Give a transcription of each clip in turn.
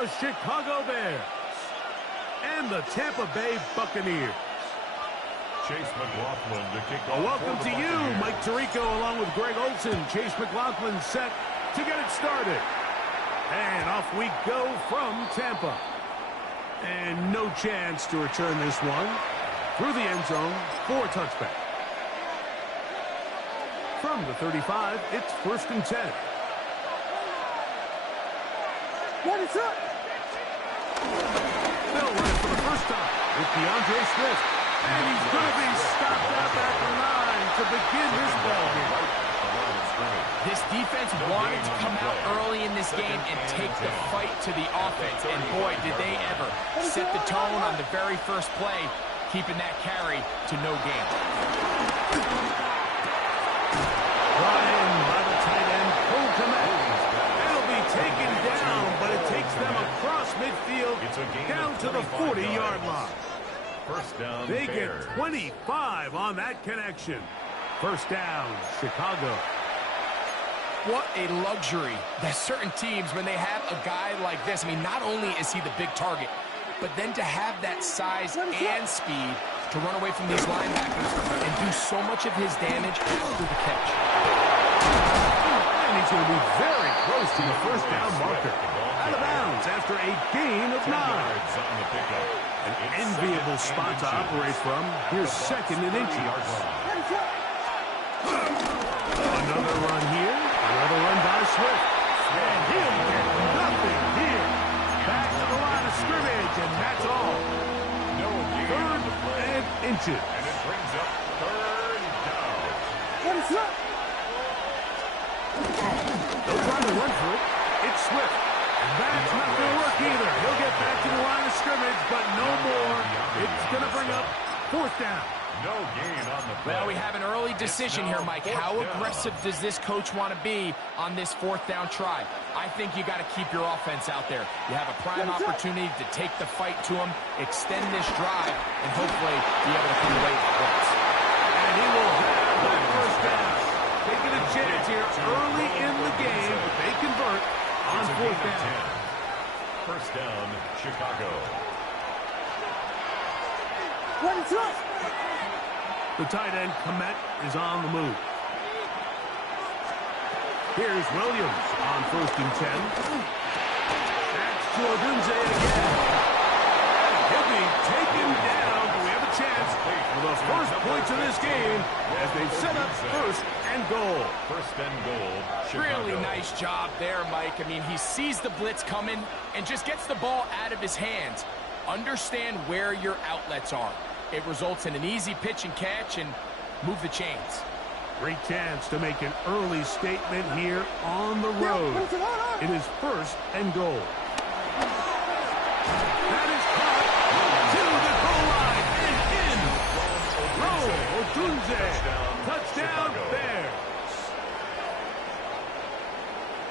the Chicago Bears and the Tampa Bay Buccaneers. Chase McLaughlin to kick off. Welcome to you, Mike Tirico, along with Greg Olson. Chase McLaughlin set to get it started. And off we go from Tampa. And no chance to return this one through the end zone for a touchback. From the 35, it's 1st and 10. What is up? They'll run it for the first time with DeAndre Swift. And he's going to be stopped up at the line to begin this ball game. This defense wanted to come out early in this game and take the fight to the offense. And boy, did they ever set the tone on the very first play, keeping that carry to no gain. Brought in by the tight end, Cole Kmet. It'll be taken down, but it takes them across midfield down to the 40-yard line. First down, they Bears. get 25 on that connection. First down, Chicago. What a luxury that certain teams, when they have a guy like this, I mean, not only is he the big target, but then to have that size and speed to run away from these linebackers and do so much of his damage after the catch. And he's going to be very close to the first down marker. Out of bounds after a gain of 9. An enviable spot to operate from. Here's 2nd and inches. Another run here. Another run by Swift. And he'll get nothing here. Back to the line of scrimmage, and that's all. No gain on the play. 3rd and inches. And it brings up 3rd down. What is up? They'll try to run for it. It's Swift. And that's not going to work either. He'll get back to the line of scrimmage, but no more. It's going to bring up 4th down. No gain on the play. Well, we have an early decision here, Mike. How aggressive does this coach want to be on this 4th down try? I think you got to keep your offense out there. You have a prime opportunity to take the fight to him, extend this drive, and hopefully be able to come away with points. And he will have that first down. Taking a chance here early in the game, but they convert on 4th down. First down, Chicago. What is up? The tight end, Kmet, is on the move. Here's Williams on 1st and 10. That's to Odunze again. He'll be taken down, but we have a chance for the first points of this game as they set up 1st and goal. 1st and goal, Chicago. Really nice job there, Mike. I mean, he sees the blitz coming and just gets the ball out of his hands. Understand where your outlets are. It results in an easy pitch and catch and move the chains. Great chance to make an early statement here on the road. It is 1st and goal. That is caught to the goal line and in. Odunze. Touchdown, Bears.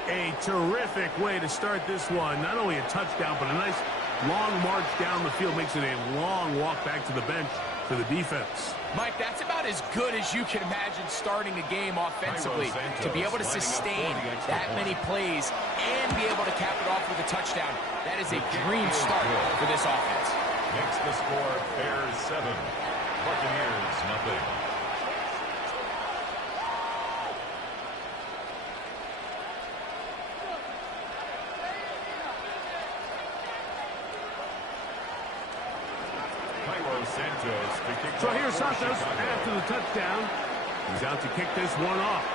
A terrific way to start this one. Not only a touchdown, but a nice long march down the field. Makes it a long walk back to the bench for the defense. Mike, that's about as good as you can imagine starting a game offensively. To be able to sustain that many plays and be able to cap it off with a touchdown, that is a dream start for this offense. Makes the score Bears 7, Buccaneers nothing. So here's Santos after the touchdown. He's out to kick this one off.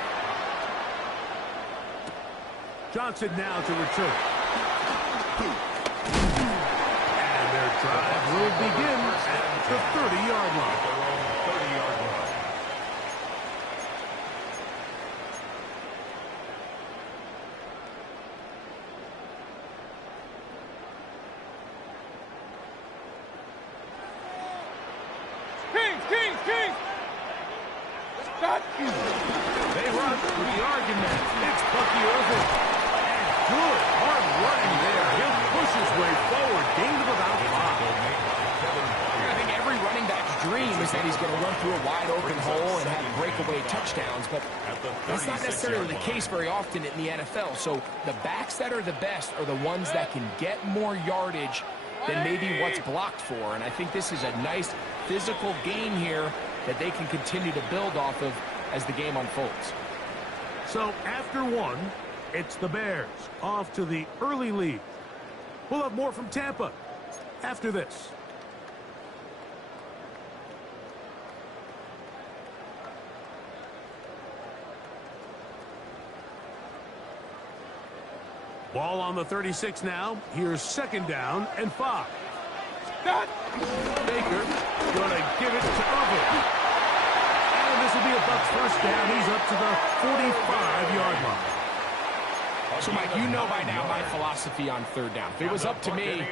Johnson now to return. And their drive will begin at the 30-yard line. They run with the argument. It's Bucky Irving. And good hard running there. He'll push his way forward. Gain of about 5. I think every running back's dream is that he's going to run run through a wide open hole and have breakaway touchdowns, but that's not necessarily the case very often in the NFL. So the backs that are the best are the ones that can get more yardage than maybe what's blocked for. And I think this is a nice physical game here that they can continue to build off of as the game unfolds. So after one, it's the Bears off to the early lead. We'll have more from Tampa after this. Ball on the 36 now. Here's second down and 5. Baker going to give it to Irvin. And this will be a Bucs first down. He's up to the 45-yard line. So, Mike, you know by now my philosophy on third down. If it was up to me,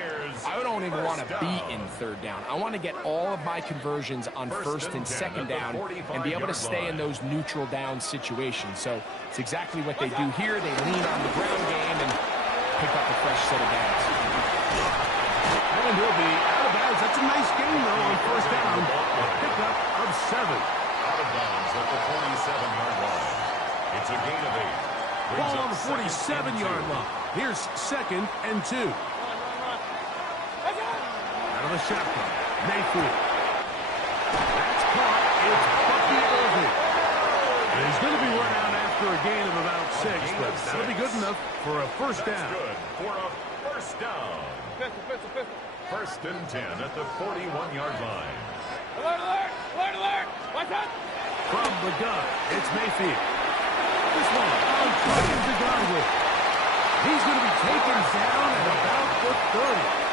I don't even want to be in third down. I want to get all of my conversions on first and second down and be able to stay in those neutral down situations. So it's exactly what they do here. They lean on the ground game and pick up a fresh set of downs. And he'll be out of bounds. That's a nice game, though, on first down. A pickup of 7. Out of bounds at the 47-yard line. It's a gain of 8. Ball on the 47-yard line. Here's second and 2. Out of the shotgun. Mayfield. That's caught. It's Bucky Irving. And he's going to be run out after a gain of about 6, but that'll be good enough for a first down. Good for a first down. First and 10 at the 41-yard line. Alert, alert, alert, alert. What's up? From the gun, it's Mayfield. This one on target to Godwin. He's going to be taken down at about the 30.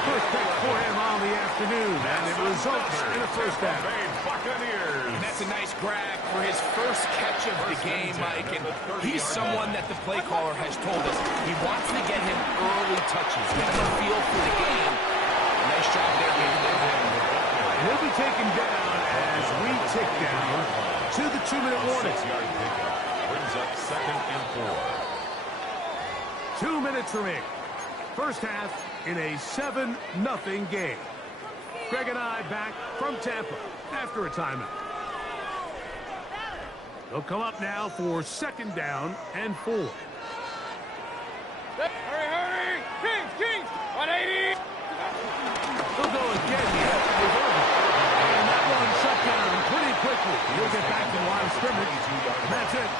First pick for him on the afternoon, and it results in a first down. Buccaneers. And that's a nice grab for his first catch of the game, Mike. And he's someone that the play caller has told us he wants to get him early touches, get him a feel for the game. Nice job there, He'll be taken down as we tick down to the 2-minute warning. 6-yard pickup brings up second and 4. 2 minutes remaining. First half in a 7-0 game. Greg and I back from Tampa after a timeout. They'll come up now for second down and 4. Hurry, hurry. Kings, 180. They'll go again here. And that one shut down pretty quickly. He'll get back to the line of scrimmage. That's it.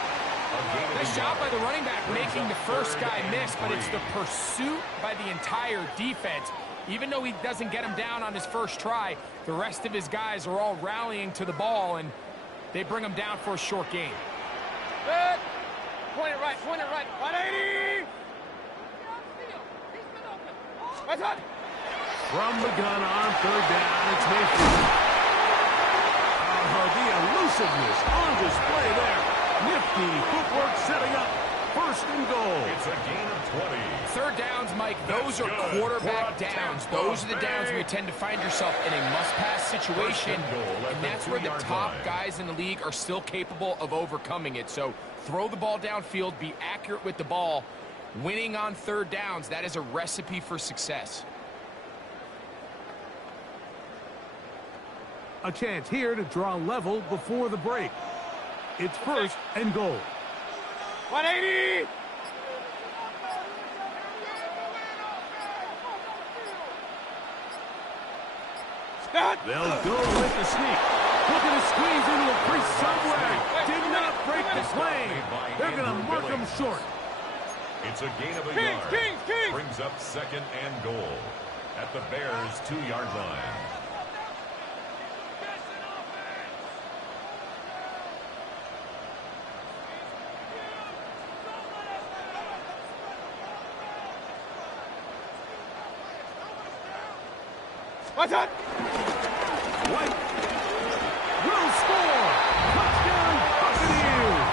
Nice job by the running back making the first guy miss, but it's the pursuit by the entire defense. Even though he doesn't get him down on his first try, the rest of his guys are all rallying to the ball, and they bring him down for a short gain. Good. Point it right, 180. What's up? From the gun on third down, it's Mayfield. The elusiveness on display there. Nifty footwork setting up first and goal. It's a gain of 20. Third downs, Mike, those are quarterback downs. Those are the downs where you tend to find yourself in a must-pass situation, and that's where the top guys in the league are still capable of overcoming it. So throw the ball downfield, be accurate with the ball. Winning on third downs, that is a recipe for success. A chance here to draw level before the break. It's first and goal. 180. They'll go with the sneak. Looking to squeeze into a crease somewhere. Did not break the play. They're going to mark him short. It's a gain of a yard. Brings up second and goal at the Bears' 2-yard line. What's up? White will score. Touchdown, Buccaneers.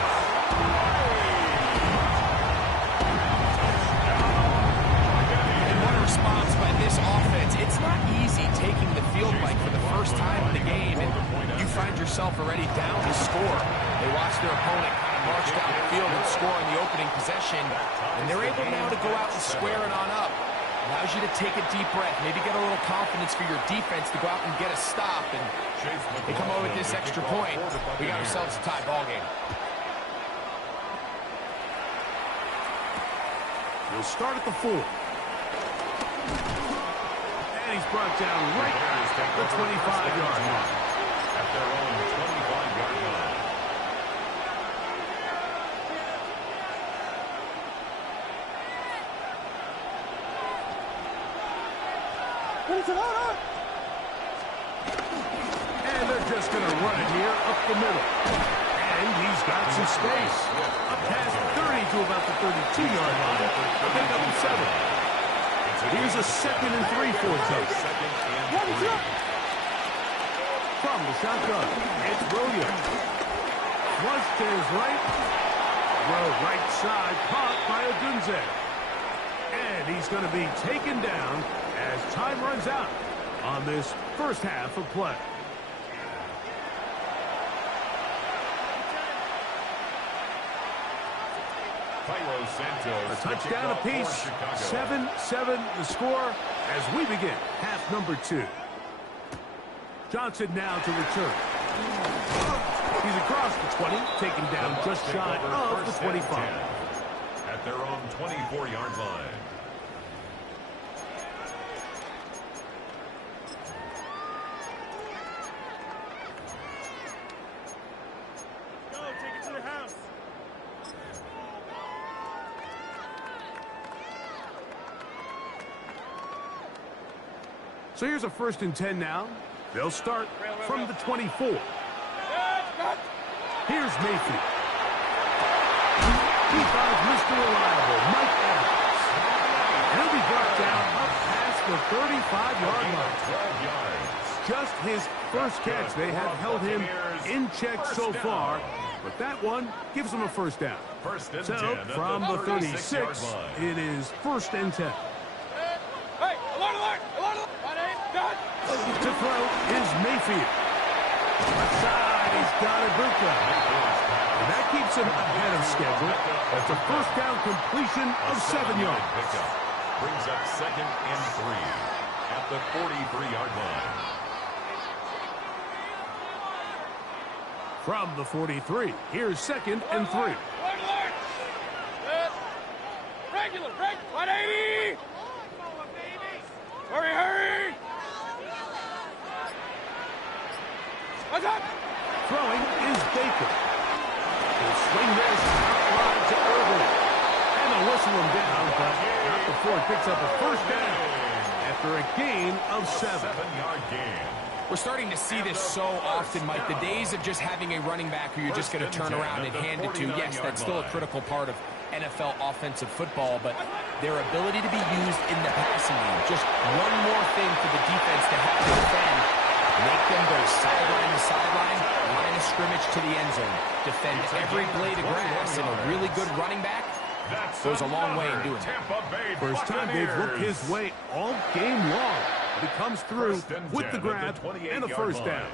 And what a response by this offense. It's not easy taking the field, Mike, for the first time in the game, and you find yourself already down to score. They watch their opponent kind of march down the field and score on the opening possession, and they're able now to go out and square it on up. allows you to take a deep breath, maybe get a little confidence for your defense to go out and get a stop. And they come over with this extra point. We got ourselves a tie ball game. We'll start at the 4. And he's brought down right at the 25-yard line. At their own 25-yard line. And they're just going to run it here up the middle. And he's got some space. Up past 30 to about the 32-yard line. A big up to 7. Here's a 2nd and 3 for Tate. From the shotgun, it's Williams. Flush to his right. Throw right side, caught by Odunze. And he's going to be taken down as time runs out on this first half of play. A touchdown apiece, 7-7 the score as we begin half number 2. Johnson now to return. He's across the 20, taken down just shy of the 25. At their own 24-yard line. So here's a 1st and 10 now. They'll start from the 24. Here's Mayfield. He finds Mr. Reliable, Mike Evans. And he'll be brought down up past the 35-yard line. 12 yards. Just his first catch. They have held him in check so far, but that one gives him a 1st down. So from the 36, it is 1st and 10. To throw is Mayfield. Left side, he's got Ibuka. And that keeps him ahead of schedule. That's a 1st down completion of 7 yards. Brings up 2nd and 3 at the 43-yard line. From the 43, here's 2nd and 3. Regular, 180! Hurry, hurry! Throwing is Baker. He'll swing this outside to Irvin. And they'll whistle him down, but not before it picks up a 1st down after a gain of 7. 7-yard gain. We're starting to see this so often, Mike. The days of just having a running back who you're just going to turn around and hand it to, yes, that's still a critical part of NFL offensive football, but their ability to be used in the passing game, just one more thing for the defense to have to defend. Make them go sideline to sideline, line of scrimmage to the end zone. Defend every blade of grass, and a really good running back goes a long way in doing that. First time they've looked his way all game long. But he comes through with the grab and a 1st down.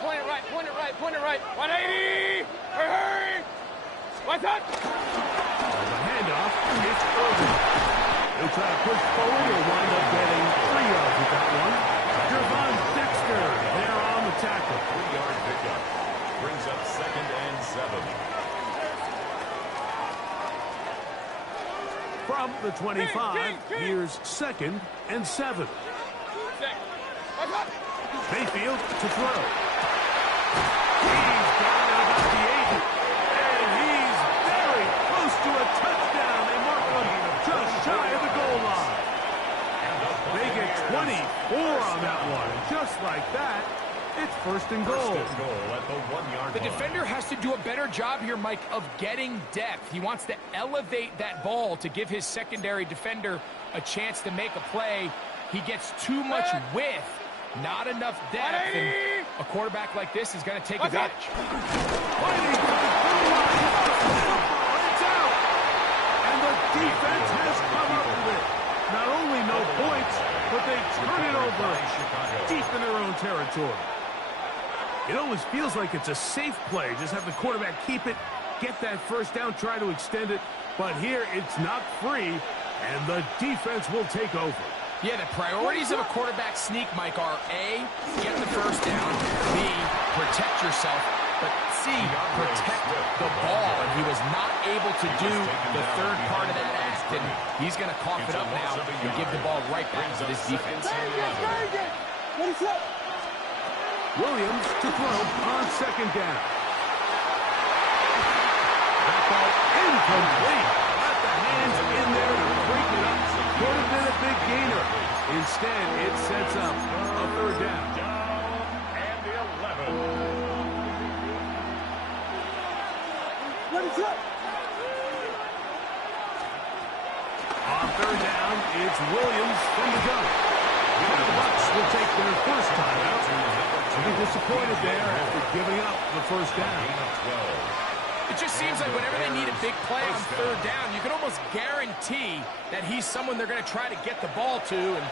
Point it right, point it right, point it right. 180! Hurry, hurry! What's up? The handoff, it's Irvin. He'll try to push forward. He'll wind up getting 3 yards with that one. Gervon Dexter there on the tackle. 3-yard pickup. Brings up 2nd and 7. From the 25, here's 2nd and 7. Mayfield to throw. He's got it about the 80. And he's very close to a touchdown. They mark him just shy of the goal line. They get 24 on that one. And just like that, it's 1st and goal. At the 1-yard The defender has to do a better job here, Mike, of getting depth. He wants to elevate that ball to give his secondary defender a chance to make a play. He gets too much width, not enough depth, and a quarterback like this is going to take advantage. It's out. And the defense has come up with it. Not only no points, but they turn it over deep in their own territory. It always feels like it's a safe play. Just have the quarterback keep it, get that 1st down, try to extend it. But here it's not free, and the defense will take over. Yeah, the priorities of a quarterback sneak, Mike, are A, get the first down, B, protect yourself, but C, protect the ball. And he was not able to do the third part of that act, and he's going to cough it up now and give the ball right back to this defense. Williams to throw on second down. That ball incomplete. Got the hands in there to break it up. Could have been a big gainer. Instead, it sets up a third down. And 11. On third down, it's Williams from the gun. The Bucs will take their first time out. To be disappointed there after giving up the first down. It just seems like whenever they need a big play on third down, you can almost guarantee that he's someone they're going to try to get the ball to, and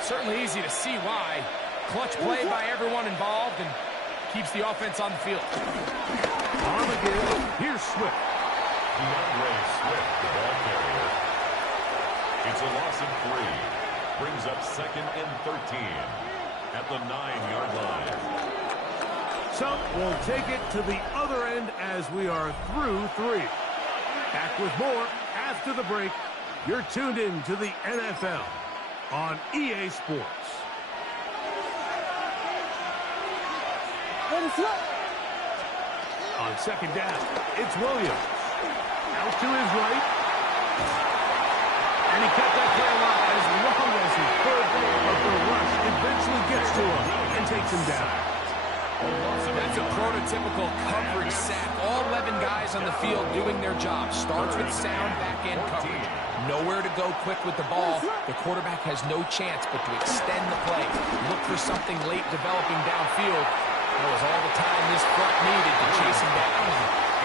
certainly easy to see why. Clutch play by everyone involved and keeps the offense on the field. On the give, here's Swift. DeAndre Swift, the ball carrier. It's a loss of 3. Brings up second and 13 at the 9-yard line. So we'll take it to the other end as we are through 3. Back with more after the break. You're tuned in to the NFL on EA Sports. On second down, it's Williams. Out to his right. And he kept that play alive as long as he could. But the rush eventually gets to him and takes him down. That's a prototypical coverage sack. All 11 guys on the field doing their job. Starts with sound back-end coverage. Nowhere to go quick with the ball. The quarterback has no chance but to extend the play. Look for something late developing downfield. That was all the time this front needed to chase him down.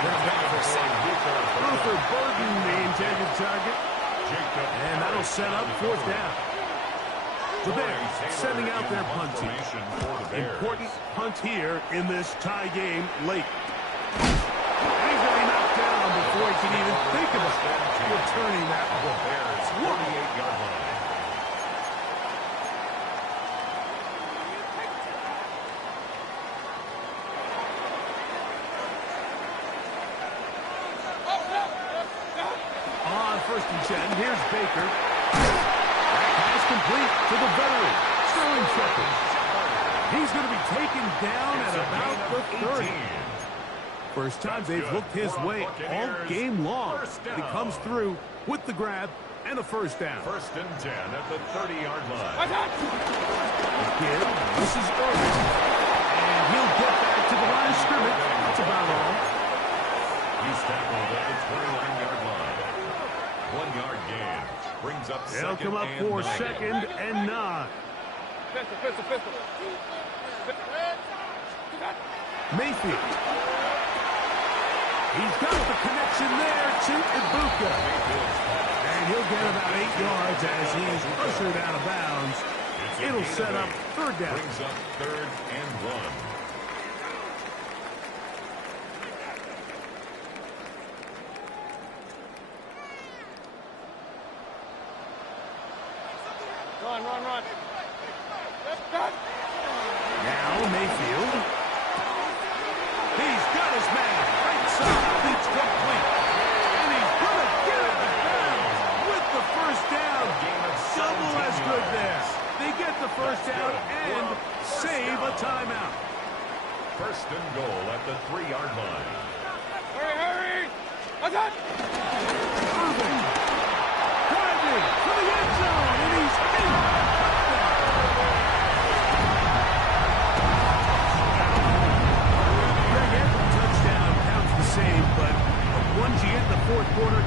They're back for a sack. Luther Burden, the intended target. And that'll set up fourth down. The Bears sending out their punt team. Important punt here in this tie game late. He's going to be knocked down before he can even think about returning that ball. Bears 48-yard line. On first and 10, here's Baker. Pass complete to the veteran, Sterling Shepard. He's going to be taken down at about the 30. First time they've looked his way all game long. He comes through with the grab and a first down. First and 10 at the 30-yard line. Again, this is Irvin. And he'll get back to the line of scrimmage. That's about all. He's tackled at the 29-yard line. 1-yard gain. Brings up They'll come up for second and 9. Pistol. Mayfield. He's got the connection there to Ibuka. And he'll get about 8 yards as he's ushered out of bounds. It'll set up third down. Brings up third and 1. Run. Now Mayfield. He's got his man. Right side. It's complete. And he's going to get it down with the first down. Double as good there. They get the first down and save a timeout. First and goal at the 3-yard line. Hurry! Attack! Irvin. Driving for the end zone. And he's in. Touchdown counts the same, but the ones you get in the fourth quarter,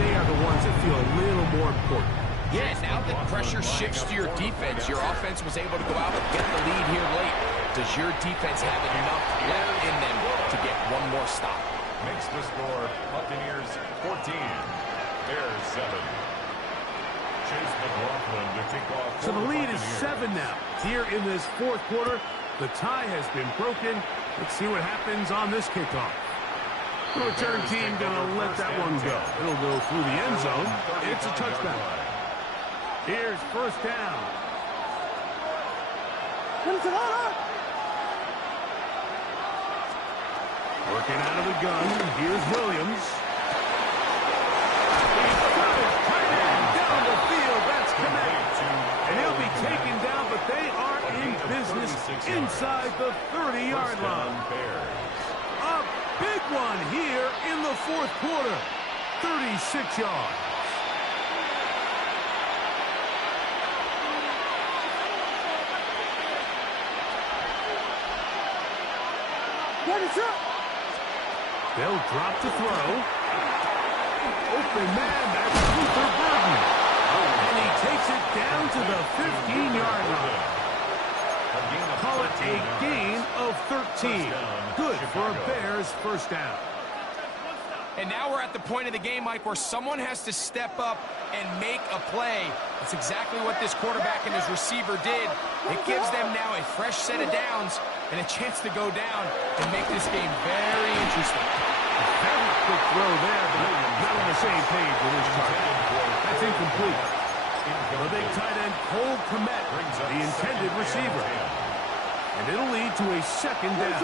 they are the ones that feel a little more important. Yeah, now that pressure shifts to your defense, your offense was able to go out and get the lead here late. Does your defense have enough left in them to get one more stop? Makes the score Buccaneers 14, Bears 7. Chase McLaughlin to kick off. So the lead is 7 now. Here in this fourth quarter, the tie has been broken. Let's see what happens on this kickoff. The return team going to let that one go. It'll go through the end zone. It's a touchdown. Here's first down. Working out of the gun. Here's Williams. He's got his tight end down the field. That's connected. And he'll be taken down, but they are in business inside the 30-yard line. A big one here in the fourth quarter. 36 yards. They'll drop to throw. Open man, that's Luther Burden. And he takes it down to the 15-yard line. Call it a gain of 13. Good for a Bears first down. And now we're at the point of the game, Mike, where someone has to step up and make a play. That's exactly what this quarterback and his receiver did. It gives them now a fresh set of downs and a chance to go down and make this game very interesting. A very quick throw there, but not on the same page with his target. That's incomplete. The big tight end, Cole Kmet, the intended receiver. And it'll lead to a second down.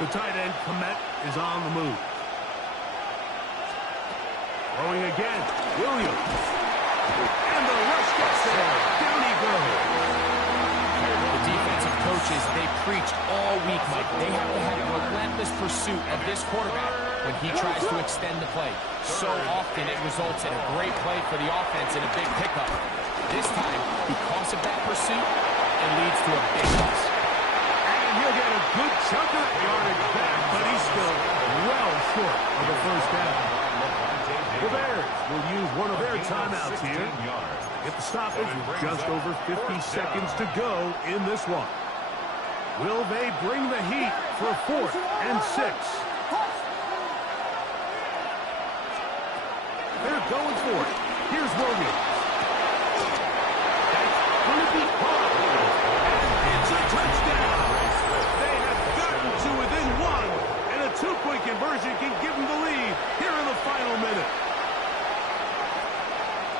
The tight end, Kmet, is on the move. Throwing again, Williams. And the rush gets there. Down he goes. The defensive coaches, they preached all week, Mike. They have to have a relentless pursuit of this quarterback when he tries to extend the play. So often it results in a great play for the offense and a big pickup. This time, because of that pursuit, it leads to a big loss. And he'll get a good chunk of yardage back, but he's still well short of the first down. The Bears will use one of their timeouts here. Get the stoppage with just over 50 seconds to go in this one. Will they bring the heat for 4th and 6? They're going for it. Here's Williams. That's going to be caught. And it's a touchdown. They have gotten to within one, and a two-point conversion can give them the lead here in the final minute.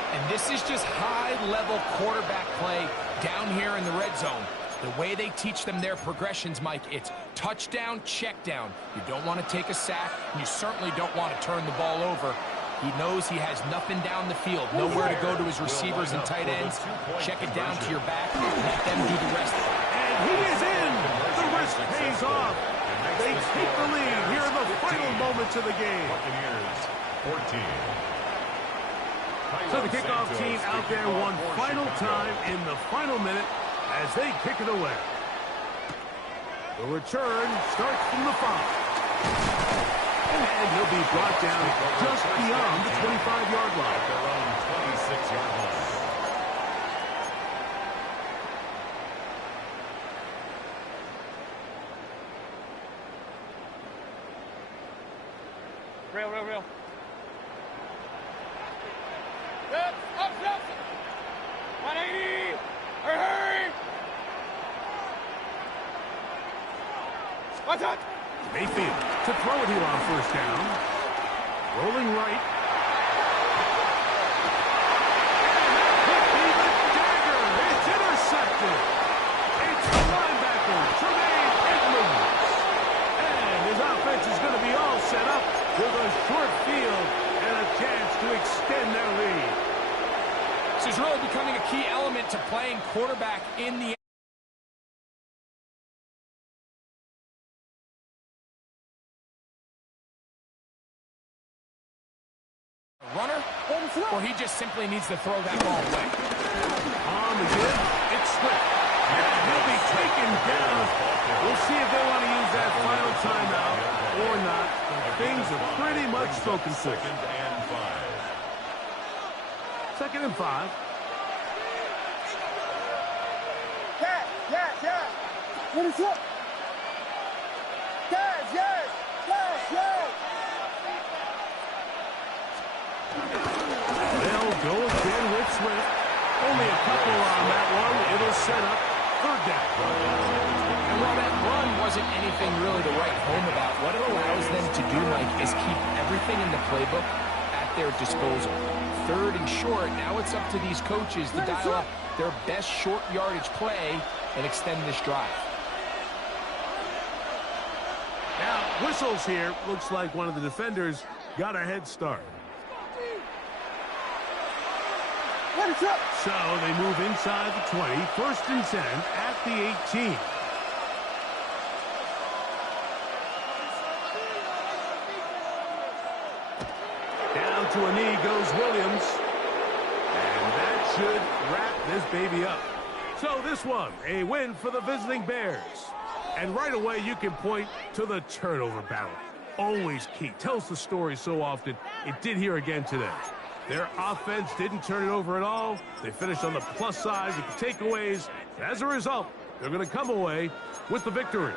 And this is just high-level quarterback play down here in the red zone. The way they teach them their progressions, Mike, it's touchdown, check down. You don't want to take a sack, and you certainly don't want to turn the ball over. He knows he has nothing down the field, nowhere to go to his receivers and tight ends. Check it down to your back, let them do the rest. And he is in. The risk pays off. They take the lead here in the final moments of the game. 14. So the kickoff team out there one final time in the final minute as they kick it away. The return starts from the 5. And he'll be brought down just beyond the 25-yard line. Their own 26-yard line. Real. Up, 180. Hurry. Watch out. Mayfield to throw it here on first down. Rolling right. And that could be the dagger. It's intercepted. It's the linebacker, Tremaine Edmonds. And his offense is going to be all set up with a short field and a chance to extend their lead. This is really becoming a key element to playing quarterback in the runner, or he just simply needs to throw that ball away. On the good, it's Swift. And he'll be taken down. We'll see if they want to use that final timeout or not. Things are pretty much spoken for. 2nd and 5. 2nd and 5. Yes. What is up? Yes. They'll go again with Swift. Only a couple on that one. It'll set up Third down. And while that run wasn't anything really to write home about, what it allows them to do, Mike, is keep everything in the playbook at their disposal. Third and short, now it's up to these coaches to dial up their best short yardage play and extend this drive. Now, whistles here. Looks like one of the defenders got a head start. So they move inside the 20, 1st and 10 at the 18. Down to a knee goes Williams. And that should wrap this baby up. So this one, a win for the visiting Bears. And right away you can point to the turnover battle. Always key. Tells the story so often. It did here again today. Their offense didn't turn it over at all. They finished on the plus side with the takeaways. As a result, they're going to come away with the victory.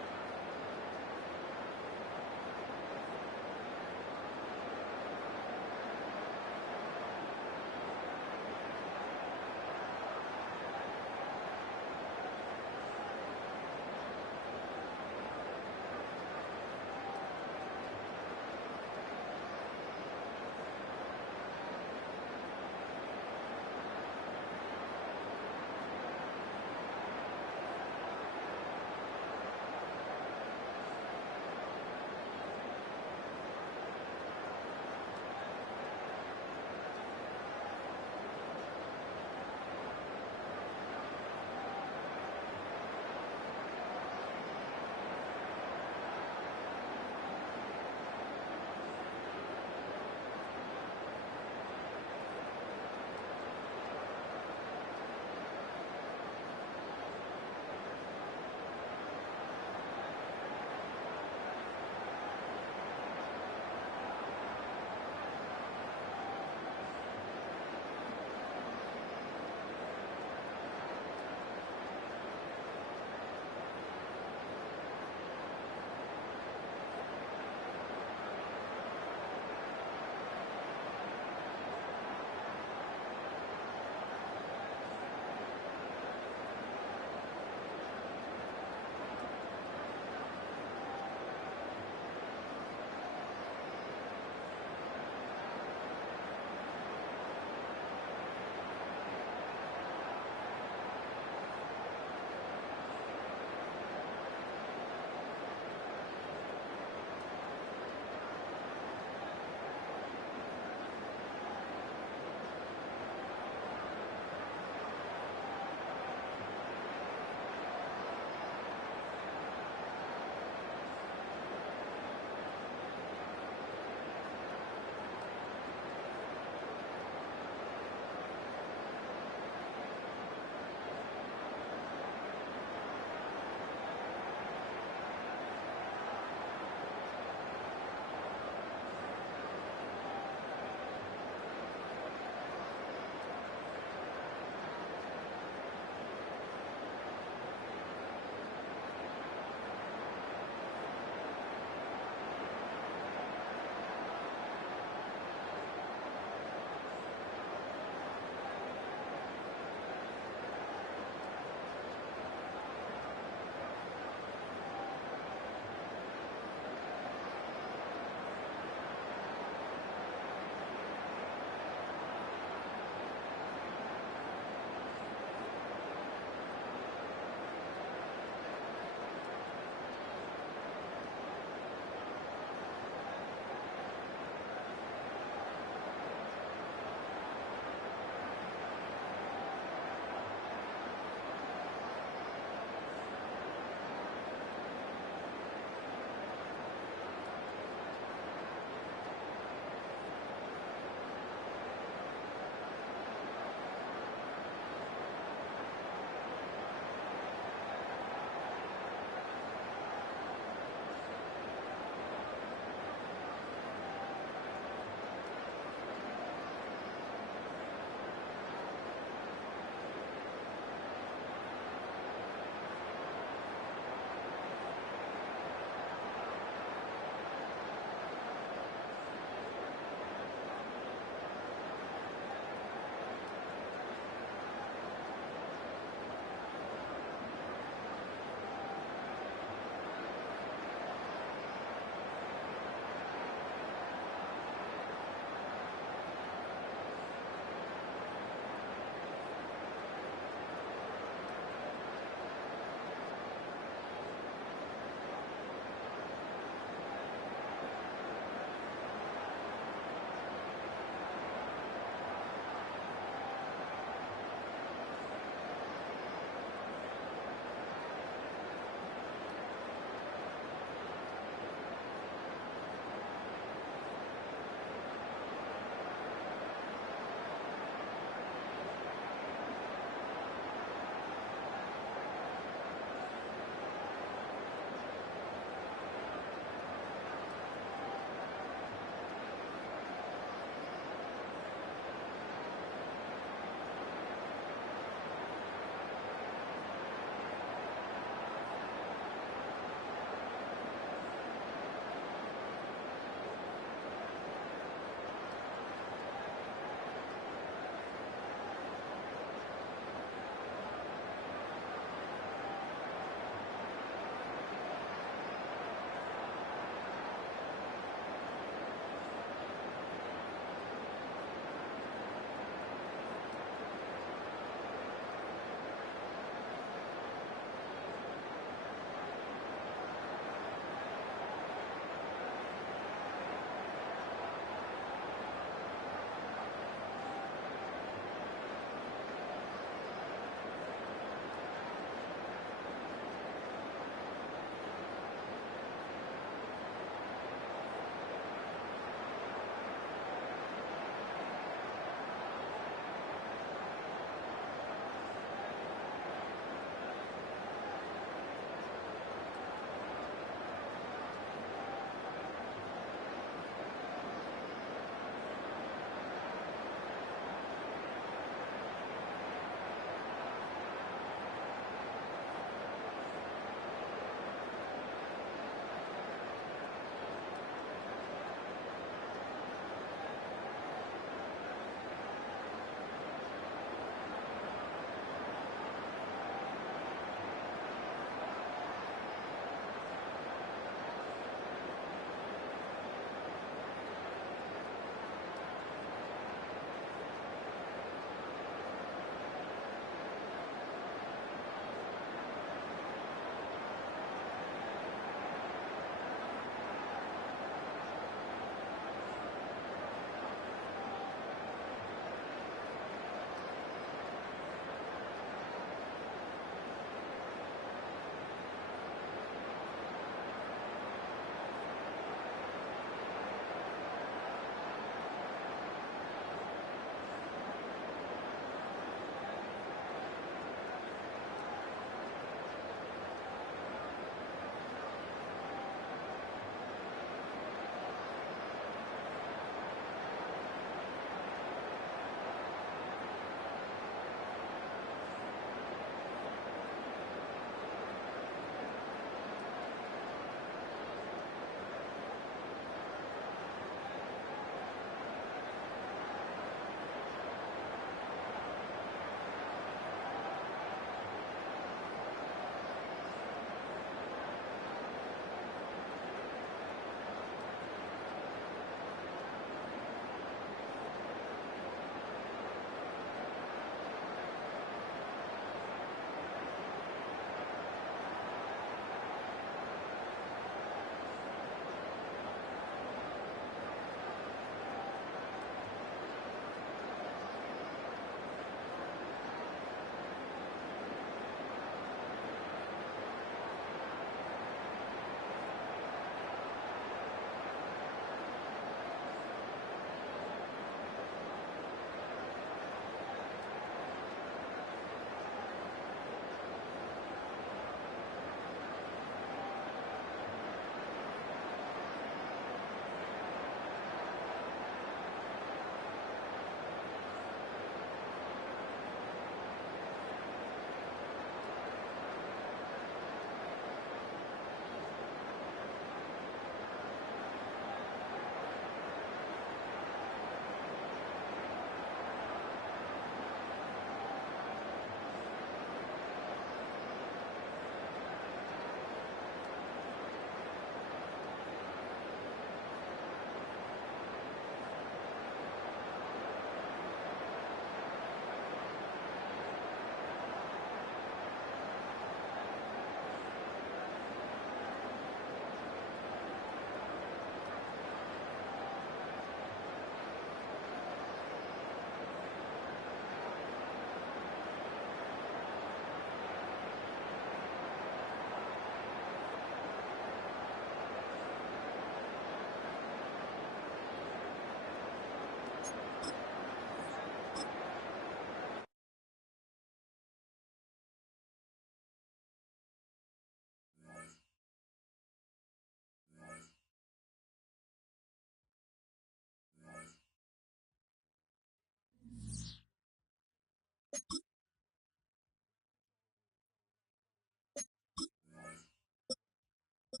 Now,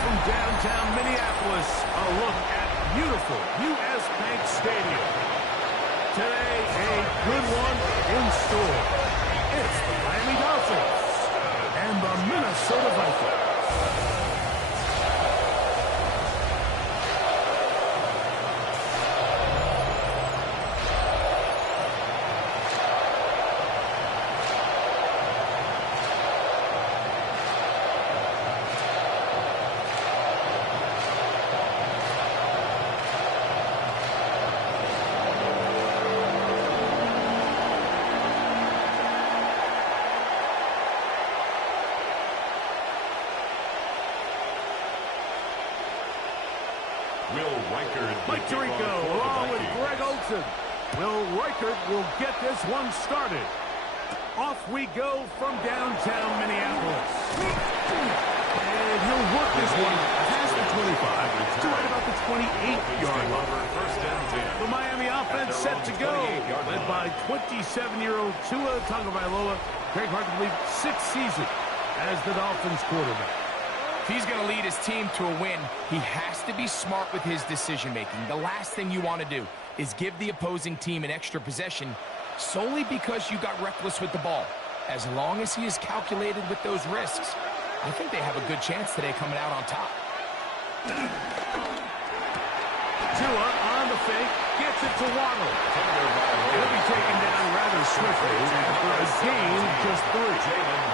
from downtown Minneapolis, a look at beautiful U.S. Bank Stadium. Today, a good one in store. It's the Miami Dolphins and the Minnesota Vikings. Mike Tirico along with Greg Olsen. Will Reichert will get this one started. Off we go from downtown Minneapolis. And he'll work this one past the 25 to right about the 28-yard line. The Miami offense set to go, led by 27-year-old Tua Tagovailoa. Very hard to believe, 6th season as the Dolphins quarterback. If he's going to lead his team to a win, he has to be smart with his decision-making. The last thing you want to do is give the opposing team an extra possession solely because you got reckless with the ball. As long as he is calculated with those risks, I think they have a good chance today coming out on top. Tua on the fake, gets it to Waddle. He'll be taken down rather swiftly after a gain of just 3.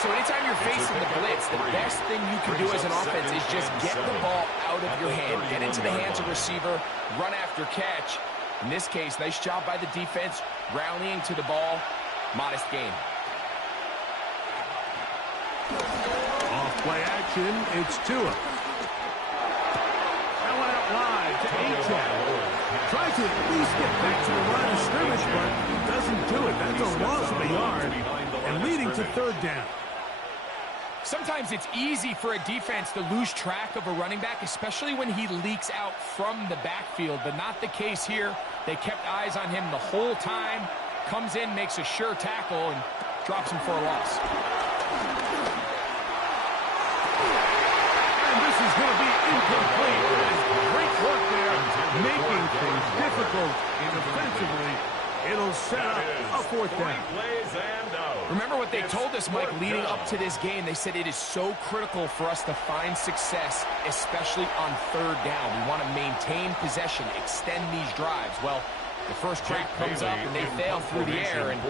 So anytime you're facing the blitz, the best thing you can do as an offense is just get the ball out of your hand, get into the hands of receiver, run after catch. In this case, nice job by the defense, rallying to the ball, modest gain. Off play action, it's Tua. That went out wide to A-Chat. Tries to at least get back to the line of scrimmage, but doesn't do it. That's a loss of a yard and leading to 3rd down. Sometimes it's easy for a defense to lose track of a running back, especially when he leaks out from the backfield, but not the case here. They kept eyes on him the whole time. Comes in, makes a sure tackle, and drops him for a loss. And this is going to be incomplete. Great work there, making things difficult defensively. It'll set up a 4th down. Remember what they told us, Mike, leading up to this game. They said it is so critical for us to find success, especially on 3rd down. We want to maintain possession, extend these drives. Well, the first crack comes up and they fail through the air, and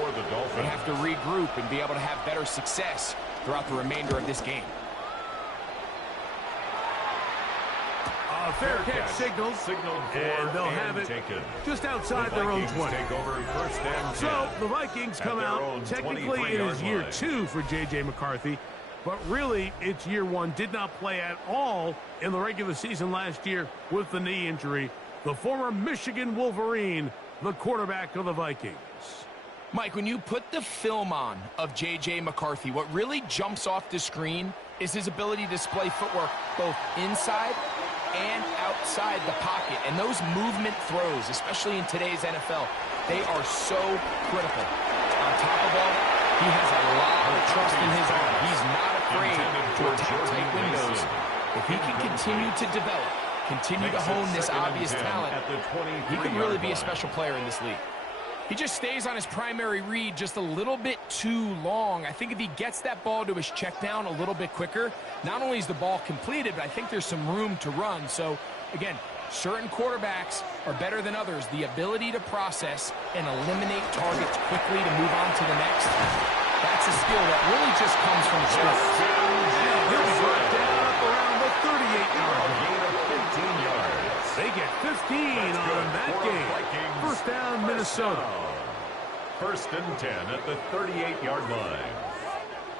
they have to regroup and be able to have better success throughout the remainder of this game. Fair catch signaled, and they'll have it just outside their own 20. So the Vikings come out technically it is year 2 for J.J. McCarthy, but really it's year 1. Did not play at all in the regular season last year with the knee injury. The former Michigan Wolverine, the quarterback of the Vikings. Mike, when you put the film on of J.J. McCarthy, what really jumps off the screen is his ability to display footwork both inside and outside the pocket. And those movement throws, especially in today's NFL, they are so critical. On top of all that, he has a lot of trust in his arm. He's not afraid to attack tight windows. If he can continue to develop, continue to hone this obvious talent, he can really be a special player in this league. He just stays on his primary read just a little bit too long. I think if he gets that ball to his check down a little bit quicker, not only is the ball completed, but I think there's some room to run. So, again, certain quarterbacks are better than others. The ability to process and eliminate targets quickly to move on to the next, that's a skill that really just comes from experience. He'll be brought down up around the 38-yard line. They get 15 on that game. 1st down, Minnesota. 1st and 10 at the 38-yard line.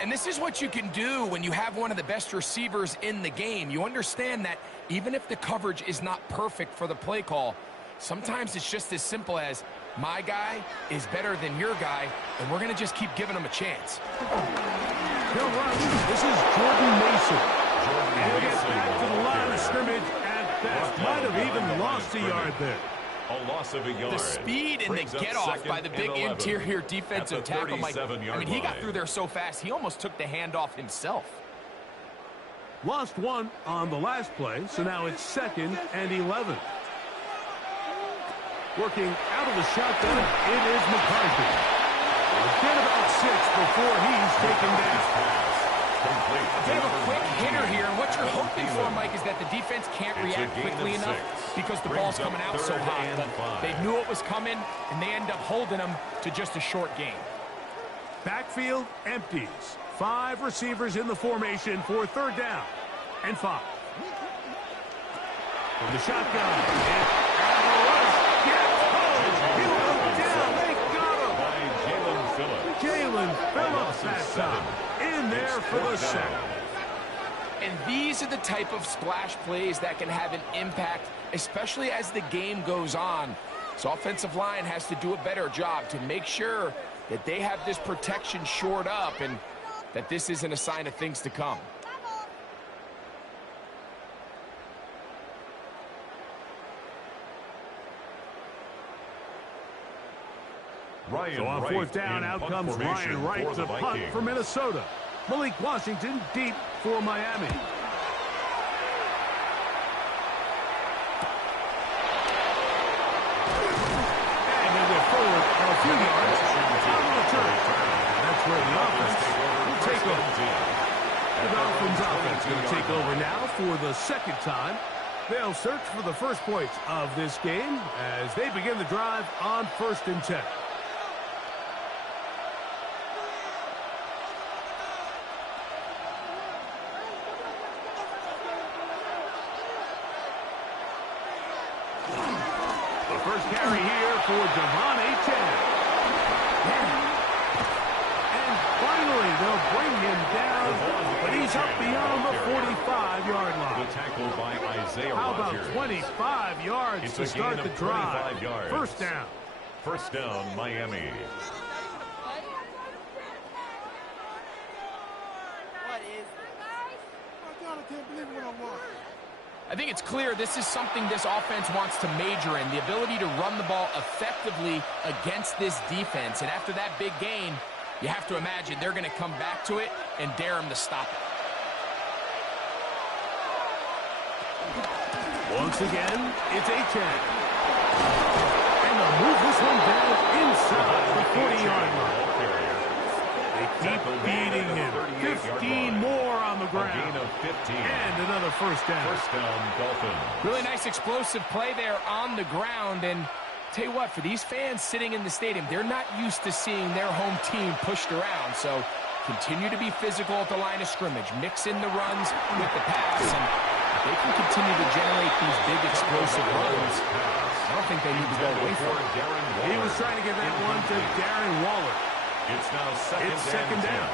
And this is what you can do when you have one of the best receivers in the game. You understand that even if the coverage is not perfect for the play call, sometimes it's just as simple as my guy is better than your guy, and we're going to just keep giving him a chance. He'll run. This is Jordan Mason. And he'll get Might have even lost a yard there. A loss of a yard. The speed and the get-off by the big interior defensive tackle, Mike. I mean, he got through there so fast, he almost took the handoff himself. Lost one on the last play, so now it's 2nd and 11. Working out of the shotgun, it is McCarthy. Get about 6 before he's taken down. They have a quick hitter here, and what you're hoping for, Mike, is that the defense can't react quickly enough because the ball's coming out so hot. But they knew it was coming, and they end up holding them to just a short gain. Backfield empties. 5 receivers in the formation for 3rd down and 5. From the shotgun, Jalen Phillips that time in there for the sack. And these are the type of splash plays that can have an impact, especially as the game goes on. So offensive line has to do a better job to make sure that they have this protection shored up and that this isn't a sign of things to come. So on 4th down, out comes Ryan Wright to punt for Minnesota. Malik Washington deep for Miami. And they go forward a few yards on the return. That's where the offense will take over. The Dolphins offense going to take over now for the 2nd time. They'll search for the first points of this game as they begin the drive on 1st and 10. First carry here for Devon Achane. And finally, they'll bring him down, but he's up beyond the 45-yard line. The tackle by Isaiah How about Rodgers. 25 yards to start the drive? 25 yards. 1st down. 1st down, Miami. I think it's clear this is something this offense wants to major in, the ability to run the ball effectively against this defense. And after that big gain, you have to imagine they're going to come back to it and dare them to stop it. Once again, it's Achane. And they'll move this one down inside the 40-yard line. They keep beating him. 15 more on the ground. A gain of 15. And another 1st down. 1st down, Dolphins. Really nice explosive play there on the ground. And tell you what, for these fans sitting in the stadium, they're not used to seeing their home team pushed around. So continue to be physical at the line of scrimmage. Mix in the runs with the pass. And if they can continue to generate these big explosive runs, I don't think they need to go away from it. He was trying to get that one to Darren Waller. It's now 2nd down.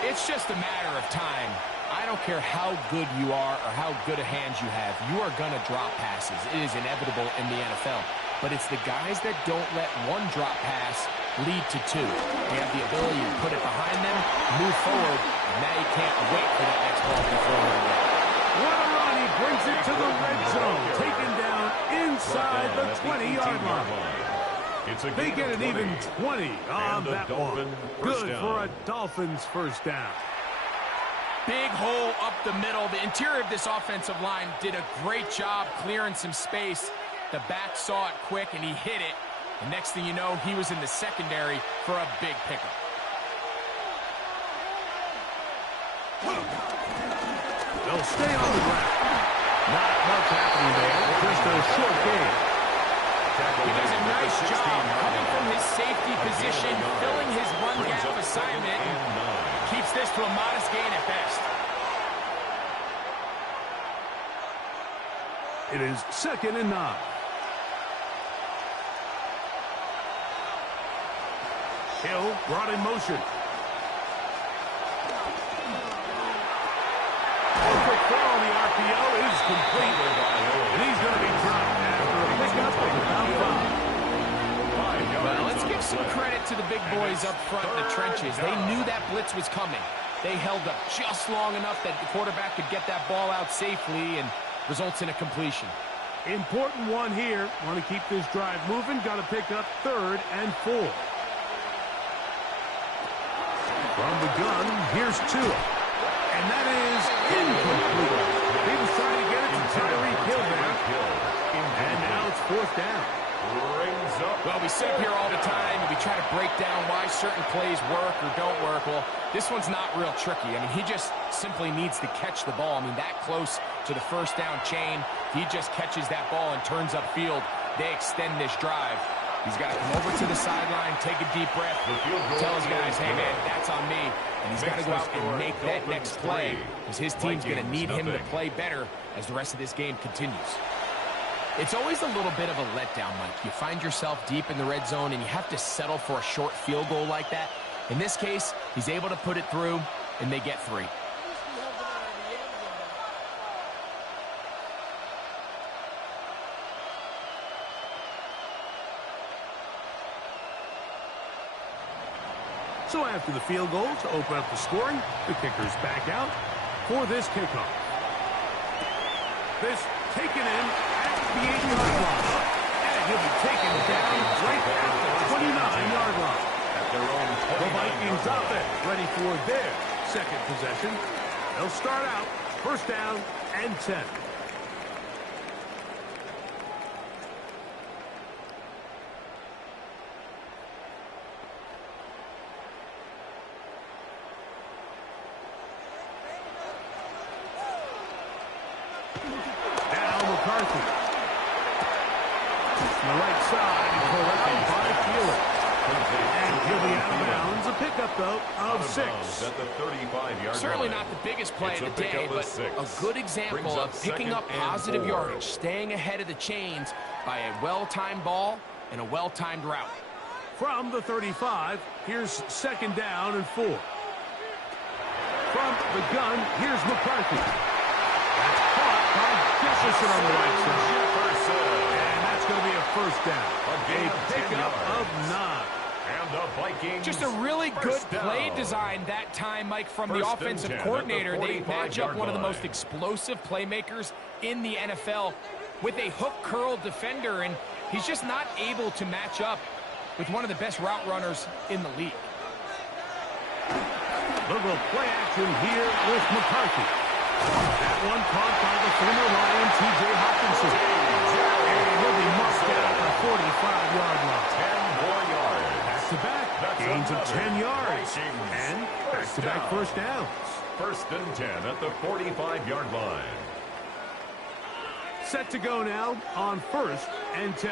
It's just a matter of time. I don't care how good you are or how good a hand you have. You are going to drop passes. It is inevitable in the NFL. But it's the guys that don't let one drop pass lead to 2. They have the ability to put it behind them, move forward, and now you can't wait for that next ball to be thrown away. What a run. He brings it to the red zone. Taken down inside the 20-yard line. They get an even 20 on that one. Good for a Dolphins 1st down. Big hole up the middle. The interior of this offensive line did a great job clearing some space. The back saw it quick, and he hit it. And next thing you know, he was in the secondary for a big pickup. They'll stay on the ground. Not much happening there. Just a short game. He does a nice job coming from his safety position, filling his run gap assignment, and keeps this to a modest gain at best. It is 2nd and 9. Hill brought in motion. Quick throw on the RPO is complete. And he's going to be dropped after a pickup of about 5. Well, let's give some credit to the big boys up front in the trenches. They knew that blitz was coming. They held up just long enough that the quarterback could get that ball out safely, and results in a completion. Important one here. Want to keep this drive moving. Got to pick up 3rd and 4. From the gun, here's Tua. And that is incomplete. He was trying to get it to Tyreek Hill there. And now it's 4th down. Well, we sit up here all the time and we try to break down why certain plays work or don't work. Well, this one's not real tricky. I mean, he just simply needs to catch the ball. I mean, that close to the 1st down chain, he just catches that ball and turns upfield. They extend this drive. He's got to come over to the sideline, take a deep breath, tell his guys, hey, man, that's on me. And he's got to go out and make that next play because his team's going to need him to play better as the rest of this game continues. It's always a little bit of a letdown, Mike. You find yourself deep in the red zone, and you have to settle for a short field goal like that. In this case, he's able to put it through, and they get 3. So after the field goal to open up the scoring, the kicker's back out for this kickoff. This taken in at the 8-yard line. And he'll be taken down right at the 29-yard line. At their own 29-yard The Vikings line. offense ready for their 2nd possession. They'll start out 1st down and 10. McCarthy. From the right side, corralled by Fielder. And he'll be out of bounds. A pickup, though, of 6. At the 35-yard Certainly line. not the biggest play It's of a the day, pickup of but 6. a good example Brings of up picking 2nd up and positive 4. yardage, staying ahead of the chains by a well-timed ball and a well-timed route. From the 35, here's 2nd down and 4. From the gun, here's McCarthy. That's caught by Jefferson on the right side. And that's going to be a 1st down. A pickup of 9. And the Vikings. Just a really good first down. play design that time, Mike, from the 1st and offensive 10 coordinator. at the They match up 45-yard one of the line. most explosive playmakers in the NFL with a hook curl defender, and he's just not able to match up with one of the best route runners in the league. Little play action here with McCarthy. That one caught by the former Lion, T.J. Hawkinson. And he'll be marked down at the 45-yard line. 10 more yards. Back-to-back gains of 10 yards. And back-to-back 1st downs. 1st and 10 at the 45-yard line. Set to go now on 1st and 10.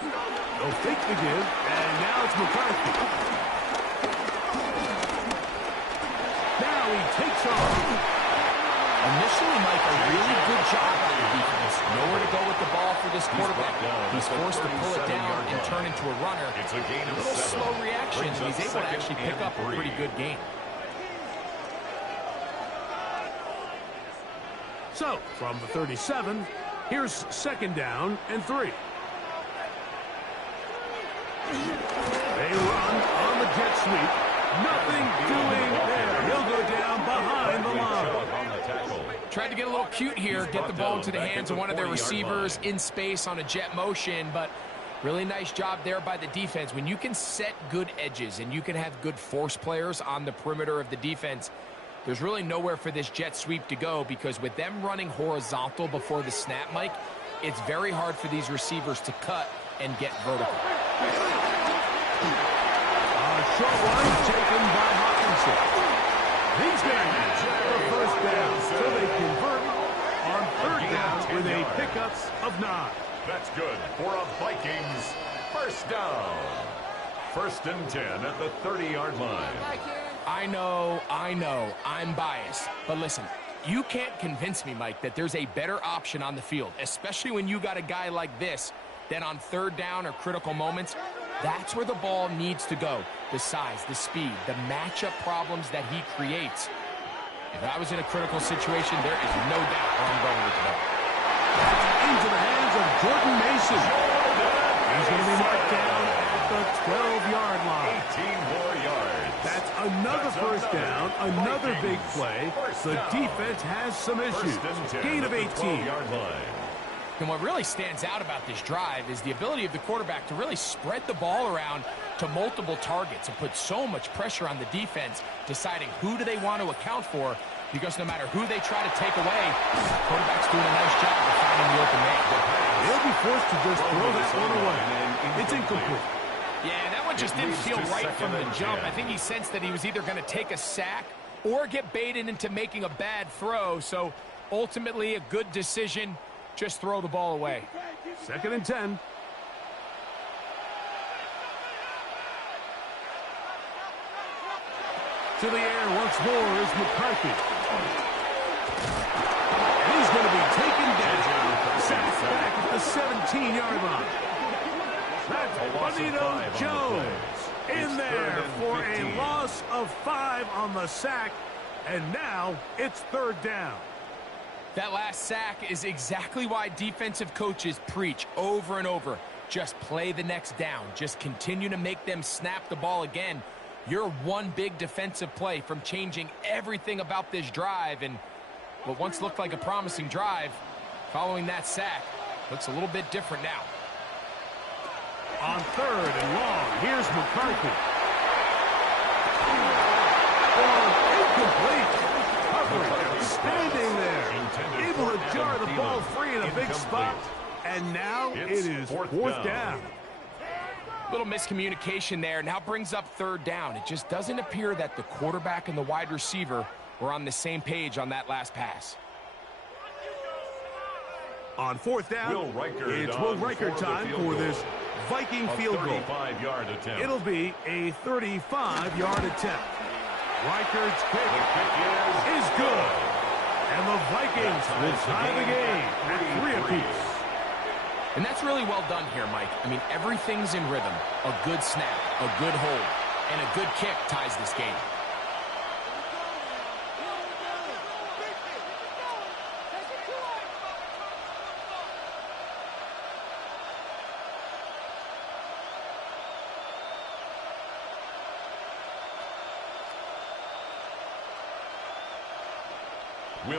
They'll fake the give, and now it's McCarthy. Now he takes off. Initially, Mike, a really good job by the defense. Nowhere to go with the ball for this quarterback. He's forced to pull it down and turn into a runner. It's a gain of little 7. slow reaction, Brings and he's up able to 2nd actually and pick up a 3. pretty good game. So, from the 37, here's 2nd down and 3. They run on the jet sweep. Nothing doing there. He'll go down behind the line. Tried to get a little cute here, get the ball into the hands of one of their receivers in space on a jet motion, but really nice job there by the defense. When you can set good edges and you can have good force players on the perimeter of the defense, there's really nowhere for this jet sweep to go, because with them running horizontal before the snap, Mike, it's very hard for these receivers to cut and get vertical. Short one taken by Hawkinson. He's going to the 1st down, so they convert on 3rd down with a pickup of 9. That's good for a Vikings 1st down. 1st and 10 at the 30-yard line. I know, I'm biased. But listen, you can't convince me, Mike, that there's a better option on the field, especially when you got a guy like this, that on 3rd down or critical moments, that's where the ball needs to go. The size, the speed, the matchup problems that he creates. If I was in a critical situation, there is no doubt where I'm going with the ball. Into the hands of Jordan Mason. He's going to be marked down the 12-yard line. 18 more yards. That's another first down, another big Vikings. play. The defense has some issues. Gain of 18. 12-yard line. And what really stands out about this drive is the ability of the quarterback to really spread the ball around to multiple targets and put so much pressure on the defense, deciding who do they want to account for, because no matter who they try to take away, the quarterback's doing a nice job of finding the open man. They'll be forced to just throw that one away. It's incomplete. Yeah, that one just didn't feel right from the jump. I think he sensed that he was either going to take a sack or get baited into making a bad throw. So ultimately a good decision. Just throw the ball away. 2nd and 10. To the air once more is McCarthy. And he's going to be taken down. Sacked back at the 17-yard line. That's Bonito Jones in there for a loss of 5 on the sack. And now it's 3rd down. That last sack is exactly why defensive coaches preach over and over. Just play the next down. Just continue to make them snap the ball again. You're one big defensive play from changing everything about this drive. And what once looked like a promising drive, following that sack, looks a little bit different now. On 3rd and long, here's McCarthy. Incomplete. Standing there, able to jar the ball free in a big spot, and now it is 4th down. Little miscommunication there. Now brings up 3rd down. It just doesn't appear that the quarterback and the wide receiver were on the same page on that last pass. On 4th down, it's Will Riker time for this Viking field goal. It'll be a 35-yard attempt. Riker's kick is good. And the Vikings will tie the game at 3 apiece. And that's really well done here, Mike. I mean, everything's in rhythm. A good snap, a good hold, and a good kick ties this game.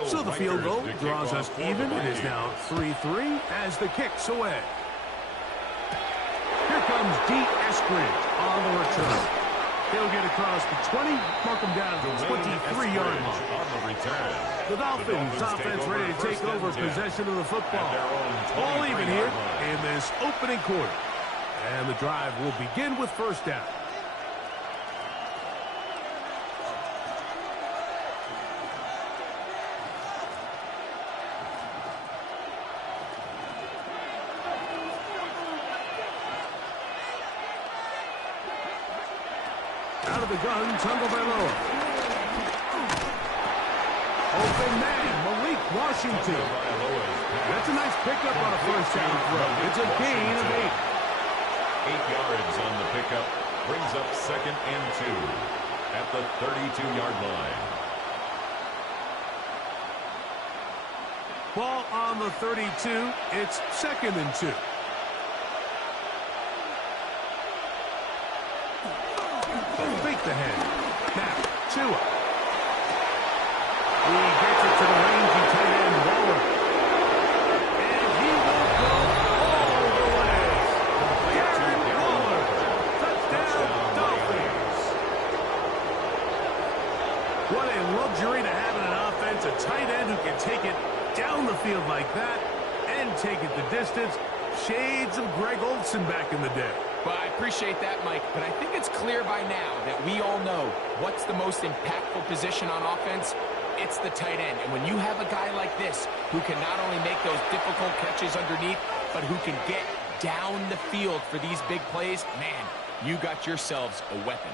So the field goal draws us even. It is now 3-3 as the kick's away. Here comes D. Eskridge on the return. He'll get across the 20, mark him down at the 23-yard line. The Dolphins offense ready to take over possession of the football. All even here in this opening quarter. And the drive will begin with 1st down. Out of the gun, Tagovailoa. Open man, Malik Washington. That's a nice pickup on a 1st down throw. It's a gain of 8. 8 yards on the pickup. Brings up 2nd and 2 at the 32-yard line. Ball on the 32. It's 2nd and 2. Fake the head. Now, Tua. He gets it to the rangy tight end, Waller. And he will go all the way. Darren Waller. Touchdown, Dolphins. What a luxury to have in an offense. A tight end who can take it down the field like that and take it the distance. Shades of Greg Olsen back in the day. Well, I appreciate that, Mike, but I think it's clear by now that we all know what's the most impactful position on offense. It's the tight end. And when you have a guy like this who can not only make those difficult catches underneath, but who can get down the field for these big plays, man, you got yourselves a weapon.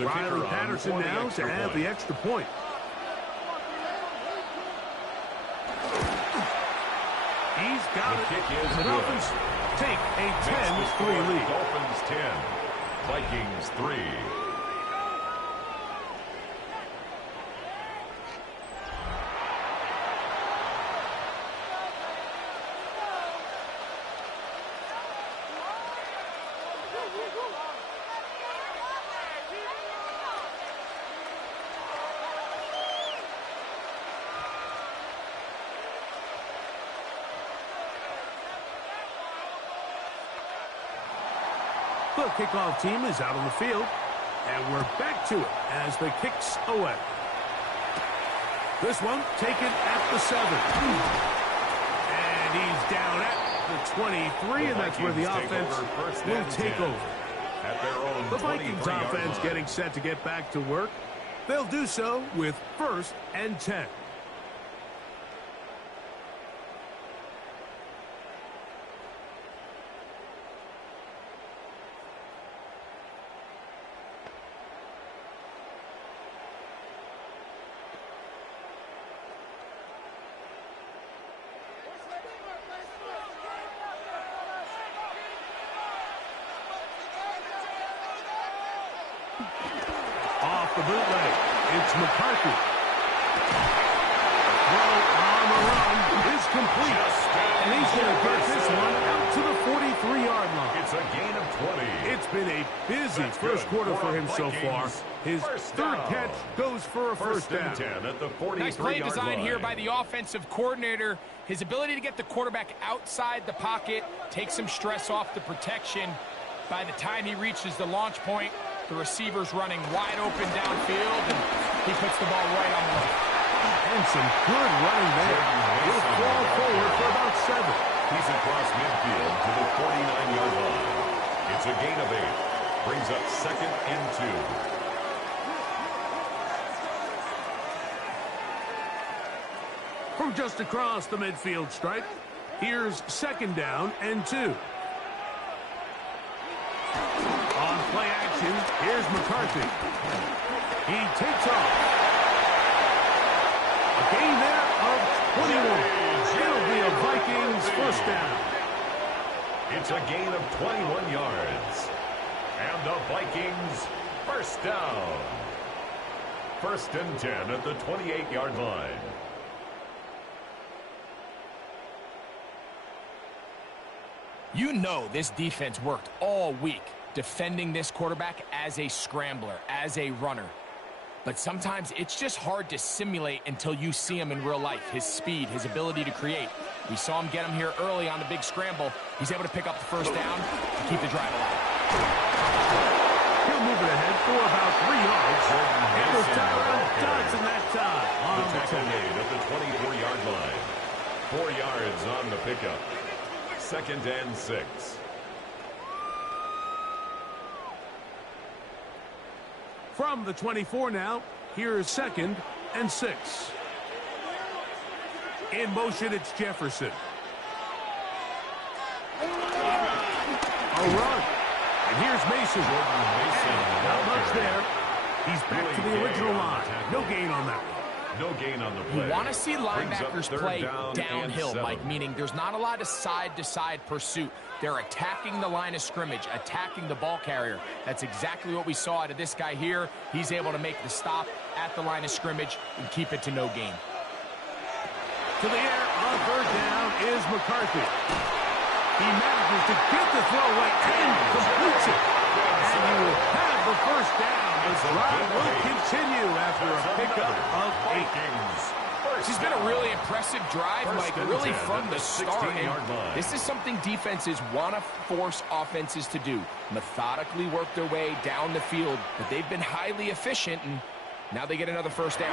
Riley Patterson now to add the extra point. He's got it. The Dolphins take a 10-3 lead. Dolphins 10, Vikings 3. The kickoff team is out on the field, and we're back to it as the kick's away. This one taken at the 7. And he's down at the 23, and that's where the offense will take over. At their own The Vikings offense getting set to get back to work. They'll do so with 1st and 10. Off the bootleg, it's McCarthy. Throw on the run is complete. And he's going to get this one out to the 43-yard line. It's a gain of 20. It's been a busy first quarter for him so far. His third catch goes for a first down. 10 at the 43-yard Nice play design line. here by the offensive coordinator. His ability to get the quarterback outside the pocket, take some stress off the protection. By the time he reaches the launch point, the receiver's running wide open downfield, and he puts the ball right on the line. And some good running there. He'll fall forward for about 7. He's across midfield to the 49-yard line. It's a gain of 8. Brings up 2nd and 2. From just across the midfield stripe, here's 2nd down and 2. On play action, here's McCarthy. He takes off. A gain there of 21. It'll be a Vikings first down. It's a gain of 21 yards. And the Vikings first down. 1st and 10 at the 28-yard line. You know this defense worked all week defending this quarterback as a scrambler, as a runner. But sometimes it's just hard to simulate until you see him in real life, his speed, his ability to create. We saw him get him here early on the big scramble. He's able to pick up the first down to keep the drive alive. He'll move it ahead for about 3 yards. It was Tyrell Dodson that time on the tackle made at the 24-yard line. 4 yards on the pickup. 2nd and 6. From the 24 now, here's 2nd and 6. In motion, it's Jefferson. A run. And here's Mason. Not much there. He's back to the original line. No gain on that one. No gain on the play. You want to see linebackers play down downhill, Mike, meaning there's not a lot of side-to-side pursuit. They're attacking the line of scrimmage, attacking the ball carrier. That's exactly what we saw out of this guy here. He's able to make the stop at the line of scrimmage and keep it to no gain. To the air on 3rd down is McCarthy. He manages to get the throw right and completes it. And you will have the first down. The drive will continue after a pickup of 8. This has been a really impressive drive, Mike, really from the start. And this is something defenses want to force offenses to do. Methodically work their way down the field, but they've been highly efficient, and now they get another first down.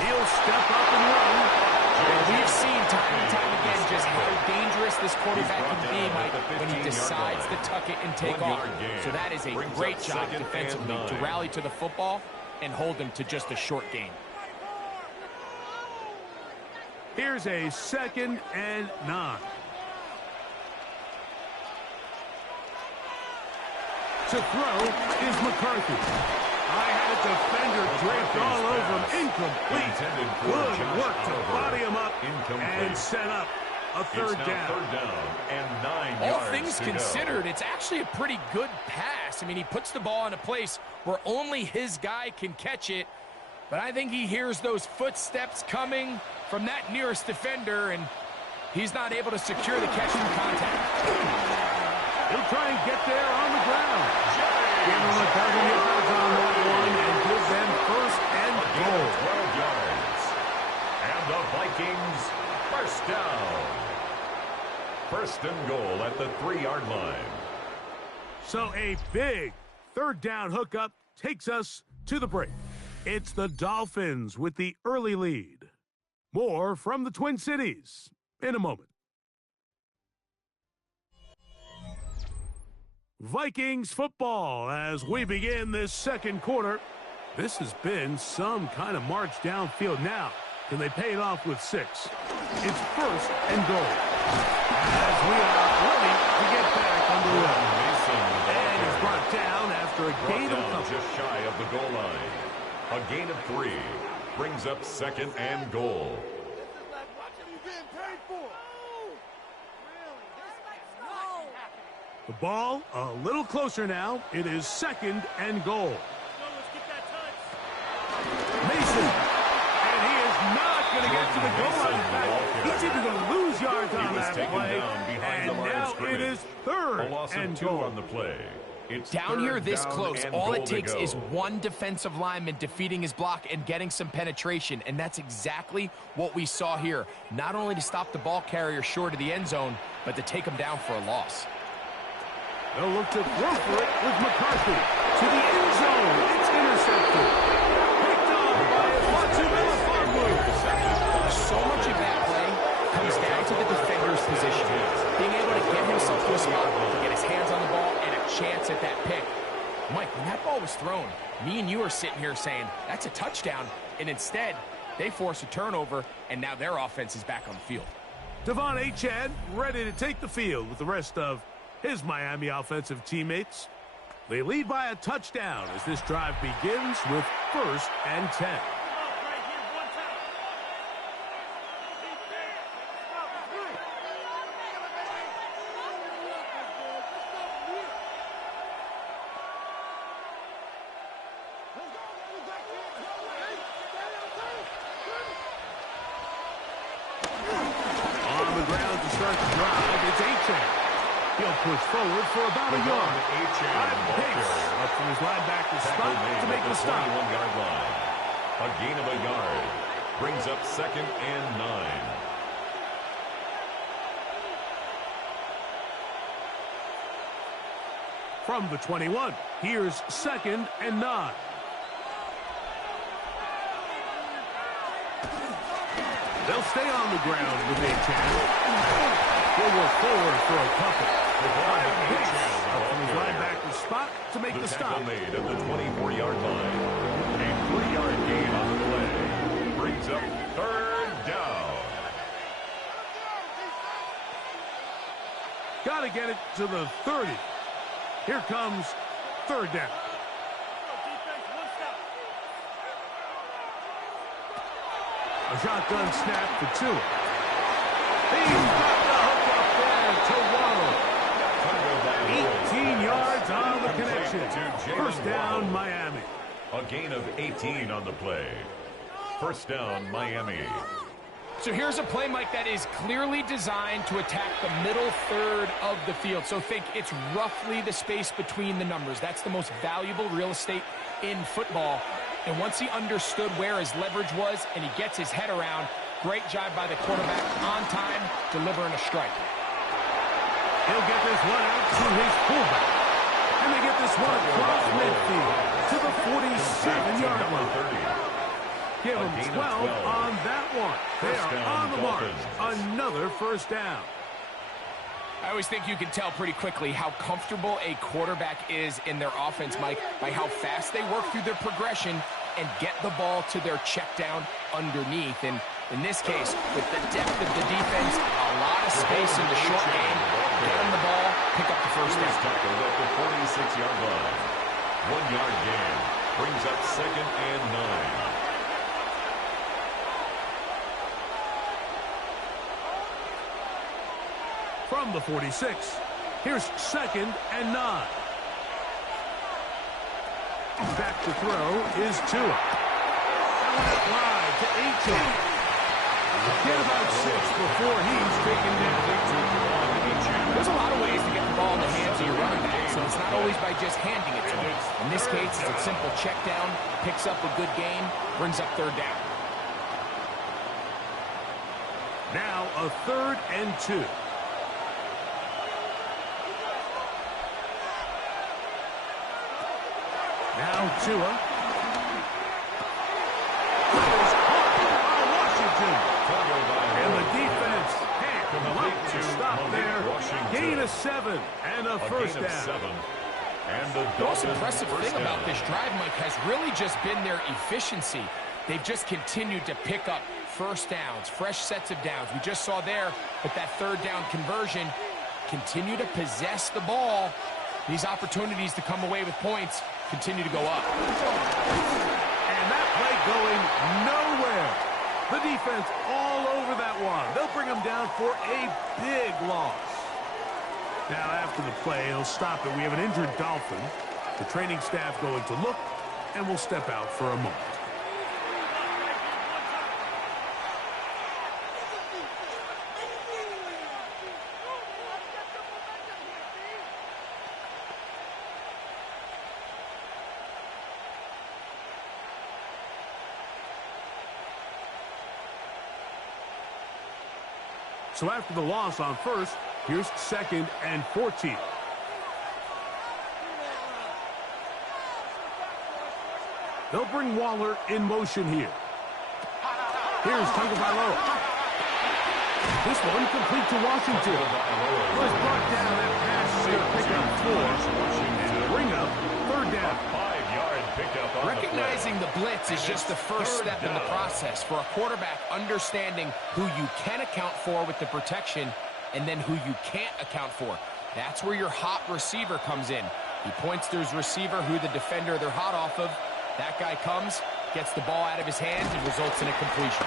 He'll step up and run. And we've seen time and time again just how dangerous this quarterback can be, Mike, when he decides to tuck it and take off. So that is a great job defensively to rally to the football and hold them to just a short gain. Here's a 2nd and 9. To throw is McCarthy. I had a defender draped all over him. Incomplete. Good work to body him up and set up a third down. 3rd down and 9 All yards things to considered, go. it's actually a pretty good pass. I mean, he puts the ball in a place where only his guy can catch it. But I think he hears those footsteps coming from that nearest defender, and he's not able to secure the catch from contact. He'll try and get there on the ground. Give him a dozen yards on that one and give them 1st and goal. 12 yards. And the Vikings first down. 1st and goal at the 3-yard A big third down hookup takes us to the break. It's the Dolphins with the early lead. More from the Twin Cities in a moment. Vikings football as we begin this second quarter. This has been some kind of march downfield now. Can they pay it off with 6? It's first and goal. As we are ready to get back underway. And it's brought down after a gain of a couple. Just shy of the goal line. A gain of 3 brings up second and goal. The ball a little closer now. It is second and goal. Mason. And he is not going to get to the goal line. In fact, he's even going to lose yards on that play. And now it is third and goal on the play. It's down here this close, all it takes is one defensive lineman defeating his block and getting some penetration, and that's exactly what we saw here. Not only to stop the ball carrier short of the end zone, but to take him down for a loss. They'll look to throw for it with McCarthy. To the end zone. It's intercepted. Picked off by Fatu Melifonwu. So much of that play comes down to the defender's position. Being able to get himself to a spot, to get his hands on the ball, and a chance at that pick. Mike, when that ball was thrown, me and you are sitting here saying, that's a touchdown. And instead, they force a turnover, and now their offense is back on the field. Devon Achane ready to take the field with the rest of his Miami offensive teammates. They lead by a touchdown as this drive begins with first and 10. On the ground to start the drive, it's Achane. He'll push forward for about a yard. Up from his linebacker spot to make the stop. 21-yard line. A gain of a yard. Brings up second and 9. From the 21, here's second and 9. They'll stay on the ground with Achane. He'll work forward for a couple. Up from his linebacker spot to make the stop. Made at the 24-yard line. A 3-yard gain on the play. Brings up third down. Got to get it to the 30. Here comes third down. A shotgun snap for Tua. He's got the hook up there to Waddle. 18 yards on the connection. First down, Miami. A gain of 18 on the play. First down, Miami. So here's a play, Mike, that is clearly designed to attack the middle third of the field. So think it's roughly the space between the numbers. That's the most valuable real estate in football. And once he understood where his leverage was and he gets his head around, great job by the quarterback on time, delivering a strike. He'll get this one out to his fullback. And they get this one across midfield to the 47-yard line. Give him 12 on that one. They are on the march. Another first down. I always think you can tell pretty quickly how comfortable a quarterback is in their offense, Mike, by how fast they work through their progression and get the ball to their check down underneath. And in this case, with the depth of the defense, a lot of space in the short game, get them the ball, pick up the first down. Tackled at the 46-yard line. 1-yard gain brings up second and 9. From the 46, here's second and 9. Back to throw is Tua. Wide to Achane. Get about 6 before he's taken down. There's a lot of ways to get the ball in the hands of your running back, so it's not always by just handing it to him. In this case, it's a simple check down, picks up a good gain, brings up third down. Now a third and 2. Now Tua. That is caught by Washington. And the defense can't look to stop there. Gain of 7 and a first down. And the most impressive thing about this drive, Mike, has really just been their efficiency. They've just continued to pick up first downs, fresh sets of downs. We just saw there with that third down conversion, continue to possess the ball. These opportunities to come away with points continue to go up. And that play going nowhere. The defense all over that one. They'll bring them down for a big loss. Now, after the play, he'll stop it. We have an injured Dolphin. The training staff going to look, and we'll step out for a moment. So after the loss on first, here's 2nd and 14. They'll bring Waller in motion here. Here's Tagovailoa. This one complete to Washington. Was brought down that pass to pick up 4 and bring up third down. 5-yard pickup on Recognizing the blitz is just the first step in the process for a quarterback, understanding who you can account for with the protection and then who you can't account for. That's where your hot receiver comes in. He points to his receiver, who the defender they're hot off of. That guy comes, gets the ball out of his hands, and results in a completion.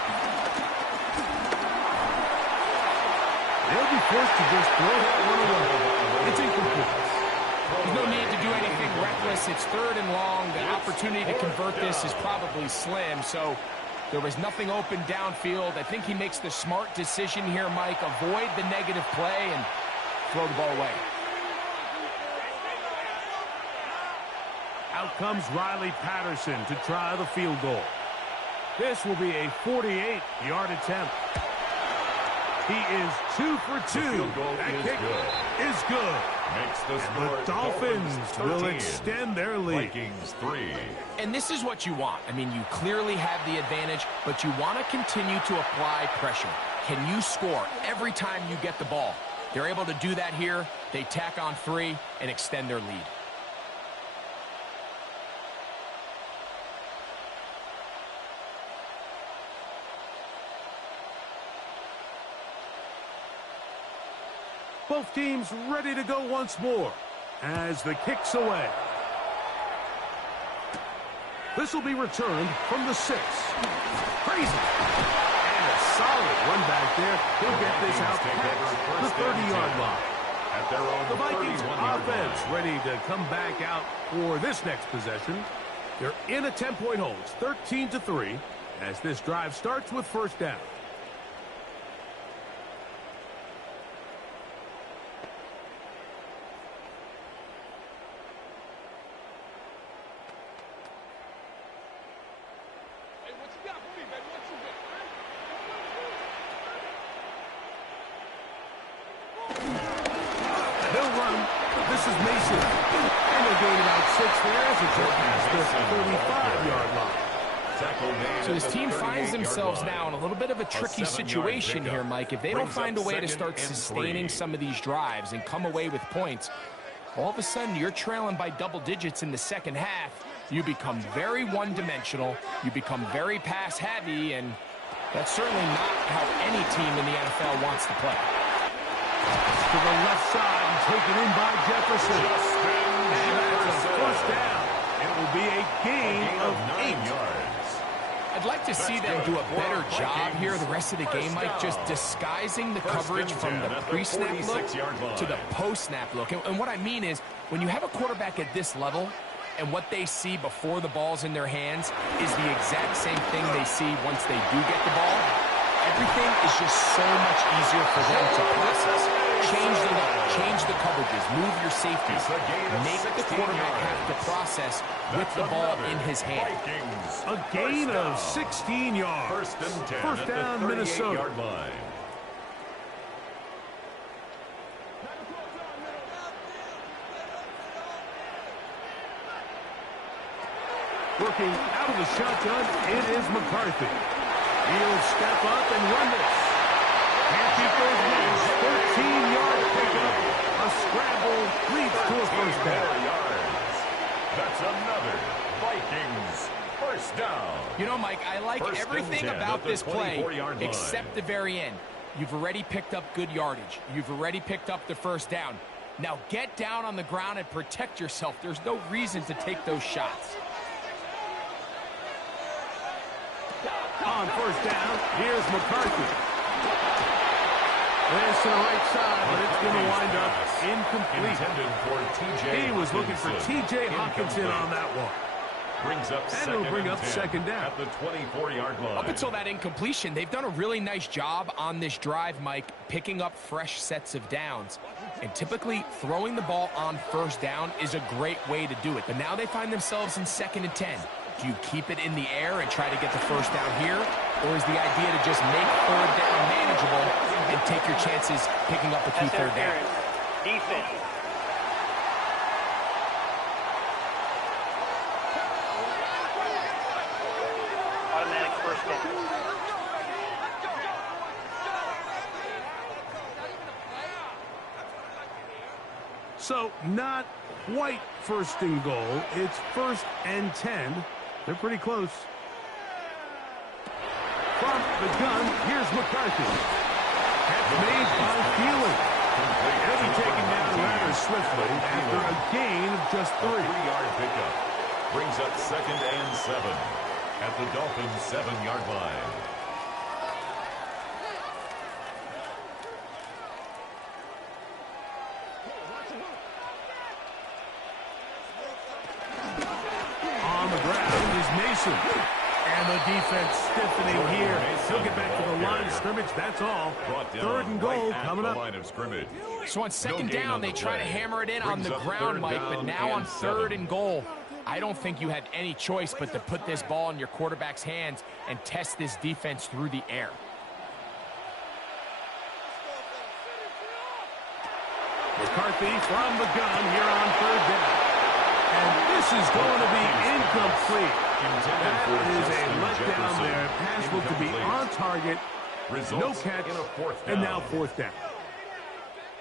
They'll be forced to just throw that one away. It's incomplete. There's no need to do anything reckless. It's 3rd and long. The opportunity to convert this is probably slim, so there was nothing open downfield. I think he makes the smart decision here, Mike. Avoid the negative play and throw the ball away. Out comes Riley Patterson to try the field goal. This will be a 48-yard attempt. He is 2 for 2. That kick is good. Makes the score. The Dolphins will extend their lead. Vikings 3. And this is what you want. I mean, you clearly have the advantage, but you want to continue to apply pressure. Can you score every time you get the ball? They're able to do that here. They tack on 3 and extend their lead. Both teams ready to go once more as the kick's away. This will be returned from the 6. Crazy. And a solid run back there. He'll get this out past the 30-yard line. At their own The Vikings offense ready to come back out for this next possession. They're in a 10-point hold, 13-3, as this drive starts with first down. This is Mason. And they gain about 6 there as it goes past the 35-yard line. So this team finds themselves now in a little bit of a tricky situation here, Mike. If they don't find a way to start sustaining some of these drives and come away with points, all of a sudden you're trailing by double digits in the second half. You become very one-dimensional. You become very pass-heavy, and that's certainly not how any team in the NFL wants to play. To the left side and taken in by Jefferson. And that's a first down. It will be a gain of 8 yards. I'd like to see them do a better job here the rest of the game, Mike, just disguising the coverage from the pre-snap look to the post-snap look. And what I mean is, when you have a quarterback at this level, and what they see before the ball's in their hands is the exact same thing they see once they do get the ball, everything is just so much easier for them to process. Change the look, change the coverages, move your safeties, make the quarterback have to process with the ball in his hand. A gain of 16 yards. First down, Minnesota. Working out of the shotgun, it is McCarthy. He'll step up and run this. Can't beat those wins. 13-yard pickup. A scramble leads to a first down. Yards. That's another Vikings first down. You know, Mike, I like everything about this play except the very end. You've already picked up good yardage. You've already picked up the first down. Now get down on the ground and protect yourself. There's no reason to take those shots. On first down, here's McCarthy. Pass to the right side, but it's going to wind up incomplete. He was looking for T.J. Hawkinson on that one. Brings up and it'll bring up second down. At the 24-yard line. Up until that incompletion, they've done a really nice job on this drive, Mike, picking up fresh sets of downs. And typically, throwing the ball on first down is a great way to do it. But now they find themselves in 2nd and 10. Do you keep it in the air and try to get the first down here? Or is the idea to just make 3rd down manageable and take your chances picking up a key 3rd down? Defense. Automatic first down. So, not quite 1st and goal. It's 1st and 10. They're pretty close. From the gun, here's McCarthy. Catch made by Thielen. He'll be taken down rather swiftly after a gain of just 3. 3-yard pickup. Brings up 2nd and 7 at the Dolphins' 7-yard line. On the ground is Mason. And the defense stiffening here. He'll get back to the line of scrimmage, that's all. 3rd and goal coming up. Line of scrimmage. So on 2nd down, they try to hammer it in on the ground, Mike, but now on 3rd and goal, I don't think you had any choice but to put this ball in your quarterback's hands and test this defense through the air. McCarthy from the gun here on 3rd down. And this is going to be incomplete. That is a letdown there. Pass looked to be on target. No catch. And now 4th down.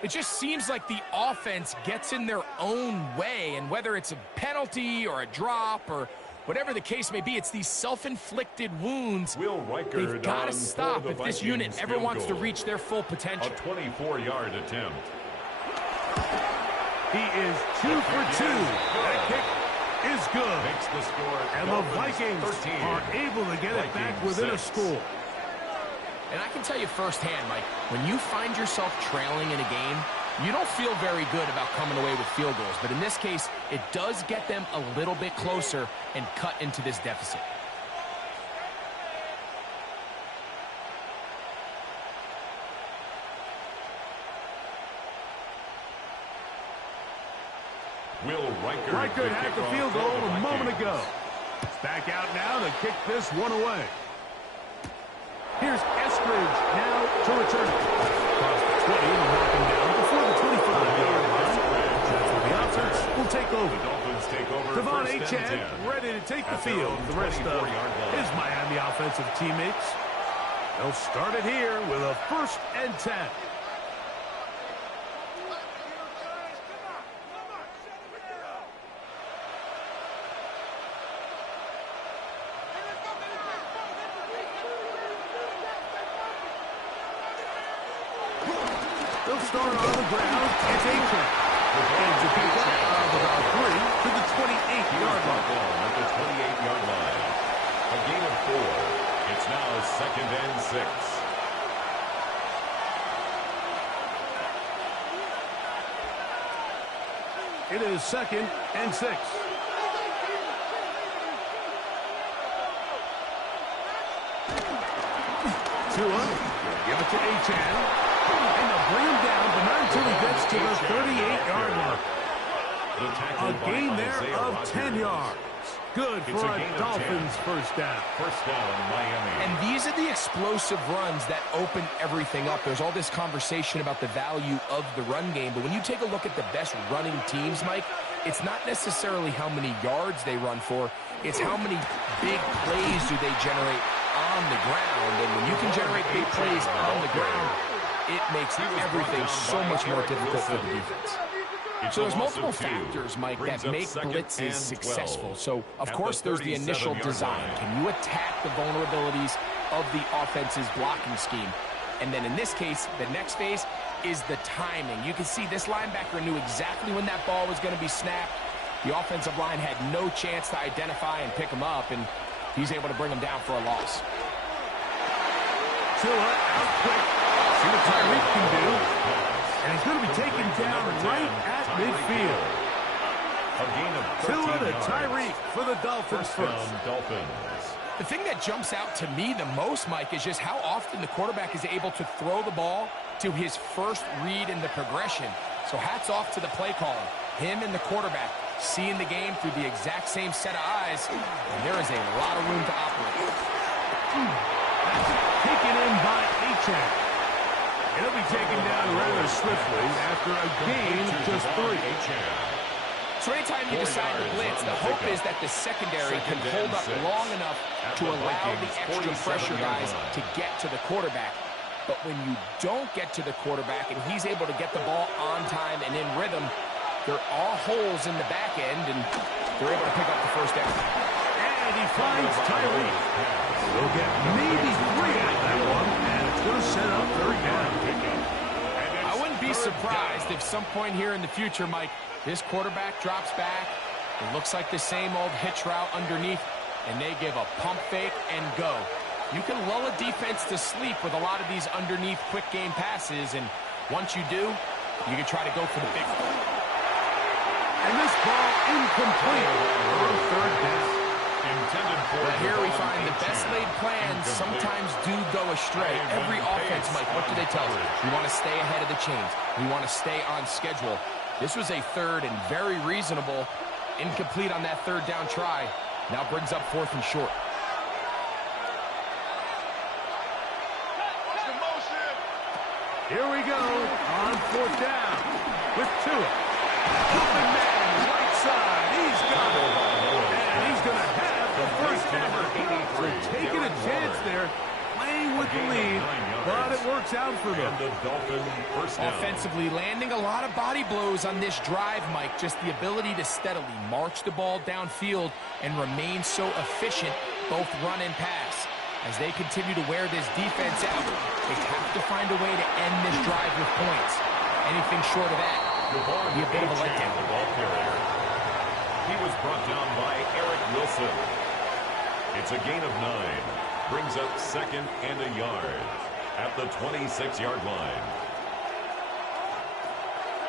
It just seems like the offense gets in their own way, and whether it's a penalty or a drop or whatever the case may be, it's these self-inflicted wounds. They've got to stop if this unit ever wants to reach their full potential. A 24-yard attempt. He is 2 for 2. That kick is good. Makes the score. And the Vikings are able to get it back within a score. And I can tell you firsthand, Mike, when you find yourself trailing in a game, you don't feel very good about coming away with field goals. But in this case, it does get them a little bit closer and cut into this deficit. Reichert had the field goal a moment ago. Back out now to kick this one away. Here's Eskridge now to return it. Across the 20 and knock him down before the 25-yard line. That's where the offense will take over. The Dolphins take over. Devon Achane ready to take the field. The rest of his Miami offensive teammates. They'll start it here with a 1st and 10. They'll start on the ground. It's Achane. It's a pick up of about 3 to the 28-yard line. At the 28-yard line. A gain of 4. It's now 2nd and 6. It is 2nd and 6. Tua, give it to Achane. And they'll bring him down, but not until he gets to the 38-yard line. A gain there of 10 yards. Good for a Dolphins first down. First down, Miami. And these are the explosive runs that open everything up. There's all this conversation about the value of the run game, but when you take a look at the best running teams, Mike, it's not necessarily how many yards they run for, it's how many big plays do they generate on the ground. And when you can generate big plays on the ground, it makes everything so much more difficult for the defense. So there's multiple factors, Mike, that make blitzes successful. So, of course, there's the initial design. Can you attack the vulnerabilities of the offense's blocking scheme? And then in this case, the next phase is the timing. You can see this linebacker knew exactly when that ball was going to be snapped. The offensive line had no chance to identify and pick him up, and he's able to bring him down for a loss. Tua out quick. See what Tyreek can do. And he's going to be taken down right at midfield. A gain of 13 Tua to yards. Tyreek for the Dolphins first. Dolphins. The thing that jumps out to me the most, Mike, is just how often the quarterback is able to throw the ball to his first read in the progression. So hats off to the play caller. Him and the quarterback seeing the game through the exact same set of eyes, and there is a lot of room to operate. Taken in by Achane. He'll be taken down rather swiftly after a gain of just 3. So anytime you decide to blitz, the hope is that the secondary can hold up long enough to allow the extra pressure guys to get to the quarterback. But when you don't get to the quarterback and he's able to get the ball on time and in rhythm, there are holes in the back end, and they're able to pick up the first down. And he finds Tyreek. He'll get maybe 3 out of that one, and it's going to set up third down. I wouldn't be surprised if some point here in the future, Mike, this quarterback drops back. It looks like the same old hitch route underneath, and they give a pump fake and go. You can lull a defense to sleep with a lot of these underneath quick game passes, and once you do, you can try to go for the big one. And this ball incomplete on third down. But here we find the best laid plans sometimes do go astray. Every offense, Mike, what do they tell you? We want to stay ahead of the chains. We want to stay on schedule. This was a third and very reasonable. Incomplete on that third down try. Now brings up 4th and short. Here we go on 4th down with Tua. Open man, right side. He's got it. And he's going to have the first down. So taking a chance there, playing with the lead, but it works out for them. And the Dolphin first down. Offensively landing a lot of body blows on this drive, Mike. Just the ability to steadily march the ball downfield and remain so efficient, both run and pass. As they continue to wear this defense out, they have to find a way to end this drive with points. Anything short of that would be a bit of a letdown. The ball carrier. He was brought down by Eric Wilson. It's a gain of 9. Brings up 2nd and a yard at the 26-yard line.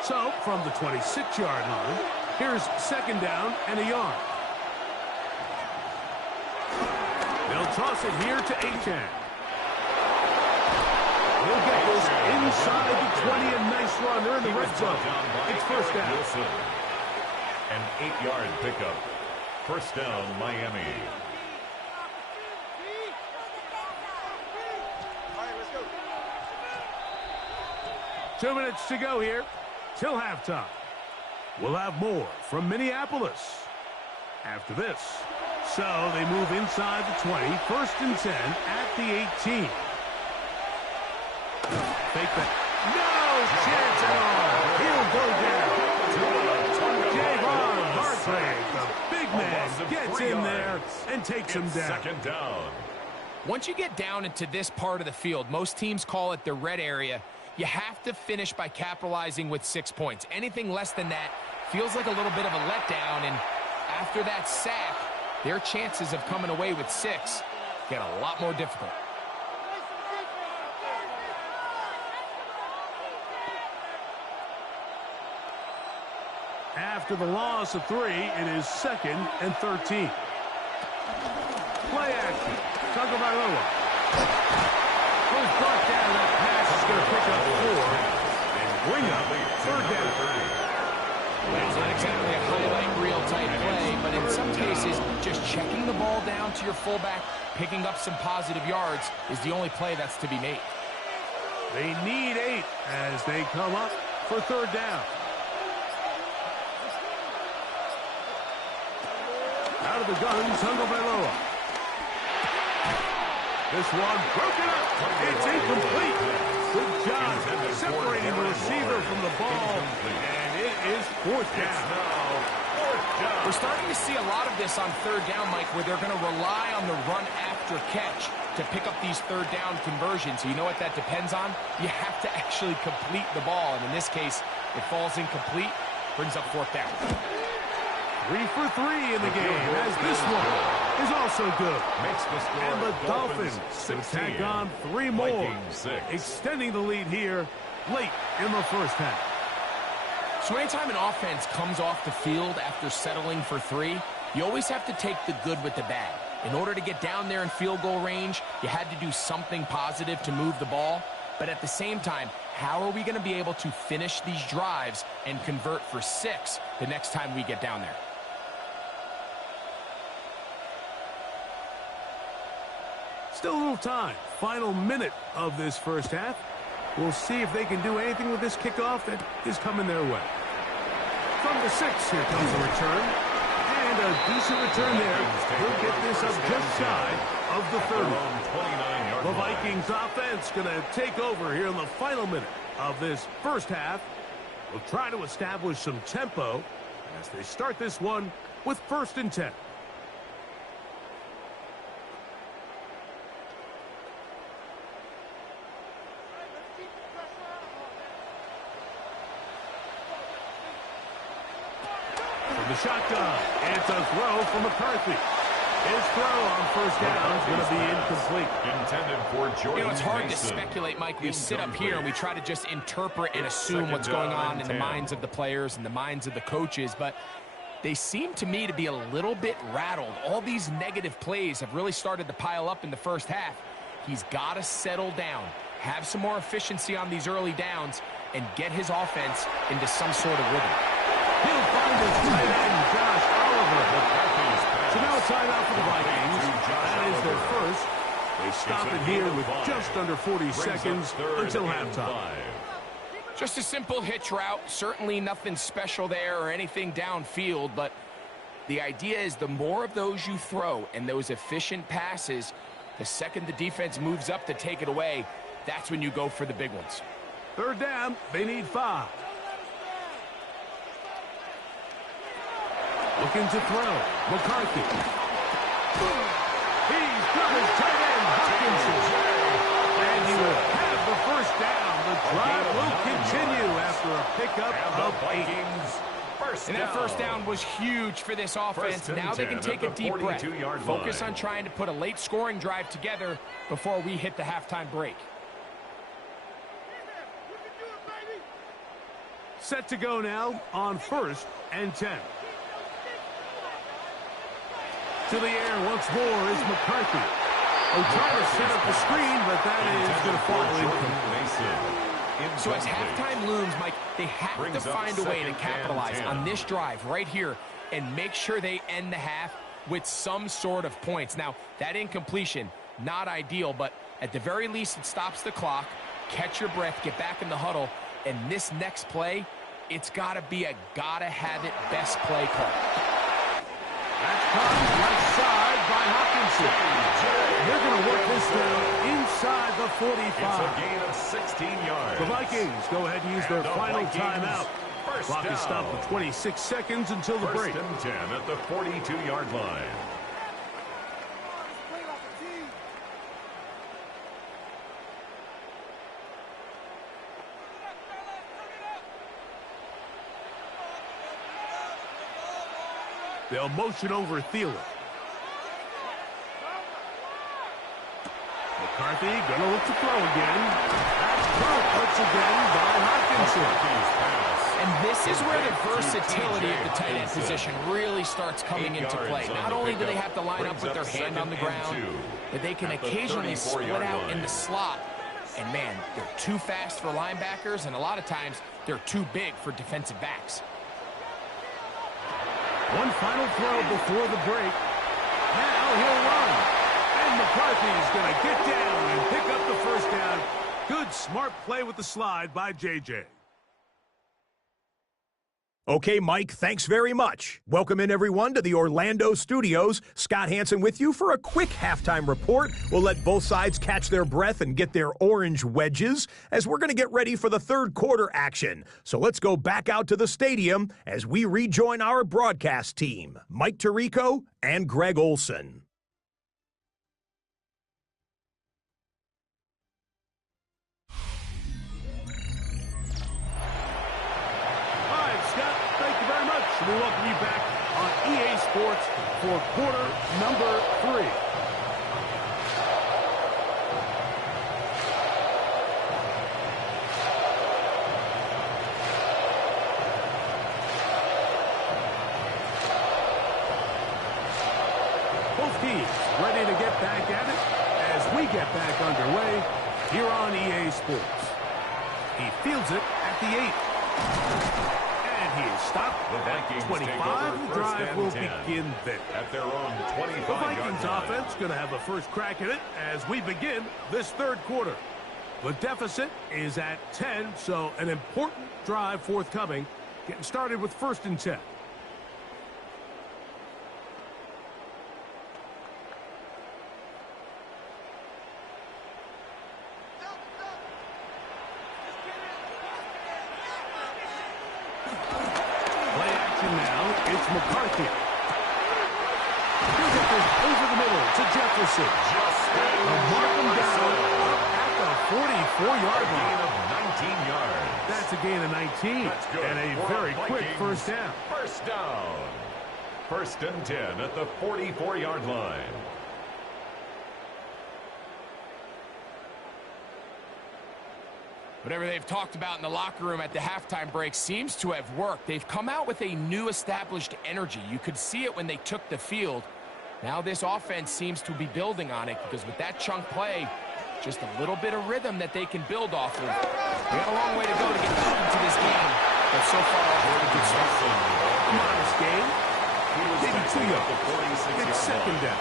So from the 26-yard line, here's 2nd down and a yard. They'll toss it here to Achane. He'll get this inside the 20, a nice run. They're in the red zone. It's first down. Wilson. An 8-yard pickup. First down, Miami. All right, let's go. 2 minutes to go here till halftime. We'll have more from Minneapolis after this. So they move inside the 20, 1st and 10 at the 18. Fake that. No chance at all. He'll go down. Javon Hargrave, the big man, gets in there and takes him down. 2nd down. Once you get down into this part of the field, most teams call it the red area. You have to finish by capitalizing with 6 points. Anything less than that feels like a little bit of a letdown, and after that sack, their chances of coming away with 6 get a lot more difficult. After the loss of 3, it is 2nd and 13. Play action. Tagovailoa. Goes brought down. That pass is going to pick up 4 and bring up 3rd down. It's not exactly a highlight reel type play, but in some cases, just checking the ball down to your fullback, picking up some positive yards is the only play that's to be made. They need 8 as they come up for 3rd down. Out of the gun, Tagovailoa. This one broken up. It's incomplete. Good job separating the receiver from the ball. And it is fourth down. We're starting to see a lot of this on third down, Mike, where they're going to rely on the run after catch to pick up these third down conversions. So you know what that depends on? You have to actually complete the ball. And in this case, it falls incomplete, brings up fourth down. 3 for 3 in the game, as this one is also good. Makes the score. And the Dolphins tack on 3 more, extending the lead here late in the first half. So anytime an offense comes off the field after settling for 3, you always have to take the good with the bad. In order to get down there in field goal range, you had to do something positive to move the ball. But at the same time, how are we going to be able to finish these drives and convert for 6 the next time we get down there? Still a little time. Final minute of this first half. We'll see if they can do anything with this kickoff that is coming their way. From the 6, here comes a return. And a decent return there. He'll get this up just shy of the 30. The Vikings offense going to take over here in the final minute of this first half. We'll try to establish some tempo as they start this one with 1st and 10. The shotgun. It's a throw from McCarthy. His throw on first down is going to be incomplete. Intended for Jordan. You know, it's hard to speculate, Mike. We sit up here and we try to just interpret and assume what's going on in the minds of the players and the minds of the coaches, but they seem to me to be a little bit rattled. All these negative plays have really started to pile up in the first half. He's got to settle down, have some more efficiency on these early downs, and get his offense into some sort of rhythm. He'll find his tight end, Josh Oliver. So now a timeout for the Vikings. That is their first. They stop it here with just under 40 seconds until halftime. Just a simple hitch route. Certainly nothing special there or anything downfield, but the idea is the more of those you throw and those efficient passes, the second the defense moves up to take it away, that's when you go for the big ones. 3rd down, they need 5. Looking to throw. McCarthy. He's got his tight end, Hopkinson. And he will have the first down. The drive will continue after a pickup of 8. And that first down was huge for this offense. Now they can take a deep breath. Focus on trying to put a late scoring drive together before we hit the halftime break. Set to go now on 1st and 10. To the air once more is McCarthy. Trying to set up the screen, but that is going to fall incomplete. So as halftime looms, Mike, they have to find a way to capitalize on this drive right here and make sure they end the half with some sort of points. Now, that incompletion, not ideal, but at the very least it stops the clock. Catch your breath, get back in the huddle, and this next play, it's got to be a gotta-have-it best play call. That comes right side by Hopkinson. They're going to work this down inside the 45. It's a gain of 16 yards. The Vikings go ahead and use their final timeout. Clock is stopped for 26 seconds until the break. 1st and 10 at the 42-yard line. They'll motion over Thielen. McCarthy going to look to throw again. That's caught once again by Hopkinson. And this is where the versatility of the tight end position really starts coming into play. Not only do they have to line up with their hand on the ground, but they can occasionally split out in the slot. And man, they're too fast for linebackers, and a lot of times they're too big for defensive backs. One final throw before the break. Now he'll run. And McCarthy's going to get down and pick up the first down. Good, smart play with the slide by J.J. Okay, Mike, thanks very much. Welcome in, everyone, to the Orlando studios. Scott Hansen with you for a quick halftime report. We'll let both sides catch their breath and get their orange wedges as we're going to get ready for the third quarter action. So let's go back out to the stadium as we rejoin our broadcast team, Mike Tirico and Greg Olson. We welcome you back on EA Sports for quarter number 3. Both teams ready to get back at it as we get back underway here on EA Sports. He fields it at the 8. He is stopped. The Vikings 25. The drive will begin there. At their own 25-yard The Vikings offense going to have a first crack at it as we begin this third quarter. The deficit is at 10, so an important drive forthcoming. Getting started with 1st and 10. McCarthy. He's up over the middle to Jefferson. Mark him down at the 44-yard line. Of 19 yards. That's a gain of 19. That's good. And a very quick first down. First down. 1st and 10 at the 44-yard line. Whatever they've talked about in the locker room at the halftime break seems to have worked. They've come out with a new established energy. You could see it when they took the field. Now this offense seems to be building on it because with that chunk play, just a little bit of rhythm that they can build off of. They got a long way to go to get back into this game, but so far off to a good start. Modest game. Maybe too young. It's 2nd down.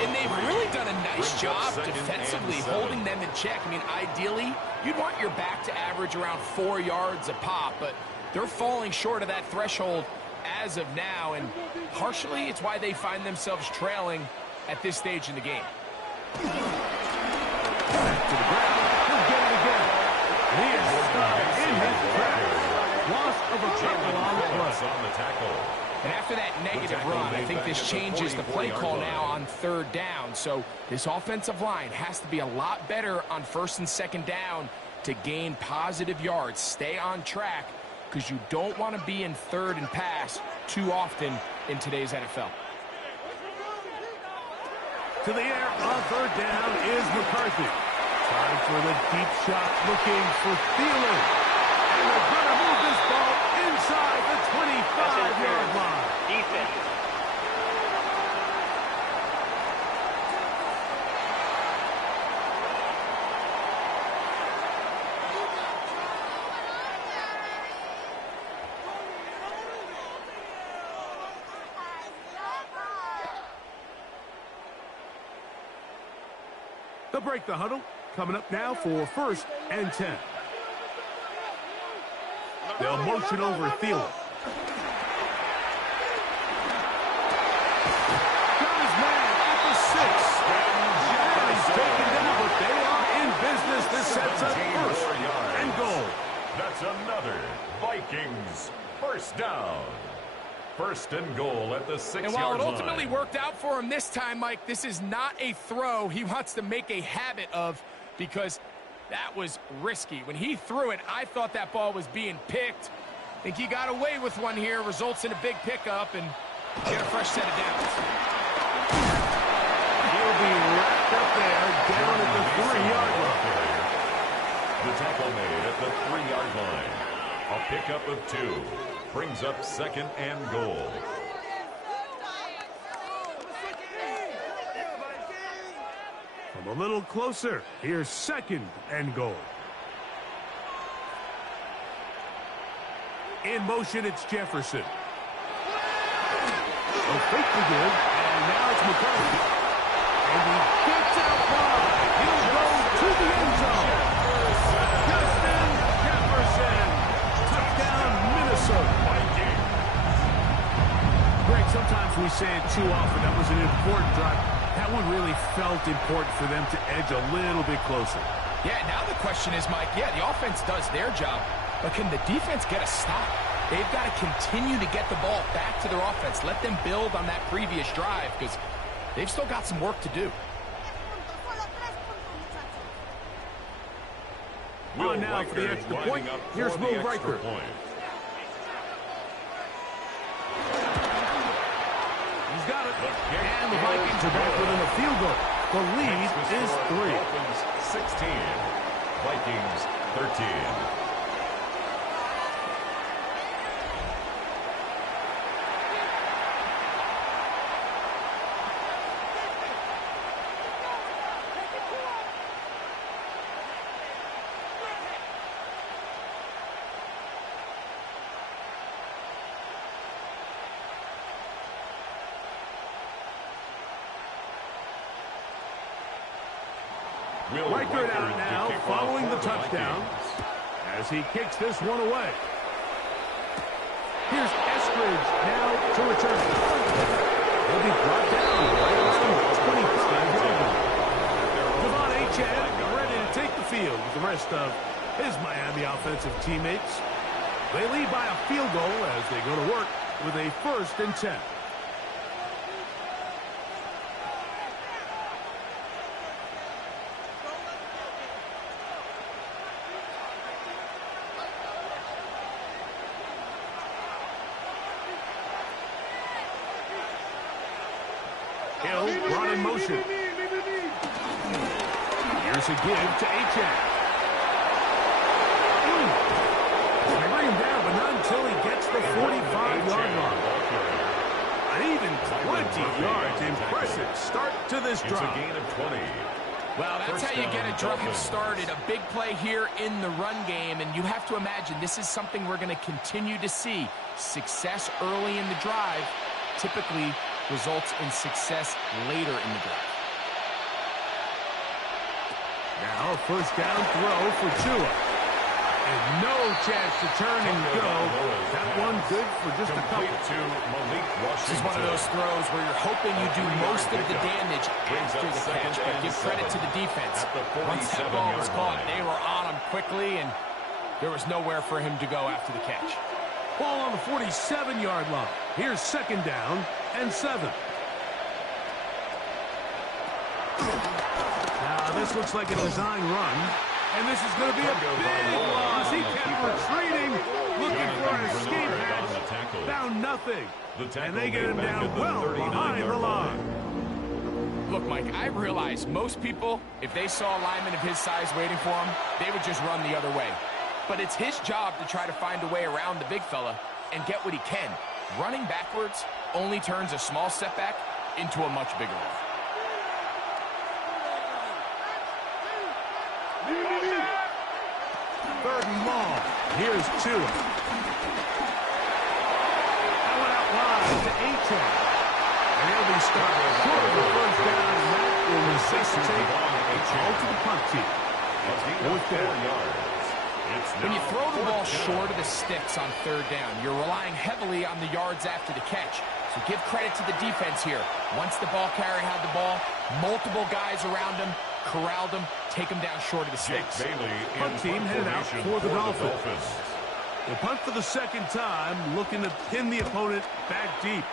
And they've really done a nice job defensively holding them in check. I mean, ideally, you'd want your back to average around 4 yards a pop, but they're falling short of that threshold as of now, and partially it's why they find themselves trailing at this stage in the game. Back to the ground. He'll get it again. He is stopped in his tracks. Loss of a tackle on the tackle. And after that negative run, I think this changes the play call now on 3rd down. So this offensive line has to be a lot better on 1st and 2nd down to gain positive yards. Stay on track because you don't want to be in 3rd and pass too often in today's NFL. To the air on 3rd down is McCarthy. Trying for the deep shot, looking for Thielen. And they're going to move this ball inside the 25-yard line. Defense. They'll break the huddle. Coming up now for 1st and 10. They'll motion over Thielen. Got his man at the 6. And he's taken down, but they are in business. This sets up 1st and goal. That's another Vikings first down. 1st and goal at the 6-yard line. And while it ultimately worked out for him this time, Mike, this is not a throw he wants to make a habit of because that was risky. When he threw it, I thought that ball was being picked. I think he got away with one here, results in a big pickup, and get a fresh set of downs. He'll be wrapped up there, down at the 3-yard line. The tackle made at the 3-yard line. A pickup of 2. Brings up 2nd and goal. From a little closer, here's 2nd and goal. In motion, it's Jefferson. A fake to give, and now it's McCarthy. And he gets out wide. He'll go to the end zone. Justin Jefferson. Touchdown, Minnesota. Minnesota. Greg, sometimes we say it too often. That was an important drive. That one really felt important for them to edge a little bit closer. Yeah, now the question is, Mike, yeah, the offense does their job, but can the defense get a stop? They've got to continue to get the ball back to their offense. Let them build on that previous drive because they've still got some work to do. Will now for the extra point. Here's Will Riker. He's got it. And the Vikings are back within a field goal. The lead is 3. Dolphins 16, Vikings 13. Riker out now, following the touchdown, as he kicks this one away. Here's Eskridge now to return. He'll be brought down right around the 25-yard line. Devon Achane ready to take the field with the rest of his Miami offensive teammates. They lead by a field goal as they go to work with a 1st and 10. Hill brought in motion. Here's a give to Achane. They bring him down, but not until he gets the 45-yard line. An even 20 yards. Impressive start to this drive. It's a gain of 20. Well, that's how you get a drive started. A big play here in the run game, and you have to imagine this is something we're going to continue to see. Success early in the drive typically results in success later in the drive. Now, 1st down throw for Tua. And no chance to turn and go. That one good for just a couple. This is one of those throws where you're hoping you do most of the damage after the catch, but give credit to the defense. Once that ball was caught, they were on him quickly, and there was nowhere for him to go after the catch. Ball on the 47-yard line. Here's 2nd down and 7. Now, this looks like a design run, and this is going to be a big loss. He kept retreating, looking for an escape hatch, found nothing, and they get him down well behind the line. Look, Mike, I realize most people, if they saw a lineman of his size waiting for him, they would just run the other way. But it's his job to try to find a way around the big fella and get what he can. Running backwards only turns a small setback into a much bigger one. Third and long. Here's Tua. That went out wide to Achane. And he'll be stopped short of the 1st down, and that will necessitate a call to the punt team. It's 4th down. When you throw the ball short of the sticks on 3rd down, you're relying heavily on the yards after the catch. So give credit to the defense here. Once the ball carrier had the ball, multiple guys around him, corralled him, take him down short of the sticks. Punt team headed out for the Dolphins. They punt for the 2nd time, looking to pin the opponent back deep.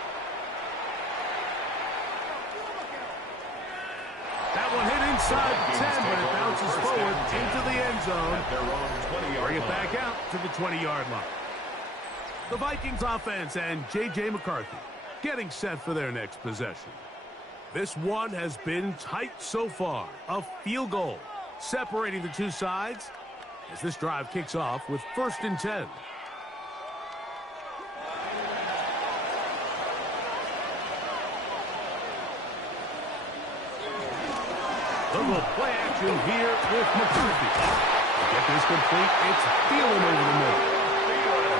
That one hit inside the 10, but it bounces forward into the end zone. Bring it back out to the 20-yard line. The Vikings offense and J.J. McCarthy getting set for their next possession. This one has been tight so far. A field goal separating the two sides as this drive kicks off with 1st and 10. A little play action here with McCarthy. To get this complete, it's Thielen over the middle.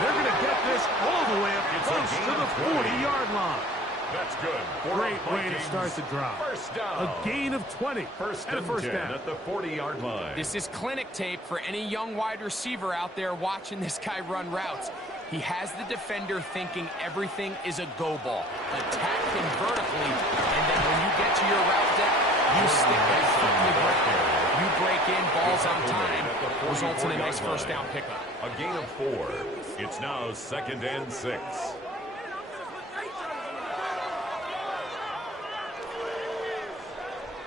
They're going to get this all the way up close to the 40-yard line. That's good. Great way to start the drive. First down. A gain of 20. First and a first down at the 40-yard line. This is clinic tape for any young wide receiver out there watching this guy run routes. He has the defender thinking everything is a go ball. Attack him vertically, and then when you get to your route depth, you stick that foot in the ground. You break in, balls on time, results in a nice first down pickup. A gain of 4. It's now 2nd and 6.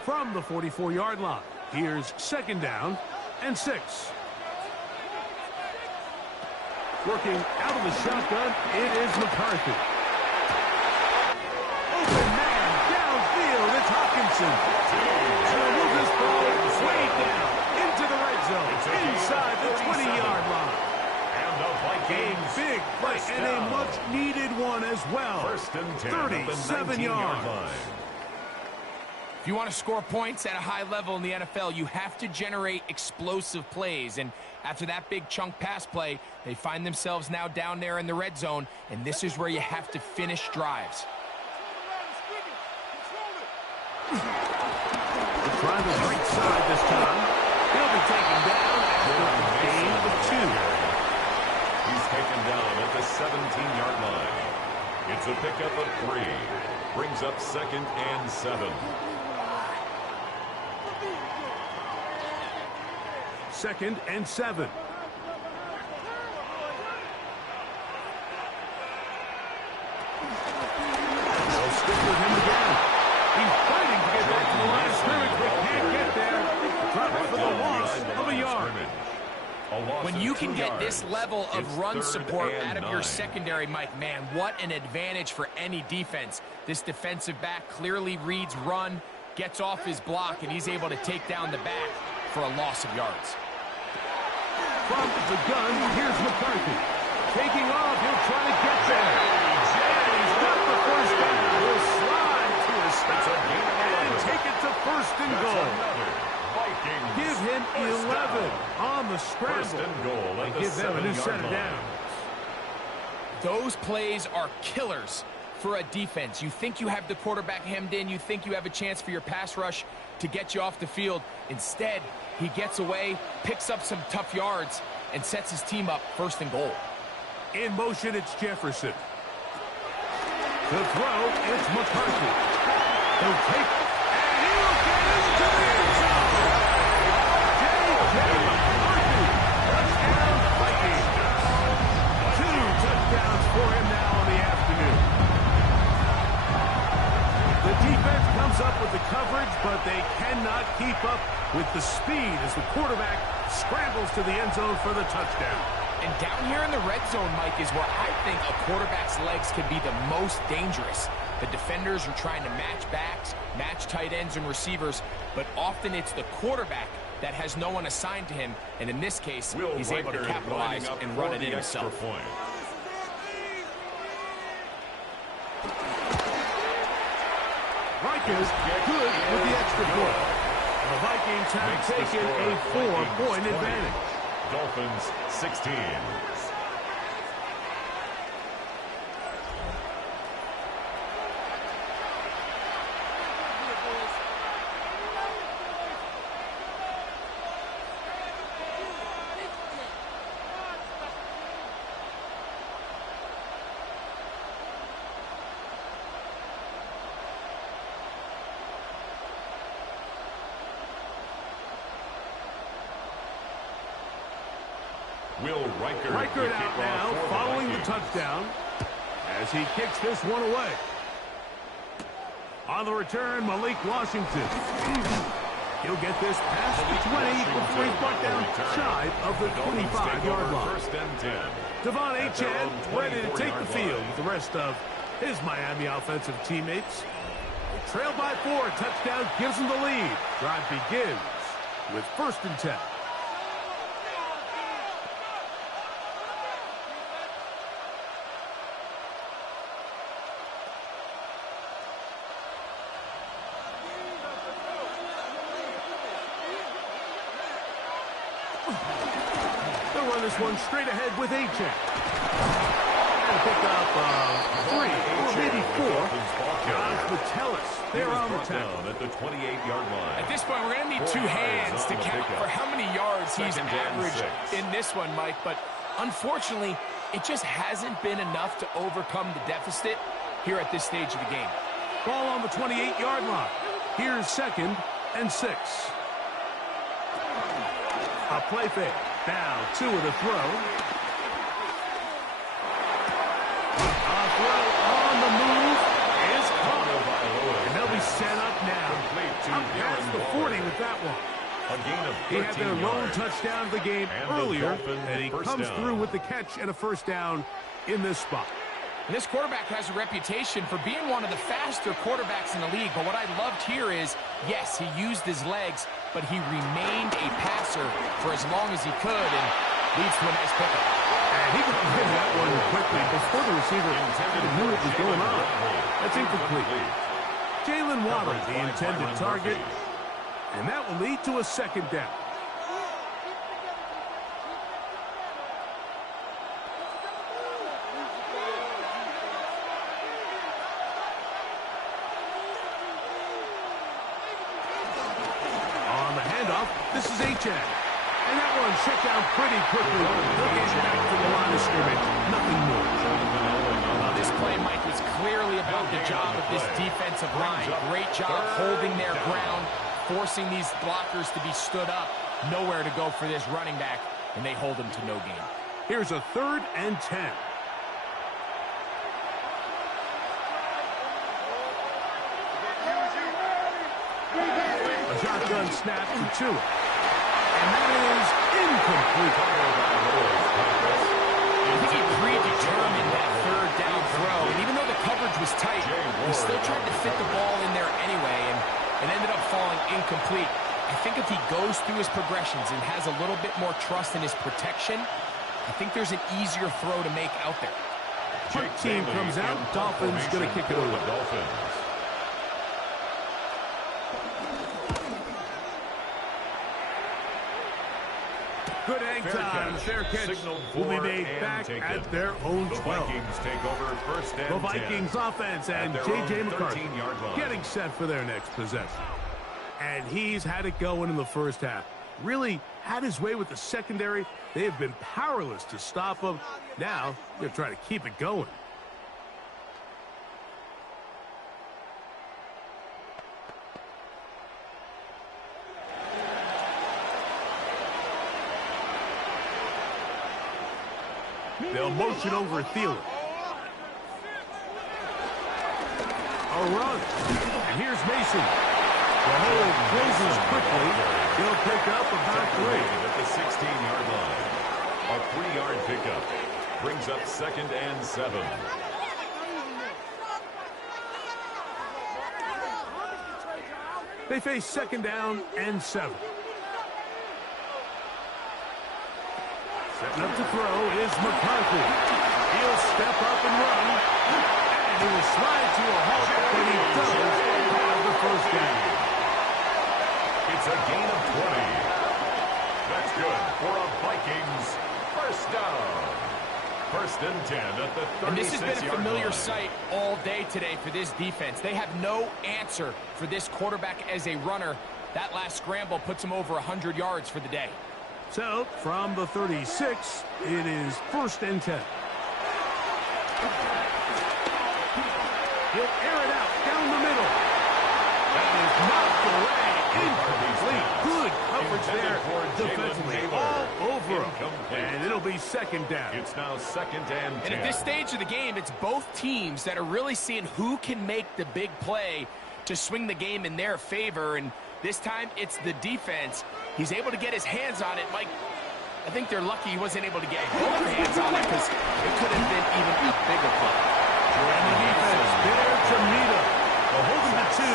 From the 44-yard line, here's 2nd down and 6. Working out of the shotgun, it is McCarthy. Open man, downfield, it's Hawkinson. And he'll move this ball way down into the red zone, inside the 20-yard line. And the Vikings. A big play and a much-needed one as well. 1st and 10 at the 37 yards. yards. If you want to score points at a high level in the NFL, you have to generate explosive plays. And after that big chunk pass play, they find themselves now down there in the red zone, and this is where you have to finish drives. They're trying the right side this time. He'll be taken down after a gain of 2. He's taken down at the 17-yard line. It's a pickup of 3. Brings up 2nd and 7. 2nd and 7. They'll stick with him again. He's fighting to get back to the line of scrimmage, but can't get there. Drops for the loss of a yard. When you can get this level of run support out of your secondary, Mike, man, what an advantage for any defense. This defensive back clearly reads run, gets off his block, and he's able to take down the back for a loss of yards. From the gun, here's McCarthy. Taking off, he'll try to get there. And he's got the first down. He'll slide to a stop and take it to 1st and goal. Give him 11 on the scramble. 1st and goal and give them a new set of downs. Those plays are killers for a defense. You think you have the quarterback hemmed in. You think you have a chance for your pass rush to get you off the field. Instead, he gets away, picks up some tough yards, and sets his team up 1st and goal. In motion, it's Jefferson. To throw, it's McCarthy. He'll take it, and he'll get into the end zone. J.J. McCarthy. Touchdown, Vikings. 2 touchdowns for him now in the afternoon. The defense comes up with the coverage, but they cannot keep up with the speed as the quarterback scrambles to the end zone for the touchdown. And down here in the red zone, Mike, is where I think a quarterback's legs can be the most dangerous. The defenders are trying to match backs, match tight ends and receivers, but often it's the quarterback that has no one assigned to him, and in this case, he's able to capitalize and run it in himself. Rikers good with the extra point. The Vikings have taken a 4-point advantage. Dolphins 16. Reichert out now, following the touchdown, as he kicks this one away. On the return, Malik Washington. He'll get this past the 20 before he's brought down shy of the 25-yard line. 1st and 10. Devon Achane ready to take the field with the rest of his Miami offensive teammates. They trail by 4. Touchdown gives them the lead. Drive begins with 1st and 10. This one straight ahead with Achane. And pick up 3 or maybe 4. Josh Metellus, they're on the tackle. At the 28-yard line. At this point, we're going to need 2 hands to count for how many yards he's averaged in this one, Mike. But unfortunately, it just hasn't been enough to overcome the deficit here at this stage of the game. Ball on the 28-yard line. Here's 2nd and 6. A play fake. Now 2 with a throw. A throw on the move is caught. And they'll be set up now. Up past the 40 with that one. He had their lone touchdown of the game earlier, and he comes through with the catch and a first down in this spot. And this quarterback has a reputation for being one of the faster quarterbacks in the league, but what I loved here is, yes, he used his legs, but he remained a passer for as long as he could, and leads to a nice pickup. And he got rid of that one quickly before the receiver even knew what was going on. That's incomplete. Jalen Waddle, the intended target, and that will lead to a 2nd down. On the handoff, this is H.N. And that one shut down pretty quickly. He'll get back to the line of scrimmage. Nothing more. Well, this play, Mike, was clearly about the job of this defensive line. Great job holding their ground, forcing these blockers to be stood up. Nowhere to go for this running back, and they hold him to no gain. Here's a 3rd and 10. A shotgun snap to Tua. And that is incomplete. I think he predetermined that 3rd down throw, and even though the coverage was tight, he still tried to fit the ball in there anyway, and it ended up falling incomplete. I think if he goes through his progressions and has a little bit more trust in his protection, I think there's an easier throw to make out there. Punt team comes out. Dolphins going to kick it away. Good hang time. Fair catch will be made back at their own 12. The Vikings take over 1st and 10. The Vikings offense and J.J. McCarthy getting set for their next possession. And he's had it going in the first half. Really had his way with the secondary. They have been powerless to stop him. Now they're trying to keep it going. They'll motion over Thielen. A run. And here's Mason. The hole closes quickly. He'll pick up about 3. At the 16-yard line. A 3-yard pickup. Brings up 2nd and 7. They face 2nd down and 7. Setting up to throw is McCarthy. He'll step up and run. And he will slide to a halt, but he does have the first down. It's a gain of 20. That's good for a Vikings first down. 1st and 10 at the 36-yard line. And this has been a familiar sight all day today for this defense. They have no answer for this quarterback as a runner. That last scramble puts him over 100 yards for the day. So, from the 36, it is 1st and 10. He'll air it out down the middle. That is knocked away. Incomplete. Good coverage there defensively. All over him. And it'll be 2nd down. It's now 2nd and 10. And at this stage of the game, it's both teams that are really seeing who can make the big play to swing the game in their favor. And this time, it's the defense. He's able to get his hands on it. Mike, I think they're lucky he wasn't able to get both hands on it because it could have been even a bigger play. And the defense there to meet him. They'll hold him to 2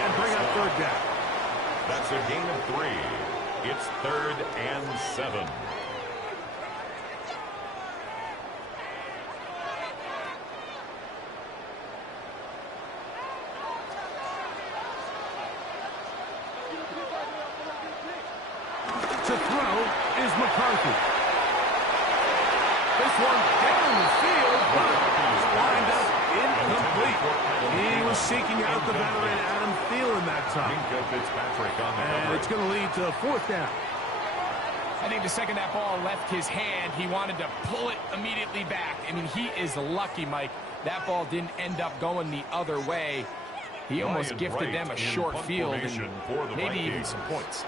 and bring up 3rd down. That's a gain of 3. It's 3rd and 7. To throw is McCarthy. This one down the field, but lined up incomplete. He was seeking out the veteran Adam Thielen that time. Fitzpatrick on the And it's going to lead to 4th down. I think the second that ball left his hand, he wanted to pull it immediately back. I mean, he is lucky, Mike, that ball didn't end up going the other way. He almost gifted them a short field and maybe even some points.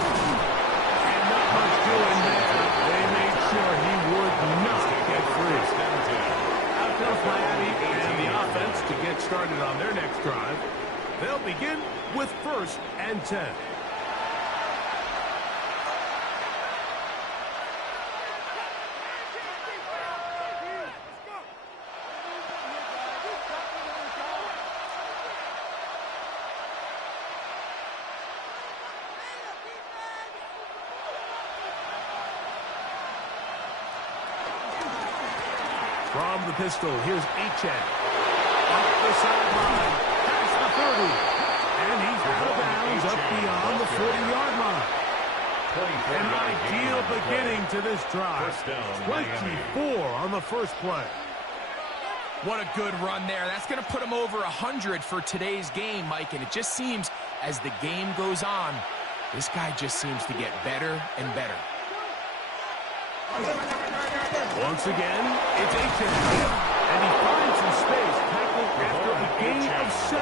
And not much doing there. They made sure he would not get free. Out comes Miami and the offense to get started on their next drive. They'll begin with 1st and 10. From the pistol, here's Achan. Up the sideline, past the 30. And he's out of bounds up beyond the 40-yard line. An ideal beginning to this drive. 24 on the first play. What a good run there. That's going to put him over 100 for today's game, Mike. And it just seems as the game goes on, this guy just seems to get better and better. Once again, it's Achan. And he finds some space, tackled after a gain of 7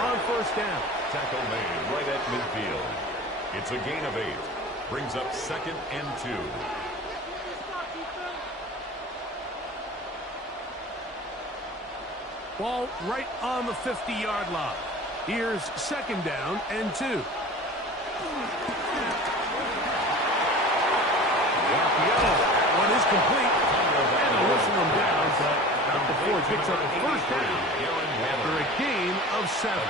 on 1st down. Tackle made right at midfield. It's a gain of 8. Brings up 2nd and 2. Ball right on the 50-yard line. Here's 2nd down and 2. That one is complete. And they'll whistle him down, but not before it picks up a 1st down after a gain of 7.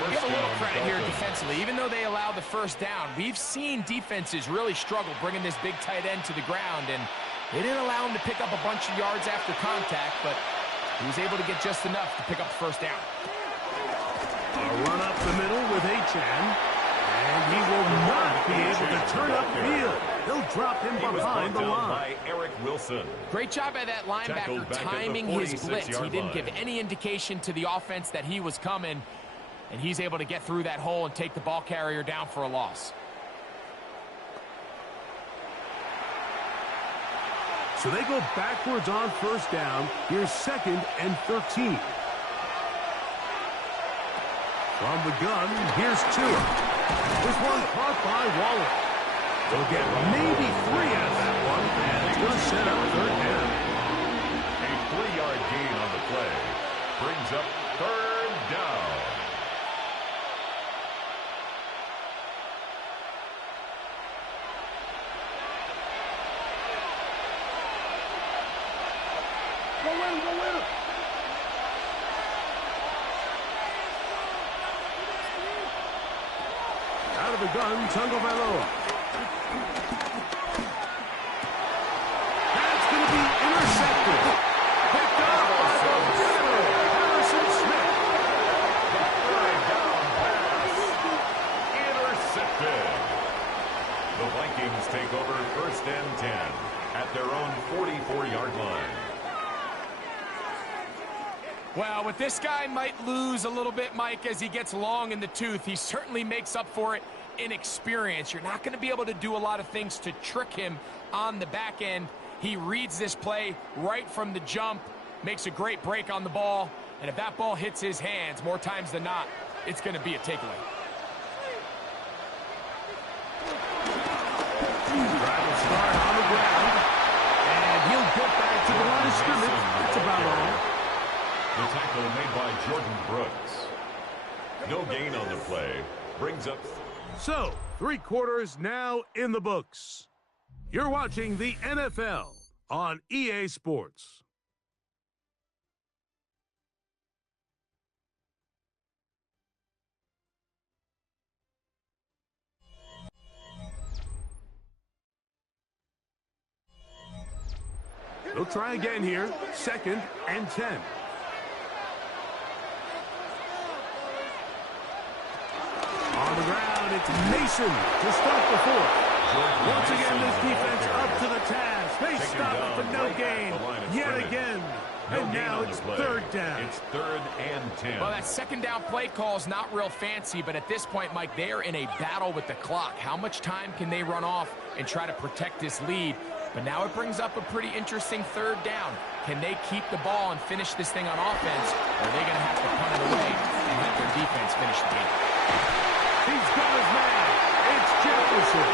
We'll give a little credit here defensively. Even though they allowed the 1st down, we've seen defenses really struggle bringing this big tight end to the ground, and they didn't allow him to pick up a bunch of yards after contact, but he was able to get just enough to pick up the 1st down. A run up the middle with Achan, and he will not be able to turn upfield. They'll drop him behind the line. By Eric Wilson. Great job by that linebacker timing his blitz. He didn't give any indication to the offense that he was coming, and he's able to get through that hole and take the ball carrier down for a loss. So they go backwards on 1st down. Here's 2nd and 13. From the gun, here's Tua. This one caught by Waller. They'll get maybe 3 out of that one, and it's going to set up 3rd down. A 3-yard gain on the play. Brings up 3rd down. Go win. Out of the gun, Tagovailoa. That's going to be intercepted. Picked up by the runner, Harrison Smith. The 3rd down pass. Intercepted. The Vikings take over 1st and 10 at their own 44-yard line. Well, with this guy might lose a little bit, Mike, as he gets long in the tooth. He certainly makes up for it in experience. You're not going to be able to do a lot of things to trick him on the back end. He reads this play right from the jump, makes a great break on the ball, and if that ball hits his hands more times than not, it's going to be a takeaway. Drive will start on the ground, and he'll get back to the line of scrimmage. That's about all. The tackle made by Jordan Brooks. No gain on the play. Brings up. So, 3 quarters now in the books. You're watching the NFL on EA Sports. They'll try again here. 2nd and 10. On the ground, it's Mason to start the 4th. Once again, this defense up to the task. They stop it for no gain. Yet again. And now it's third down. It's 3rd and 10. Well, that second down play call is not real fancy, but at this point, Mike, they are in a battle with the clock. How much time can they run off and try to protect this lead? But now it brings up a pretty interesting third down. Can they keep the ball and finish this thing on offense, or are they going to have to punt it away and let their defense finish the game? He's got his man. It's Jefferson.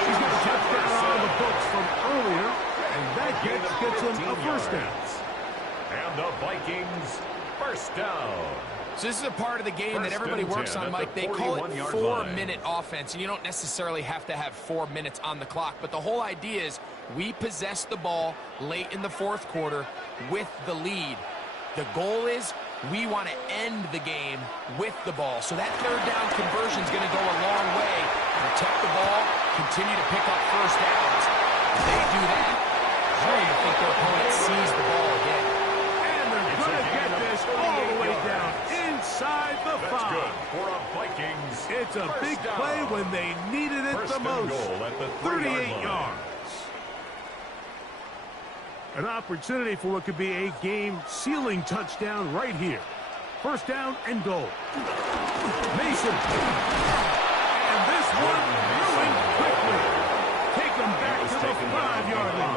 He's got a touchdown on the books from earlier, and that gets him a first down. And the Vikings, first down. So this is a part of the game that everybody works on, Mike. They call it 4-minute offense, and you don't necessarily have to have 4 minutes on the clock. But the whole idea is we possess the ball late in the fourth quarter with the lead. The goal is we want to end the game with the ball. So that third down conversion is going to go a long way. Protect the ball, continue to pick up first downs. If they do that, I think their opponent sees the ball again. And they're going to get this all the way down inside the 5. That's good for a Vikings. It's a big play when they needed it the most. Goal at the 38 yards. An opportunity for what could be a game-sealing touchdown right here. First down and goal. Mason. And this one ruined quickly. Take them back to the 5-yard line.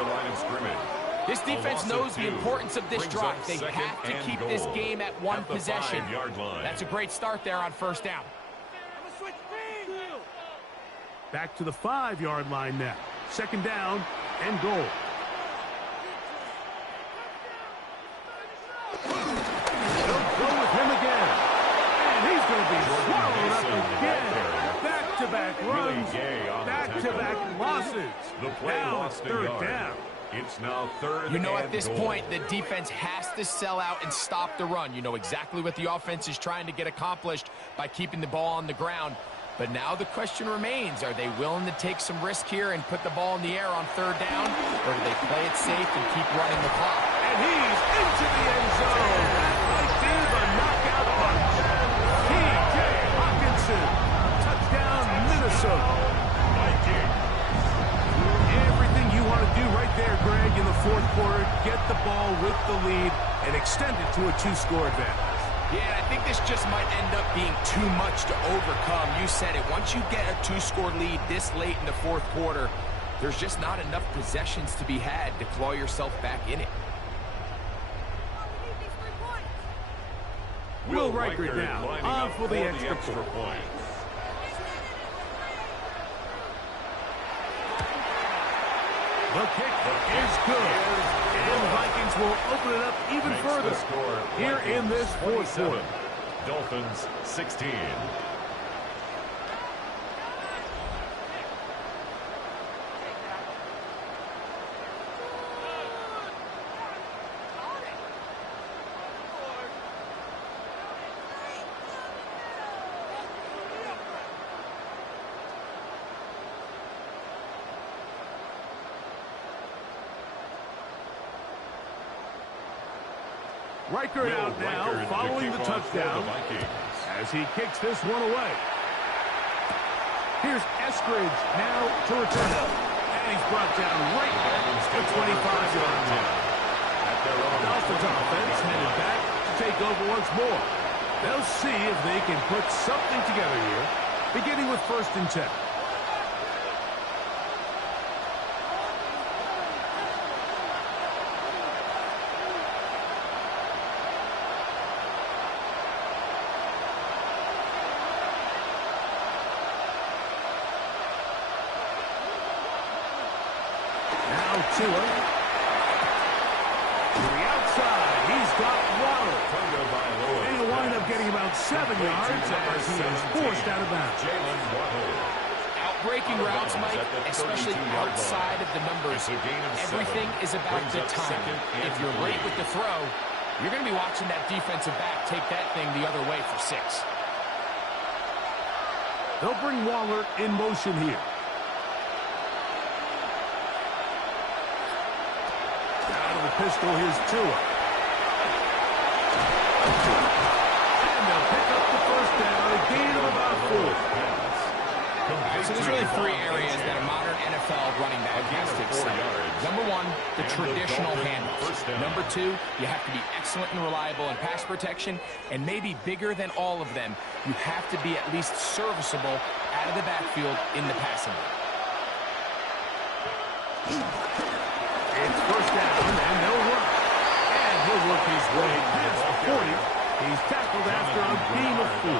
This defense knows the importance of this drive. They have to keep this game at one possession. That's a great start there on first down. Back to the 5-yard line now. Second down and goal. They'll go with him again. And he's going to be swallowed up again. Back-to-back runs, back-to-back losses. Now it's third down. It's now third. You know, at this point, the defense has to sell out and stop the run. You know exactly what the offense is trying to get accomplished by keeping the ball on the ground. But now the question remains, are they willing to take some risk here and put the ball in the air on third down? Or do they play it safe and keep running the clock? And he's into the end zone. That might be the knockout punch. T.J. Hawkinson. Touchdown, Minnesota. Everything you want to do right there, Greg, in the fourth quarter, get the ball with the lead and extend it to a 2-score advantage. Yeah, I think this just might end up being too much to overcome. You said it. Once you get a 2-score lead this late in the fourth quarter, there's just not enough possessions to be had to claw yourself back in it. Will Riker now on for the extra point. The kick is good. And the Vikings will open it up even further here in this fourth quarter. Dolphins 16. Riker out now following the touchdown as he kicks this one away. Here's Eskridge now to return it. And he's brought down right at the 25-yard line. Dolphins offense headed back to take over once more. They'll see if they can put something together here, beginning with 1st and 10. Tua. To the outside, he's got Waddle. And he'll wind up getting about 7 yards as he is forced out of bounds. Outbreaking routes, Mike, especially outside of the numbers. Everything is about the time. If you're late with the throw, you're going to be watching that defensive back take that thing the other way for 6. They'll bring Waller in motion here. Pistol, here's Tua. And they'll pick up the first down, a gain of about 4. So there's really 3 areas that a modern NFL running back has to excel. Number one, the traditional handoffs. Number two, you have to be excellent and reliable in pass protection, and maybe bigger than all of them, you have to be at least serviceable out of the backfield in the passing game. It's first down, and they'll work. And he'll work his way past the 40. He's tackled after a gain of 4.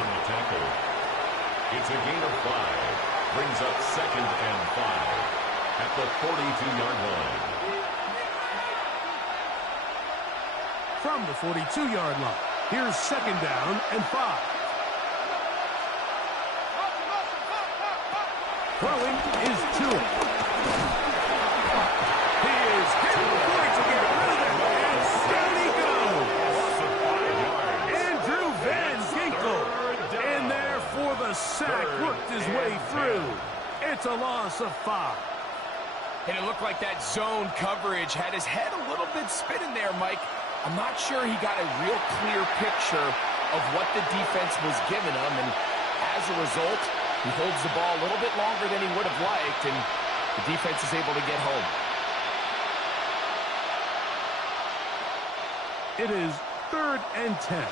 It's a gain of 5. Brings up 2nd and 5 at the 42-yard line. From the 42-yard line, here's 2nd down and 5. Throwing is Tua. He is hitting the point to get rid of it, and down he goes. Andrew Van Ginkel in there for the sack, worked his way through. It's a loss of 5. And it looked like that zone coverage had his head a little bit spinning there, Mike. I'm not sure he got a real clear picture of what the defense was giving him, and as a result, he holds the ball a little bit longer than he would have liked, and the defense is able to get home. It is 3rd and 10.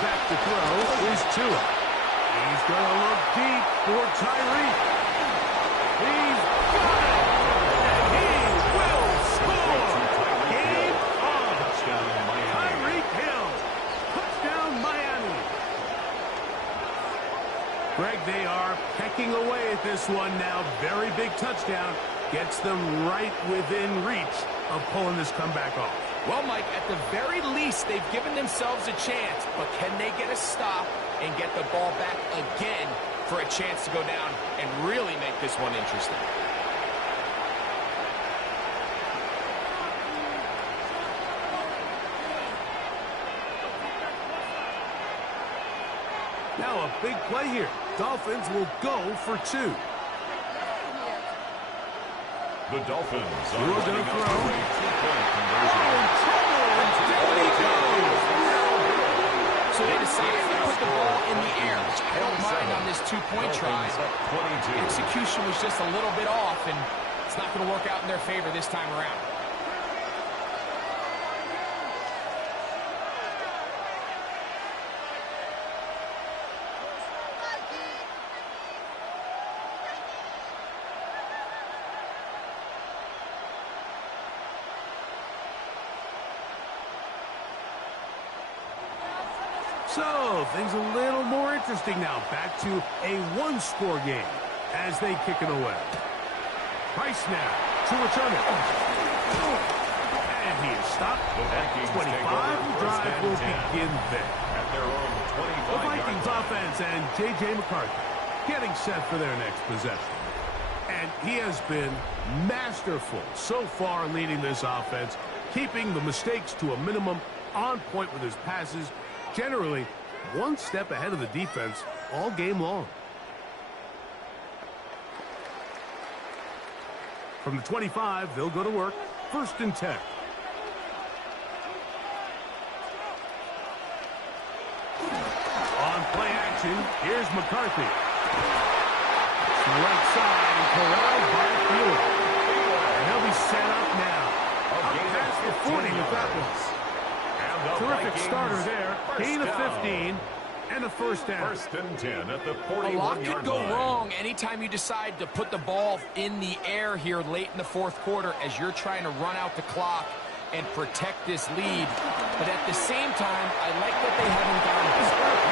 Back to throw is Tua. He's going to look deep for Tyreek. He's got it! And he will score! Game on! Tyreek Hill. Touchdown, Miami. Greg, they are pecking away at this one now. Very big touchdown. Gets them right within reach of pulling this comeback off. Well, Mike, at the very least, they've given themselves a chance, but can they get a stop and get the ball back again for a chance to go down and really make this one interesting? Now a big play here. Dolphins will go for 2. The Dolphins are going to lining up throw. for a 2-point conversion. Down he goes! So they decided to put the ball in the air, which I don't mind on this 2-point try. Execution was just a little bit off, and it's not going to work out in their favor this time around. So, things a little more interesting now. Back to a one-score game as they kick it away. Price now to return it. And he is stopped at 25. The drive will begin there. At their own 25. The Vikings offense and J.J. McCarthy getting set for their next possession. And he has been masterful so far leading this offense, keeping the mistakes to a minimum, on point with his passes, generally one step ahead of the defense all game long. From the 25, they'll go to work. 1st and 10. On play action, here's McCarthy. To the right side and corralled by Field. And he'll be set up now. Up past the 40 with that one. Terrific starter there. Gain of 15 and a 1st down. 1st and 10 at the 41-yard line. A lot could go wrong anytime you decide to put the ball in the air here late in the 4th quarter as you're trying to run out the clock and protect this lead. But at the same time, I like that they haven't gone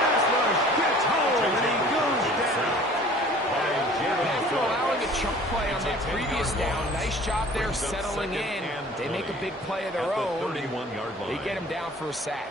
pass rush gets home and he goes down. After allowing a chunk play on that previous down, nice job there settling in. They make a big play of their own, and they get him down for a sack.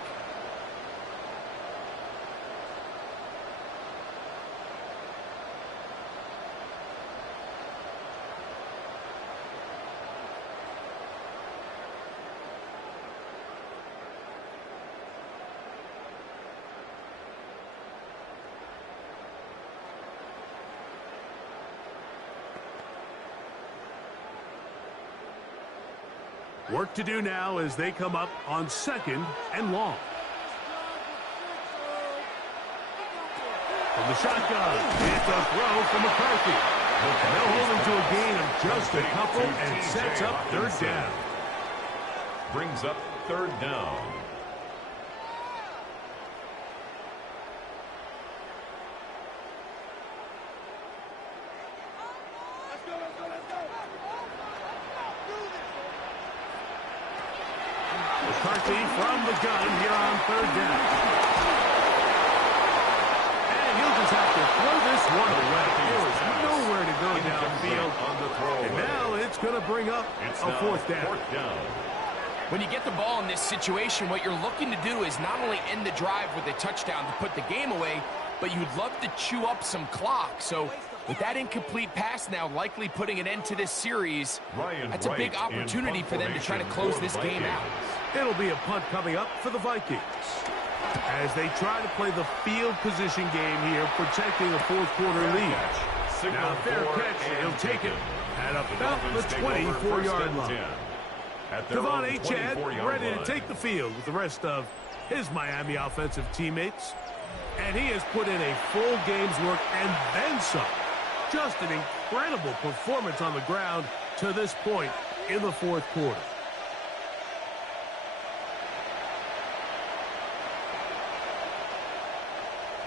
Work to do now as they come up on 2nd and long. From the shotgun, it's a throw from McCarthy. And they'll hold him to a gain of just a couple and sets up third down. Brings up third down. McCarthy from the gun here on third down. And he'll just have to throw this one away. There was nowhere to go downfield. And now it's going to bring up a fourth down. When you get the ball in this situation, what you're looking to do is not only end the drive with a touchdown to put the game away, but you'd love to chew up some clock. So with that incomplete pass now likely putting an end to this series, that's a big opportunity for them to try to close this game out. It'll be a punt coming up for the Vikings as they try to play the field position game here, protecting a fourth-quarter lead. Now, fair catch, he'll take it at about the 24-yard line. Devon Achad ready to take the field with the rest of his Miami offensive teammates. And he has put in a full game's work and then some. Just an incredible performance on the ground to this point in the fourth quarter.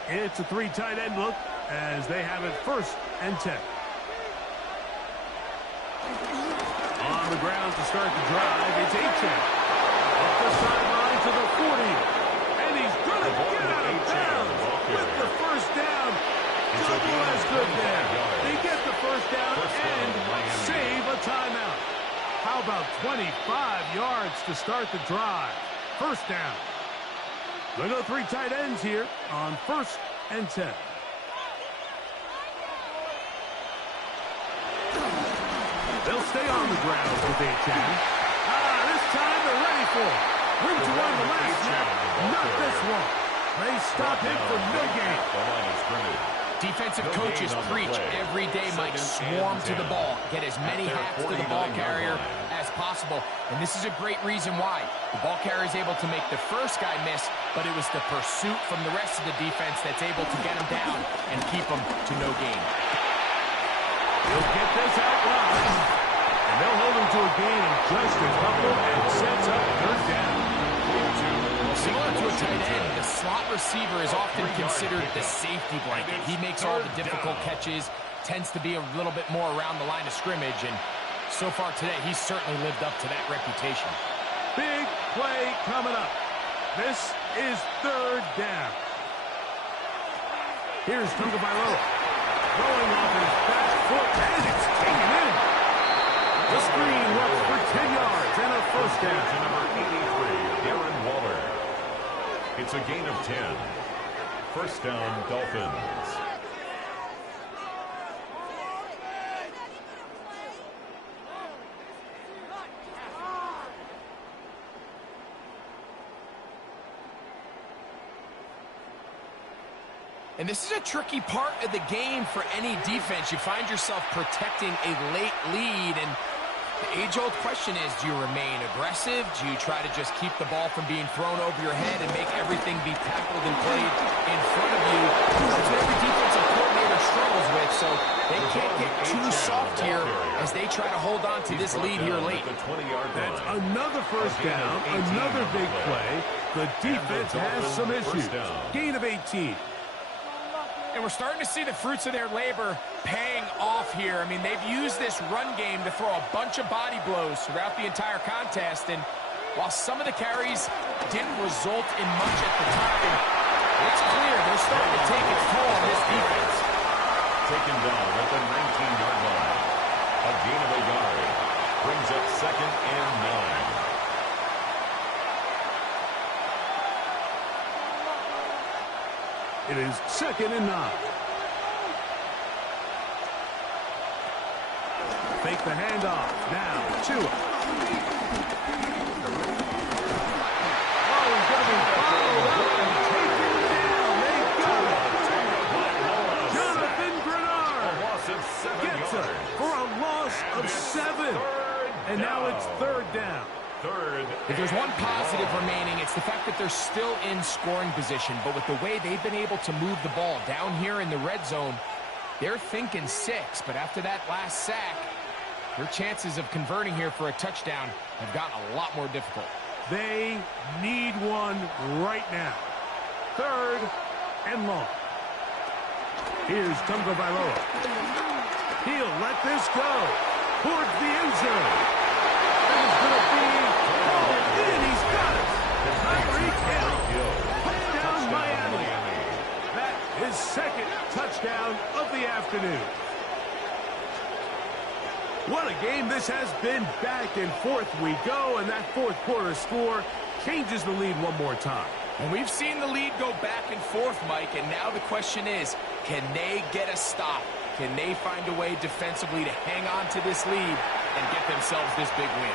It's a three tight end look as they have it 1st and 10. On the ground to start the drive, it's Achad. Up the sideline to the 40. And he's going to get out of bounds with the first down. Double as good there. They get the first down and save a timeout. How about 25 yards to start the drive? First down. They'll go three tight ends here on 1st and 10. They'll stay on the ground with Achad. This time they're ready for it. Room to run the last snap. Not this one. They stop him for no gain. Defensive coaches preach every day, Mike, swarm to the ball. Get as many hats to the ball carrier as possible. And this is a great reason why. The ball carrier is able to make the first guy miss, but it was the pursuit from the rest of the defense that's able to get him down and keep him to no gain. He'll get this out wide. And they'll hold him to a gain of just a couple and sets up third down. Similar to a tight end, the slot receiver is often considered the safety blanket. He makes all the difficult catches, tends to be a little bit more around the line of scrimmage, and so far today, he's certainly lived up to that reputation. Big play coming up. This is third down. Here's Tagovailoa. Throwing off his back foot, and it's taken in. The screen works for 10 yards and a first down. To number 83, Darren Waller. It's a gain of 10. First down, Dolphins. And this is a tricky part of the game for any defense. You find yourself protecting a late lead, and the age-old question is, do you remain aggressive? Do you try to just keep the ball from being thrown over your head and make everything be tackled and played in front of you? That's what every defensive coordinator struggles with, so they can't get too soft here as they try to hold on to this lead here late. That's another first down, another big play. The defense has some issues. Gain of 18. And we're starting to see the fruits of their labor paying off here. I mean, they've used this run game to throw a bunch of body blows throughout the entire contest. And while some of the carries didn't result in much at the time, it's clear they're starting to take its toll on this defense. Taken down at the 19-yard line. A gain of a yard. Brings up 2nd and 9. It is 2nd and 9. Fake the handoff. Now, Tua. Oh, he's going to be followed up and taken down. They got it. Jonathan Grenard gets it for a loss of 7. And now it's third down. If there's one positive remaining, it's the fact that they're still in scoring position, but with the way they've been able to move the ball down here in the red zone, they're thinking 6. But after that last sack, their chances of converting here for a touchdown have gotten a lot more difficult. They need one right now. 3rd and long. Here's Tunga Bailoa. He'll let this go towards the end zone. It's going to be hauled in. He's got it. Tyreek Hill. Touchdown, Miami. That is 2nd touchdown of the afternoon. What a game this has been. Back and forth we go, and that 4th quarter score changes the lead one more time. And we've seen the lead go back and forth, Mike, and now the question is, can they get a stop? Can they find a way defensively to hang on to this lead and get themselves this big win?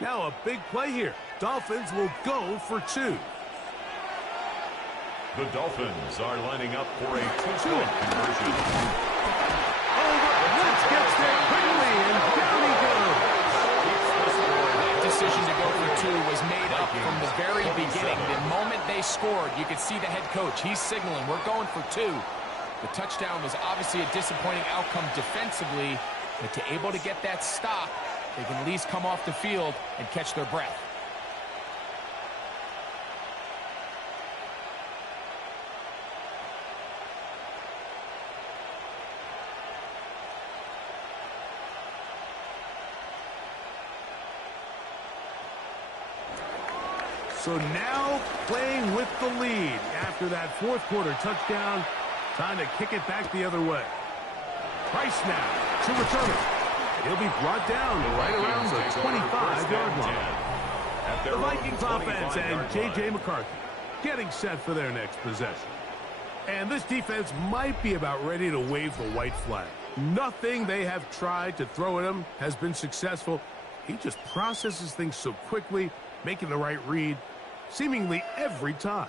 Now a big play here. Dolphins will go for 2. The Dolphins are lining up for a 2-point conversion. Wentz gets there quickly, and down he goes. That decision to go for 2 was made up from the very beginning. The moment they scored, you could see the head coach. He's signaling, we're going for 2. The touchdown was obviously a disappointing outcome defensively, but to able to get that stop, they can at least come off the field and catch their breath. So now playing with the lead after that 4th quarter touchdown. Time to kick it back the other way. Price now to return it. He'll be brought down right around the 25-yard line. The Vikings offense and J.J. McCarthy getting set for their next possession. And this defense might be about ready to wave the white flag. Nothing they have tried to throw at him has been successful. He just processes things so quickly, making the right read seemingly every time.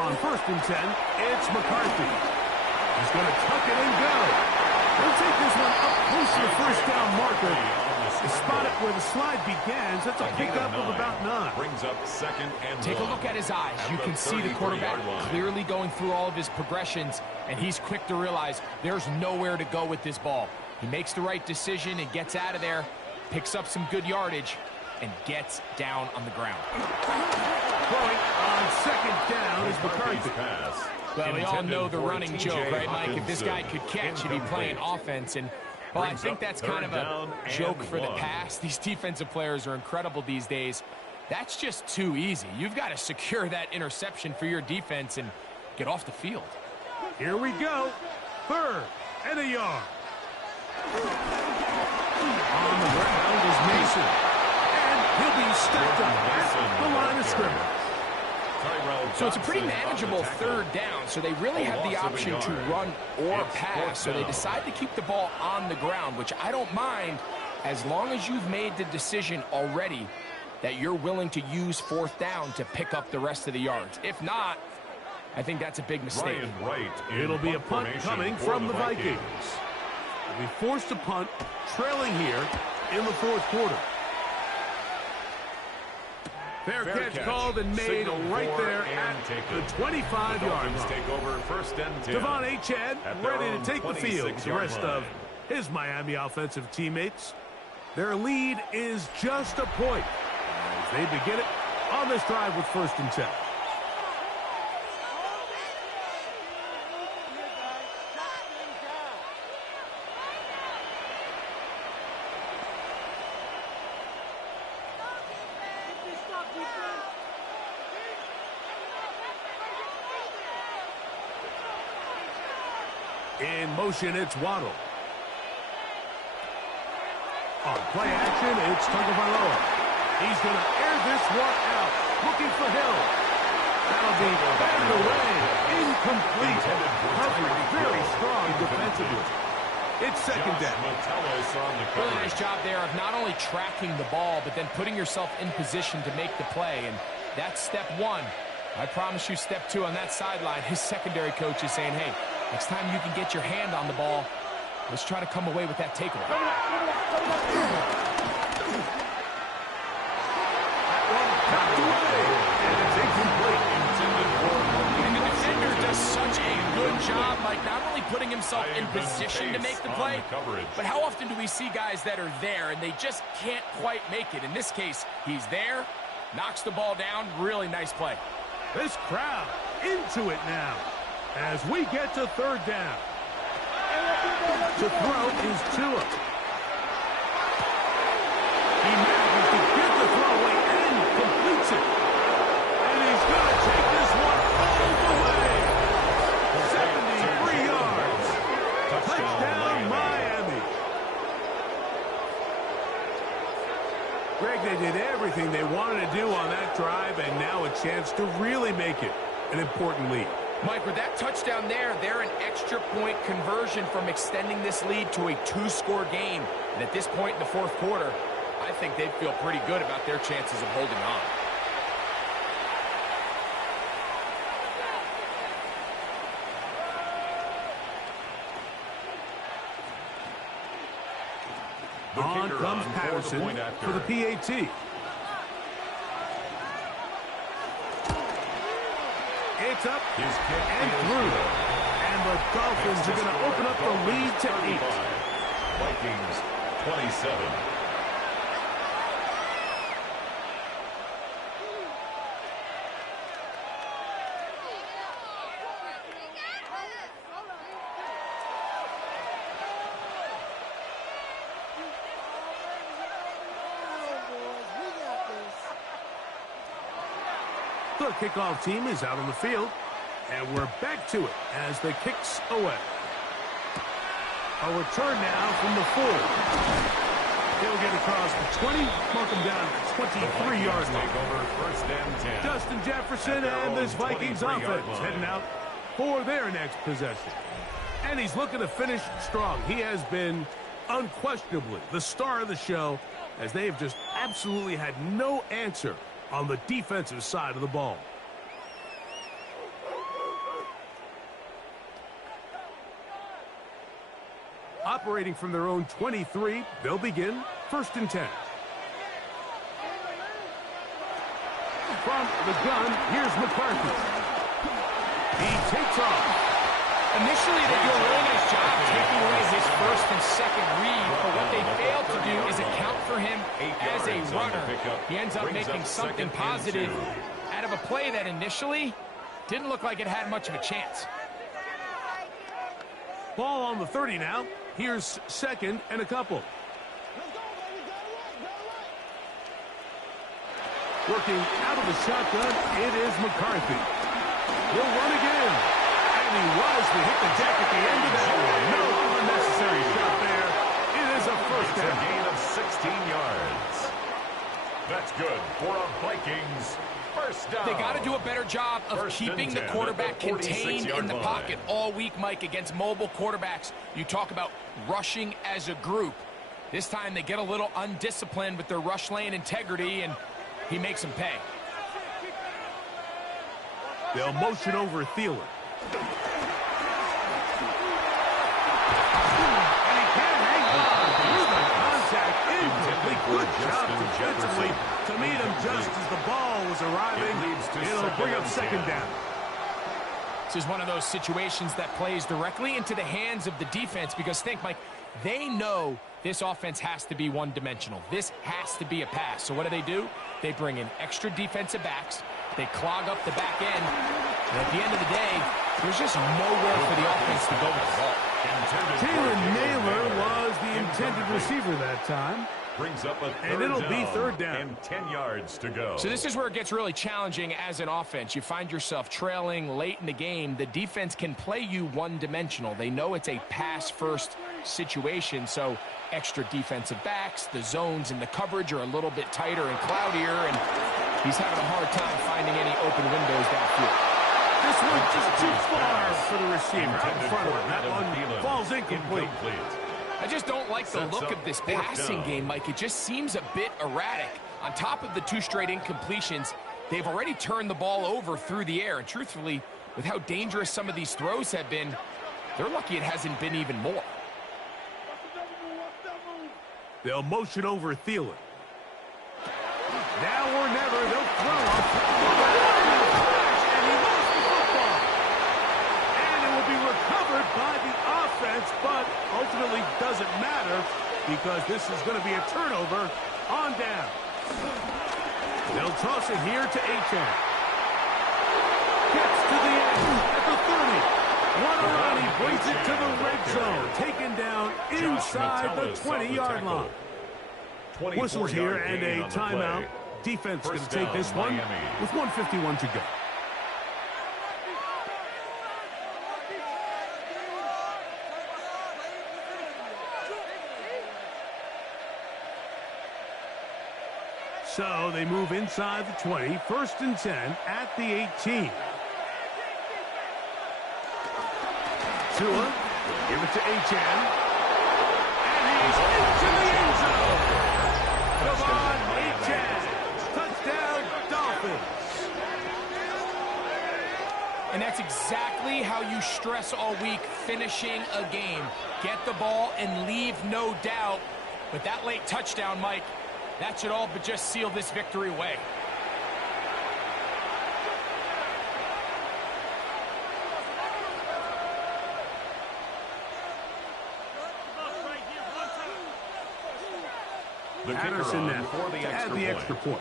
On 1st and 10, it's McCarthy. He's going to tuck it and go. He'll take this one up close to the 1st down marker. They spot it where the slide begins. That's a pickup of about 9. Brings up 2nd and Take a look at his eyes. You can see the quarterback clearly going through all of his progressions, and he's quick to realize there's nowhere to go with this ball. He makes the right decision and gets out of there, picks up some good yardage, and gets down on the ground. Throwing on 2nd down is McCarthy. Well, we all know the running joke, right, Mike? If this guy could catch, he'd be playing offense. And, well, I think that's kind of a joke for the pass. These defensive players are incredible these days. That's just too easy. You've got to secure that interception for your defense and get off the field. Here we go. 3rd and a yard. On the ground is Mason. And he'll be stuck up at the line of scrimmage. So it's a pretty manageable 3rd down, so they really have the option to run or pass, so they decide to keep the ball on the ground, which I don't mind as long as you've made the decision already that you're willing to use 4th down to pick up the rest of the yards. If not, I think that's a big mistake. It'll be a punt coming from the Vikings. They'll be forced to punt, trailing here in the 4th quarter. Fair catch called and made right there at the 25-yard line. Take over 1st and 10. Devon Achane ready to take the field. The rest of his Miami offensive teammates. Their lead is just a point as they begin it on this drive with 1st and 10. In motion, it's Waddle. On play action, it's Tagovailoa. He's going to air this one out, looking for Hill. That'll be batted away, incomplete. Coverage very strong defensively. It's second down. Really nice job there of not only tracking the ball, but then putting yourself in position to make the play. And that's step one. I promise you step two on that sideline. His secondary coach is saying, hey, next time you can get your hand on the ball, let's try to come away with that takeaway. And the defender does such a good job, like not only putting himself in position to make the play, but how often do we see guys that are there and they just can't quite make it? In this case, he's there, knocks the ball down, really nice play. This crowd into it now as we get to third down. To throw is Tua. He manages to get the throw away and completes it. And he's going to take this one all the way. 73 yards. Touchdown, Miami. Greg, they did everything they wanted to do on that drive, and now a chance to really make it an important lead. Mike, with that touchdown there, they're an extra point conversion from extending this lead to a two-score game. And at this point in the fourth quarter, I think they'd feel pretty good about their chances of holding on. On comes Patterson for the PAT. It's up and through. And the Dolphins are going to open up the lead to 8. Vikings 27. The kickoff team is out on the field, and we're back to it as the kicks away. A return now from the 4. He'll get across the 20, mark him down at 23-yard line. First and 10. Justin Jefferson and this Vikings offense heading out for their next possession. And he's looking to finish strong. He has been unquestionably the star of the show, as they have just absolutely had no answer on the defensive side of the ball. Operating from their own 23, they'll begin first and 10. From the gun, here's McCarthy. He takes off. Initially, they do a really nice job taking away his first and second read, but what they failed to do is account for him as a runner. He ends up making something positive out of a play that initially didn't look like it had much of a chance. Ball on the 30 now. Here's second and a couple. Working out of the shotgun, it is McCarthy. He'll run again. And he wisely hit the deck at the end of that one. No unnecessary shot there. It is a first down. A gain of 16 yards. That's good for a Vikings first down. They got to do a better job of First keeping the quarterback contained in the pocket all week, Mike, against mobile quarterbacks. You talk about rushing as a group. This time they get a little undisciplined with their rush lane integrity, and he makes them pay. They'll motion over Thielen. And he can't hang on through the contact. Incomplete. Good job defensively to meet him just as the ball was arriving. It'll bring up second down. This is one of those situations that plays directly into the hands of the defense, because think, Mike, they know this offense has to be one-dimensional. This has to be a pass. So what do? They bring in extra defensive backs. They clog up the back end. And at the end of the day, there's just nowhere for the offense to go with the ball. Taylor Naylor was the intended receiver that time. Brings up a and it'll be third down. And 10 yards to go. So this is where it gets really challenging as an offense. You find yourself trailing late in the game. The defense can play you one-dimensional. They know it's a pass-first situation, so extra defensive backs, the zones and the coverage are a little bit tighter and cloudier, and he's having a hard time finding any open windows downfield. This one just too far for the receiver out in front of him. That one falls incomplete. I just don't like the look of this passing game, Mike. It just seems a bit erratic. On top of the 2 straight incompletions, they've already turned the ball over through the air. And truthfully, with how dangerous some of these throws have been, they're lucky it hasn't been even more. They'll motion over Thielen. Now or never, they'll throw him. And he lost the football. And it will be recovered by the offense, but ultimately doesn't matter because this is going to be a turnover on down. They'll toss it here to Achane. Gets to the end at the 30. One around, he brings it to the red zone. Taken down inside the 20-yard line. Whistles here and a timeout. Defense going to take this one with 1:51 to go. So they move inside the 20, 1st and 10 at the 18. Tua, give it to Achane. And he's into the end zone. Come on, Achane. Touchdown, Dolphins. And that's exactly how you stress all week, finishing a game. Get the ball and leave no doubt. But that late touchdown, Mike, that should all but just seal this victory away. Patterson now to add the extra point.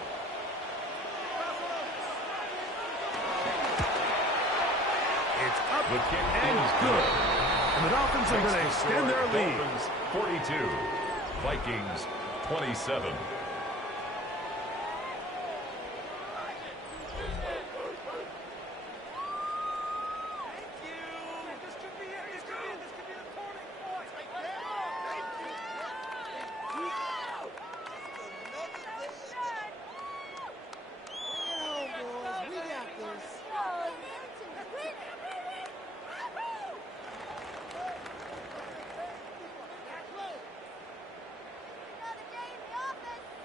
It's up and good. And the Dolphins are going to extend their lead. Dolphins 42, Vikings 27.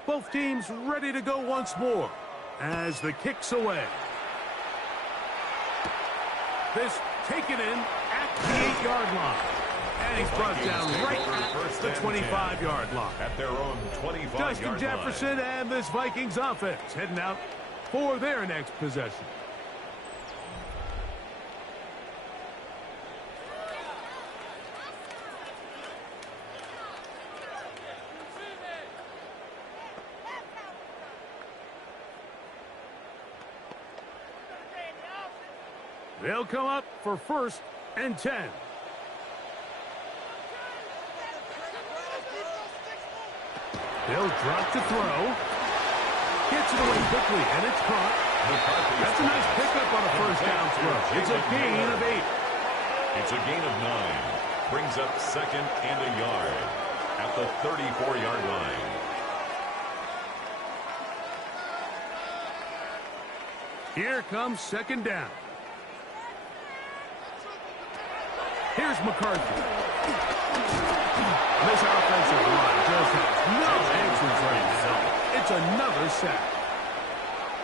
Both teams ready to go once more as the kick's away. This taken in at the 8-yard line. And he's brought down right at the 25-yard line. At their own 25-yard line. Justin Jefferson and this Vikings offense heading out for their next possession. They'll come up for 1st and 10. They'll drop to throw. Gets it away quickly, and it's caught. That's a nice pickup on a 1st down throw. It's a gain of 8. It's a gain of 9. Brings up 2nd and a yard at the 34-yard line. Here comes 2nd down. Here's McCarthy. This offensive line just has no answers right now. It's another sack.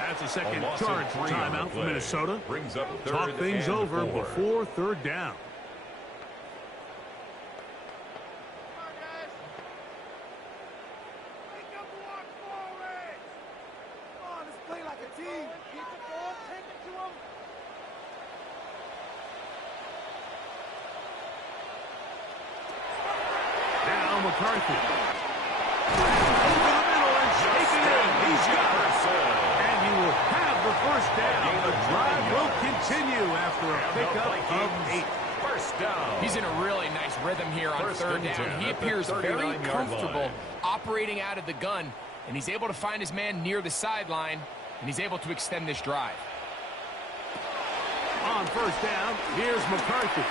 That's a second charge timeout for Minnesota. Brings up Talk things over before 3rd down. McCarthy. Over the middle and shaking it. He's got it. And he will have the 1st down. The drive will continue after a pickup of 8. 1st down. He's in a really nice rhythm here on 3rd down. He appears very comfortable operating out of the gun, and he's able to find his man near the sideline, and he's able to extend this drive. On 1st down, here's McCarthy.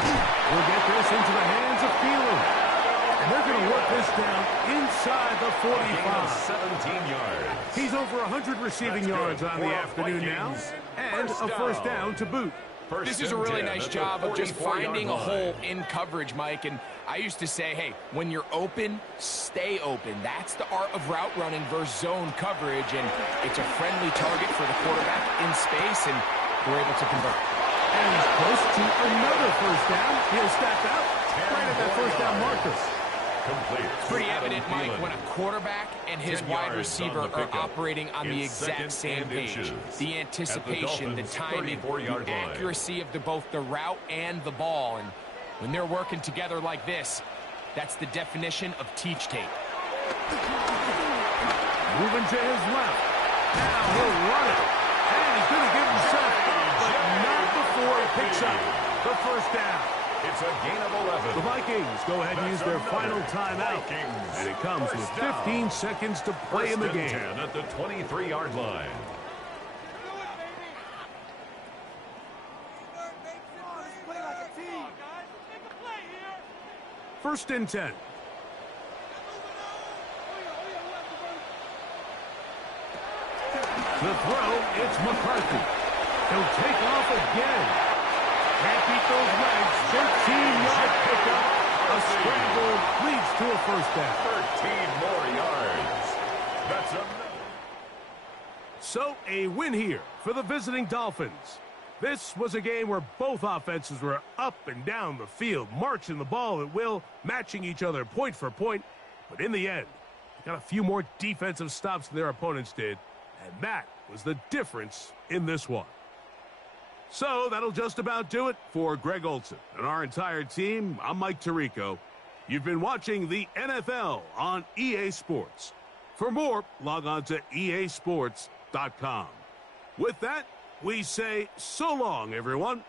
We'll get this into the hands of Thielen. And they're going to work this down inside the 45. 17 yards. He's over 100 receiving yards on the afternoon now. And a 1st down to boot. This is a really nice job of just finding a hole in coverage, Mike. And I used to say, hey, when you're open, stay open. That's the art of route running versus zone coverage. And it's a friendly target for the quarterback in space, and we're able to convert. And he's close to another first down. He'll step out right at that first down marker. Complete. It's pretty evident, Mike, when a quarterback and his wide receiver are operating on the exact same page. The anticipation, the timing, the accuracy of both the route and the ball. And when they're working together like this, that's the definition of teach tape. Moving to his left. Now he'll run it. And he's going to give himself up, but not before he picks up the first down. It's a gain of 11. The Vikings go ahead and use their final timeout. And it comes with 15 seconds to play in the game. 10 at the 23-yard line. First and 10. The throw, it's McCarthy. He'll take off again. Can't beat those legs. 13-yard pickup. A scramble leads to a first down. 13 more yards. That's enough. So a win here for the visiting Dolphins. This was a game where both offenses were up and down the field, marching the ball at will, matching each other point for point. But in the end, they got a few more defensive stops than their opponents did, and that was the difference in this one. So that'll just about do it for Greg Olsen and our entire team. I'm Mike Tirico. You've been watching the NFL on EA Sports. For more, log on to easports.com. With that, we say so long, everyone.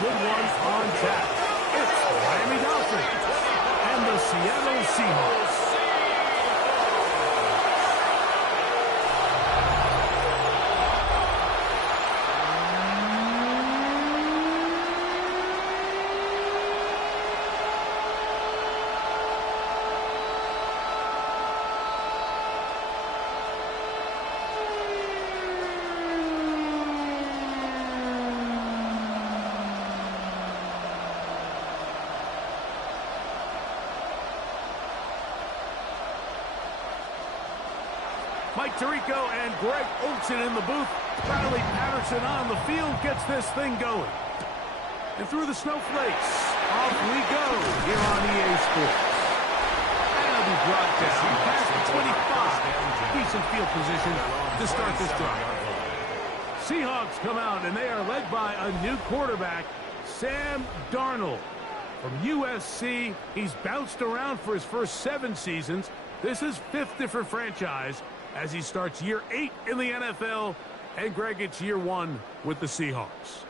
good one on tap. It's the Miami Dolphins and the Seattle Seahawks. Mike Tirico and Greg Olsen in the booth. Riley Patterson on the field gets this thing going. And through the snowflakes, off we go here on EA Sports. And it'll be brought down past the 25. Decent field position to start this drive. Seahawks come out, and they are led by a new quarterback, Sam Darnold. From USC, he's bounced around for his first 7 seasons. This is 5th different franchise as he starts year 8 in the NFL. And Greg, it's year 1 with the Seahawks.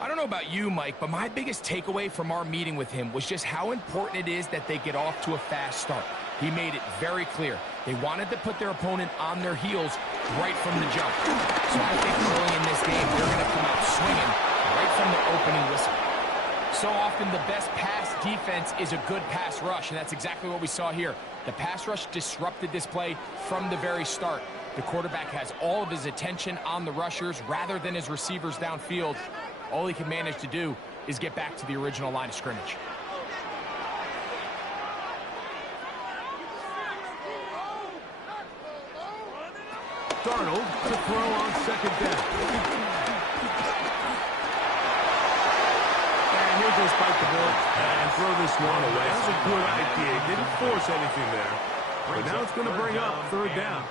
I don't know about you, Mike, but my biggest takeaway from our meeting with him was just how important it is that they get off to a fast start. He made it very clear. They wanted to put their opponent on their heels right from the jump. So I think early in this game, they're going to come out swinging right from the opening whistle. So often the best pass defense is a good pass rush, and that's exactly what we saw here. The pass rush disrupted this play from the very start. The quarterback has all of his attention on the rushers rather than his receivers downfield. All he can manage to do is get back to the original line of scrimmage. Darnold to throw on second down. And he'll just bite the bullet and throw this one away. That's a good idea. Didn't force anything there. But now it's going to bring up third down.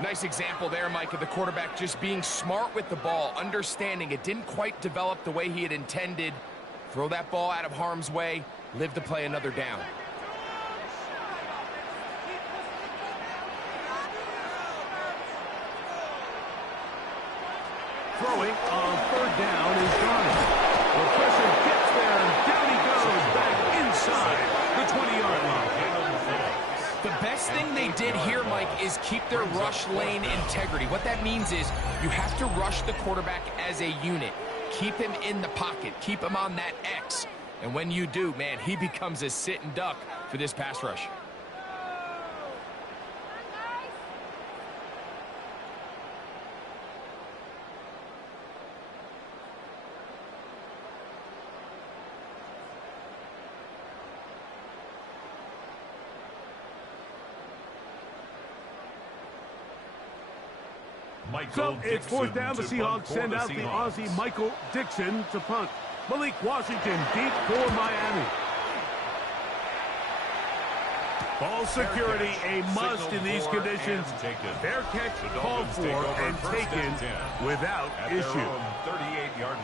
Nice example there, Mike, of the quarterback just being smart with the ball, understanding it didn't quite develop the way he had intended. Throw that ball out of harm's way, live to play another down. Throwing on third down is Darnold. The pressure gets there, and down he goes back inside the 20-yard line. The best thing they did here, Mike, is keep their rush lane integrity. What that means is you have to rush the quarterback as a unit. Keep him in the pocket. Keep him on that X. And when you do, man, he becomes a sitting duck for this pass rush. So it's fourth down. The Seahawks send out the Aussie Michael Dixon to punt. Malik Washington deep for Miami. Ball security a must in these conditions. Fair catch called for and taken without issue.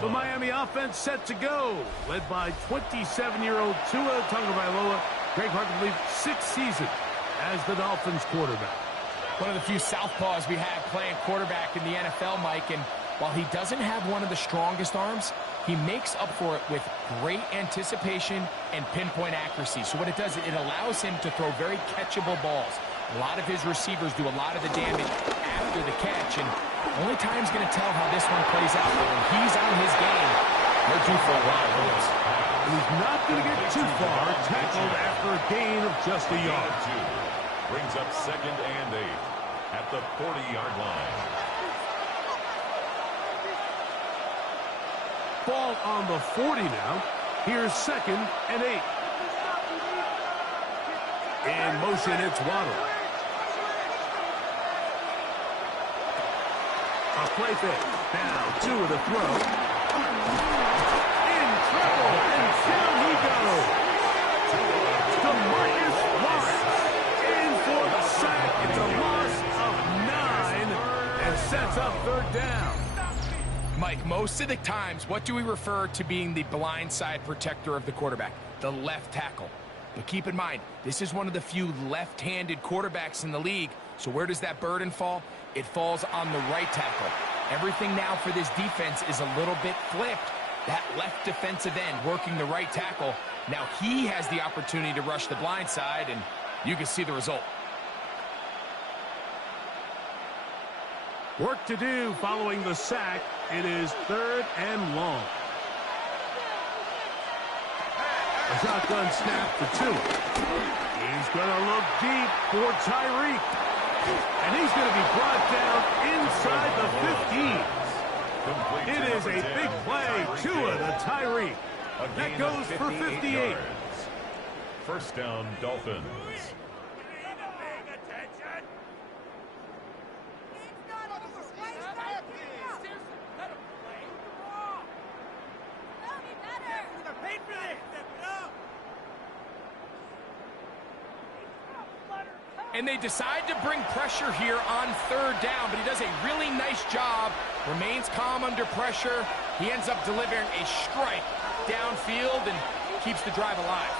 The Miami offense set to go, led by 27-year-old Tua Tagovailoa. Greg, hard to believe 6 seasons as the Dolphins quarterback. One of the few southpaws we have playing quarterback in the NFL, Mike, and while he doesn't have one of the strongest arms, he makes up for it with great anticipation and pinpoint accuracy. So what it does, it allows him to throw very catchable balls. A lot of his receivers do a lot of the damage after the catch, and only time's going to tell how this one plays out. But when he's on his game, they're due for a lot of points. He's not going to get too far, tackled after a gain of just a yard. Brings up 2nd and 8 at the 40-yard line. Ball on the 40 now. Here's 2nd and 8. In motion, it's Waddle. A play fake. Now, 2 of the throw. In trouble, and down he goes. DeMarcus Lawrence. For the sack, it's a loss of 9 and sets up third down. Mike, most of the times, what do we refer to being the blind side protector of the quarterback? The left tackle. But keep in mind, this is one of the few left-handed quarterbacks in the league. So where does that burden fall? It falls on the right tackle. Everything now for this defense is a little bit flipped. that left defensive end working the right tackle. Now he has the opportunity to rush the blind side, and you can see the result. Work to do following the sack. It is 3rd and long. A shotgun snap for Tua. He's going to look deep for Tyreek. And he's going to be brought down inside the 15. It is a big play. Tua to Tyreek. That goes for 58. First down, Dolphins. And they decide to bring pressure here on 3rd down, but he does a really nice job. Remains calm under pressure. He ends up delivering a strike downfield and keeps the drive alive.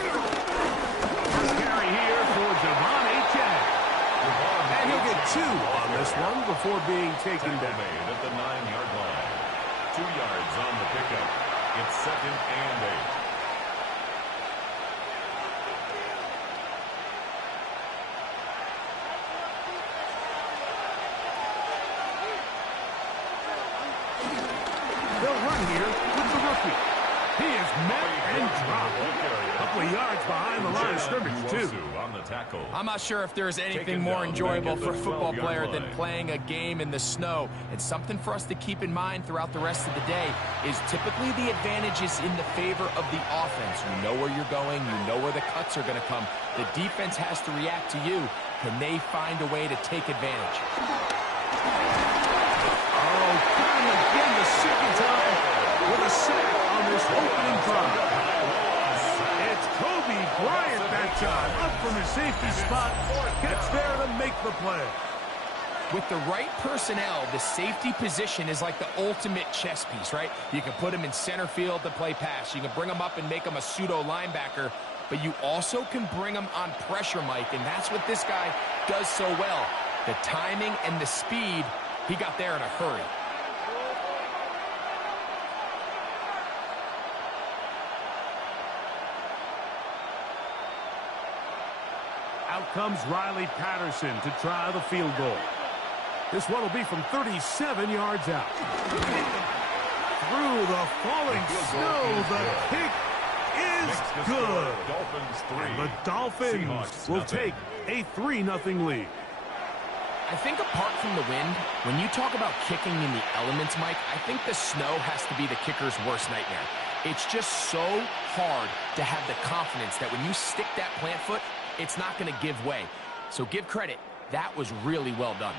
First carry here for Devon Achane. And he'll get 2 on this one before being taken down. Made at the 9-yard line. 2 yards on the pickup. It's 2nd and 8. They'll run here with the rookie. He is met and dropped. A couple of yards behind the line of scrimmage, too. On the tackle. I'm not sure if there's anything more enjoyable for a football player than playing a game in the snow. And something for us to keep in mind throughout the rest of the day is typically the advantage is in the favor of the offense. You know where you're going. You know where the cuts are going to come. The defense has to react to you. Can they find a way to take advantage? Oh, got him again the second time with a sack on this opening drive. It's Kobe Bryant that time. Up from his safety spot. Gets there to make the play. With the right personnel, the safety position is like the ultimate chess piece, right? You can put him in center field to play pass. You can bring him up and make him a pseudo linebacker. But you also can bring him on pressure, Mike, and that's what this guy does so well. The timing and the speed, he got there in a hurry. Out comes Riley Patterson to try the field goal. This one will be from 37 yards out. Through the falling snow, the kick is good. And the Dolphins will take a 3-0 lead. I think apart from the wind, when you talk about kicking in the elements, Mike, I think the snow has to be the kicker's worst nightmare. It's just so hard to have the confidence that when you stick that plant foot, it's not going to give way. So give credit. That was really well done.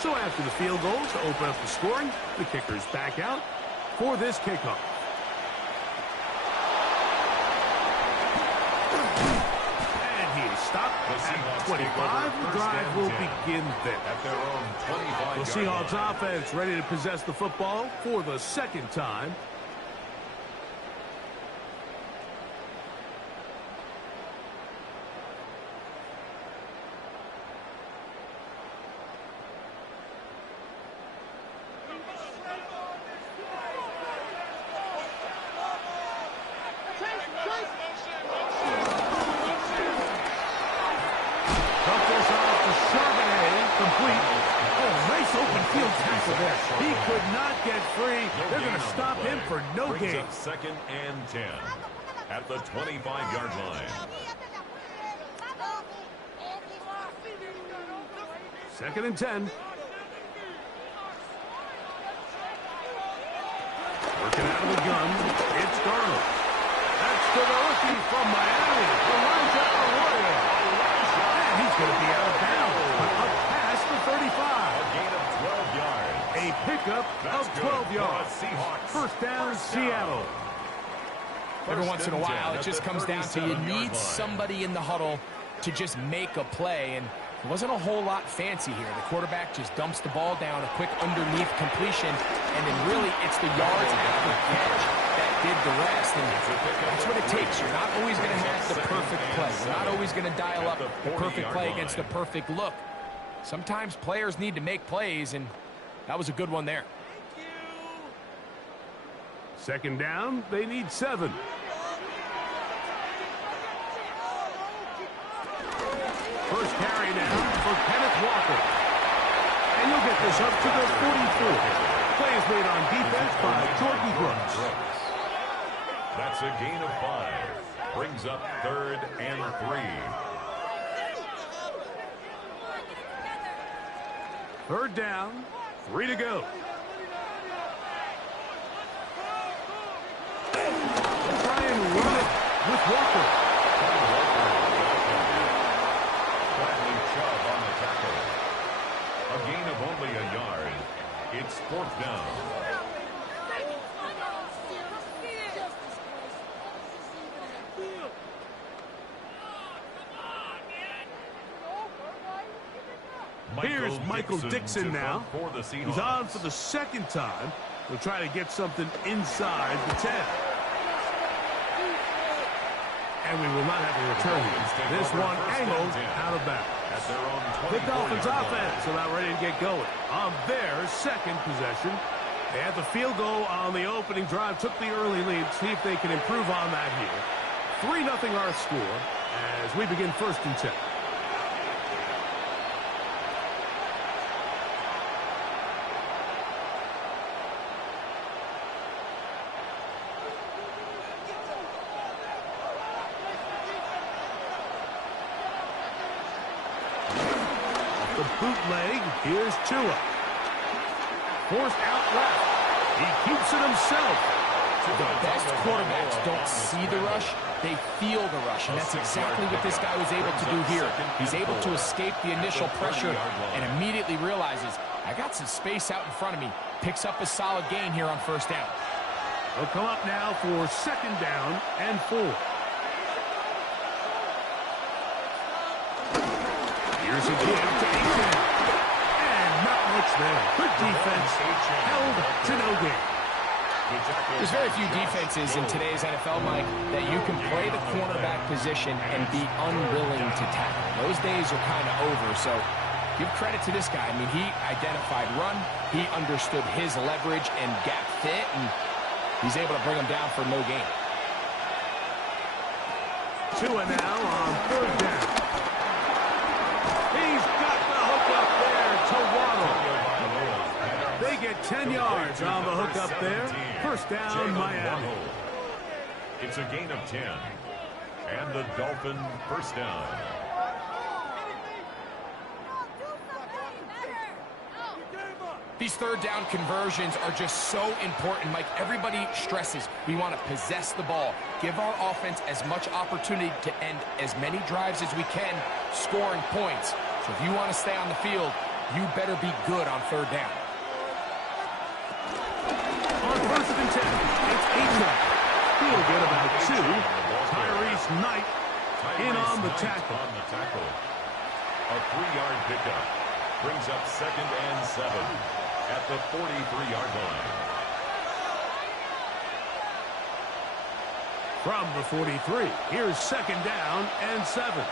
So after the field goal to open up the scoring, the kicker's back out for this kickoff. And he is stopped at 25. The drive will begin there. At their own 25. The Seahawks offense ready to possess the football for the second time. He could not get free. They're going to stop him for no gain. 2nd and 10 at the 25-yard line. 2nd and 10. Working out of the gun. It's Darnold. That's to the rookie from Miami. Elijah Arroyo. And he's going to be out of bounds. Up past the 35. A gain of 12 yards. A pickup of 12 yards. First down, Seattle. Every once in a while, it just comes down to you need somebody in the huddle to just make a play, and it wasn't a whole lot fancy here. The quarterback just dumps the ball down, a quick underneath completion, and then really it's the yards after catch that did the rest, and that's what it takes. You're not always going to have the perfect play. You're not always going to dial up the perfect play against the perfect look. Sometimes players need to make plays, and that was a good one there. Second down, they need 7. First carry now for Kenneth Walker. And you'll get this up to the 44. Play is made on defense by Jordan Brooks. That's a gain of 5. Brings up 3rd and 3. Third down, 3 to go. Try and run it with Walker. Bradley Chubb on the tackle. A gain of only a yard. It's 4th down. Here's Michael Dixon now. He's on for the second time. He'll try to get something inside the 10. And we will not have a return here. This one angled out of bounds. The Dolphins offense about ready to get going on their second possession. They had the field goal on the opening drive, took the early lead. See if they can improve on that here. 3-0 our score as we begin 1st and 10. The bootleg, here's Tua. Forced out left. He keeps it himself. The best quarterbacks don't see the rush, they feel the rush. And that's exactly what this guy was able to do here. He's able to escape the initial pressure and immediately realizes, I got some space out in front of me. Picks up a solid gain here on 1st down. They'll come up now for 2nd down and 4. Here's a give to Aiken. And not much there. Good defense. Held to no gain. There's very few defenses in today's NFL, Mike, that you can play the cornerback position and be unwilling to tackle. Those days are kind of over, so give credit to this guy. I mean, he identified run, he understood his leverage and gap fit, and he's able to bring him down for no gain. Tua now on 3rd down. He's got the hook up there to Waddle. They get 10 yards on the hook up there. 1st down, Miami. It's a gain of 10. And the Dolphin 1st down. These 3rd down conversions are just so important, Mike. Everybody stresses we want to possess the ball, give our offense as much opportunity to end as many drives as we can, scoring points. So if you want to stay on the field, you better be good on 3rd down. On 1st and 10, it's Aiken. He'll get about 2. Tyrese Knight in on the tackle. A 3-yard pickup brings up 2nd and 7 at the 43-yard line. From the 43, here's 2nd down and 7.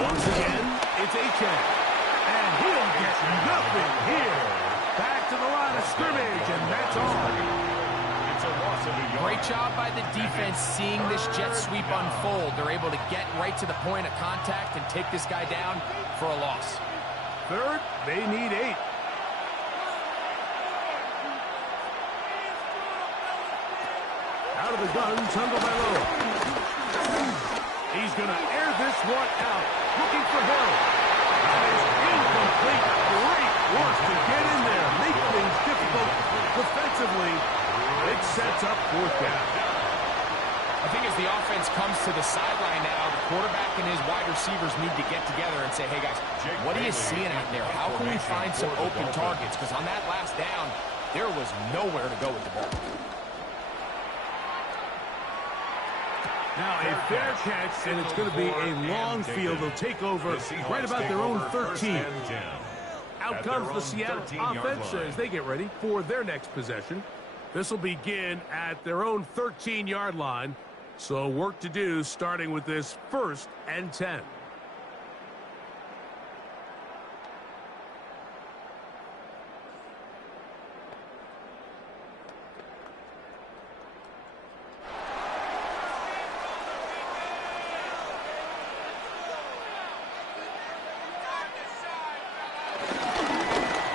Once again, it's Aiken. And he'll get nothing here. Back to the line of scrimmage, and that's all. Great job by the defense seeing this jet sweep unfold. They're able to get right to the point of contact and take this guy down for a loss. 3rd, they need 8. Out of the gun, Tagovailoa. He's going to air this one out. Looking for Hill. That is incomplete. Great work to get in there. Make things difficult defensively. It sets up 4th down. I think as the offense comes to the sideline now, the quarterback and his wide receivers need to get together and say, hey, guys, what are you seeing out there? How can we find some open targets? Because on that last down, there was nowhere to go with the ball. Now a fair catch, and it's going to be a long field. They'll take over right about their own 13. Out at comes their the own Seattle 13-yard offense line. as they get ready for their next possession. This will begin at their own 13-yard line. So work to do starting with this 1st and 10.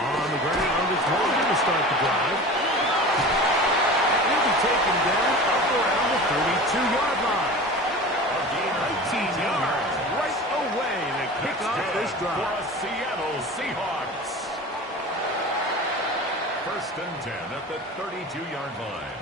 On the ground, it's Morgan to start the drive. He'll be taken down up around the 32-yard line. 19 yards right away to kick off this drive. For a Seattle Seahawks. 1st and 10 at the 32-yard line.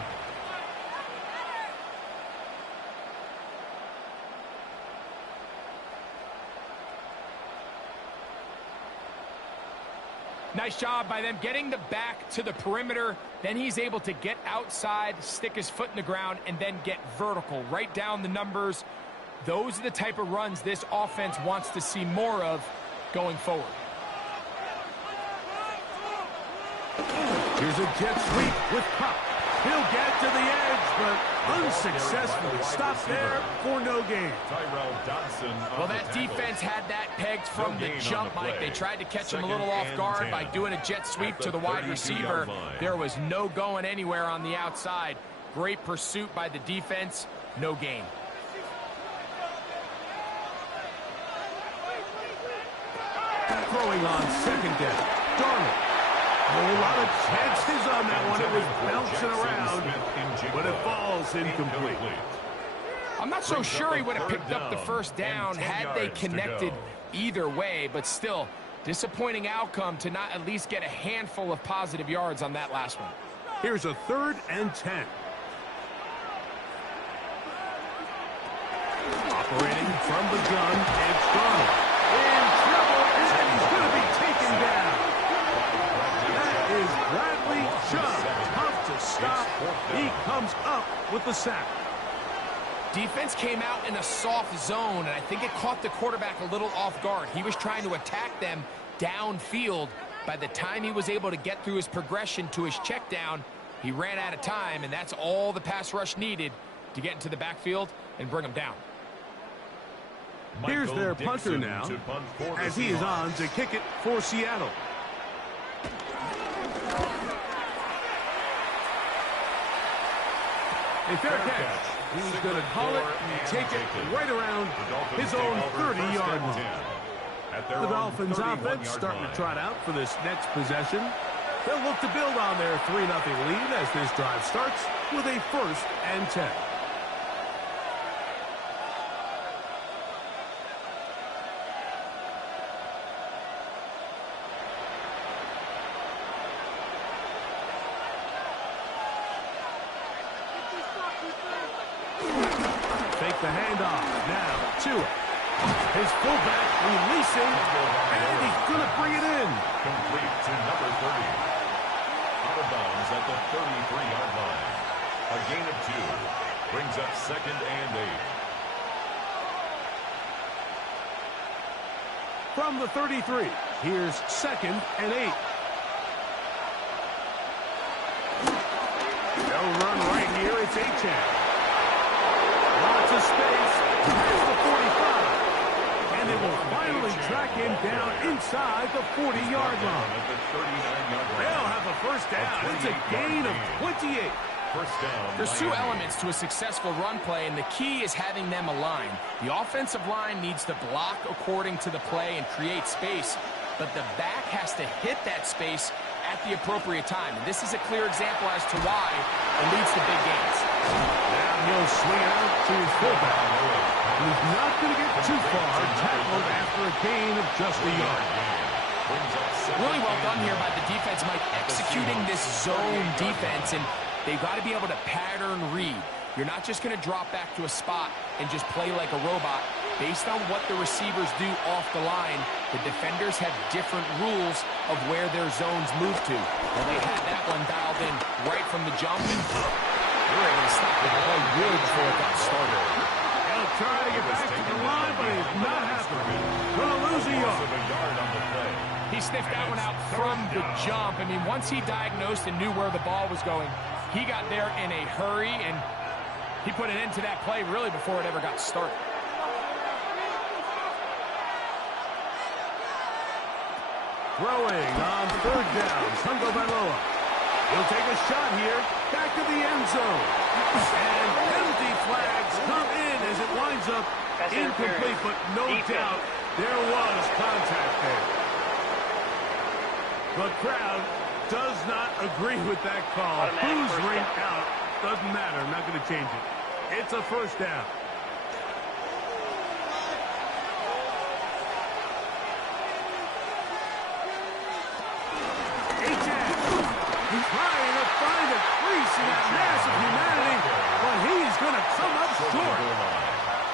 Nice job by them getting the back to the perimeter. Then he's able to get outside, stick his foot in the ground, and then get vertical. Right down the numbers. Those are the type of runs this offense wants to see more of going forward. Here's a jet sweep with Cup. He'll get to the edge, but unsuccessfully stopped there for no gain. Tyrell Dodson. Well, that defense had that pegged from the jump, Mike. They tried to catch him a little off guard by doing a jet sweep to the wide receiver. There was no going anywhere on the outside. Great pursuit by the defense. No gain. Throwing on 2nd down. Darnold. A lot of chances on that one. It was bouncing around, but it falls incomplete. I'm not so sure he would have picked up the 1st down had they connected either way, but still, disappointing outcome to not at least get a handful of positive yards on that last one. Here's a 3rd and 10. Operating from the gun, it's Darnold. In trouble, and he's going to be taken down. That is Bradley Chubb. Tough to stop. He comes up with the sack. Defense came out in a soft zone, and I think it caught the quarterback a little off guard. He was trying to attack them downfield. By the time he was able to get through his progression to his check down, he ran out of time, and that's all the pass rush needed to get into the backfield and bring him down. Here's their punter now, as he is on to kick it for Seattle. A fair catch. He's going to call it and take it right around his own 30-yard line. The Dolphins offense starting to trot out for this next possession. They'll look to build on their 3-0 lead as this drive starts with a 1st and 10. The handoff now to it. His fullback releasing, and he's going to bring it in. Complete to number 30. Out of bounds at the 33-yard line. A gain of 2. Brings up 2nd and 8. From the 33, here's 2nd and 8. They'll run right here. It's Achane. Lots of space. Here's the 45. And they will finally track him down inside the 40-yard line. They'll have a 1st down. It's a gain of 28. There's 2 elements to a successful run play, and the key is having them aligned. The offensive line needs to block according to the play and create space, but the back has to hit that space at the appropriate time. And this is a clear example as to why it leads to big gains. Now he'll swing it out to his fullback. He's not going to get too far, tackled after a gain of just a yard. Really well done here by the defense, Mike, executing this zone defense, and they've got to be able to pattern read. You're not just going to drop back to a spot and just play like a robot. Based on what the receivers do off the line, the defenders have different rules of where their zones move to. Well, they had that one dialed in right from the jump, and they were able to stop the play really before it got started. He'll try to get back to the line, but it's not happening. Going to lose a yard. On the play. He sniffed that one out from the jump. I mean, once he diagnosed and knew where the ball was going, he got there in a hurry, and he put an end to that play really before it ever got started. Throwing on third down, Tungo Bailoa. He'll take a shot here, back to the end zone. And penalty flags come in as it winds up incomplete, but no doubt there was contact there. The crowd does not agree with that call. Who's ring out? Doesn't matter. I'm not going to change it. It's a first down. He's trying to find a crease in that mass of humanity, but he's going to come up short.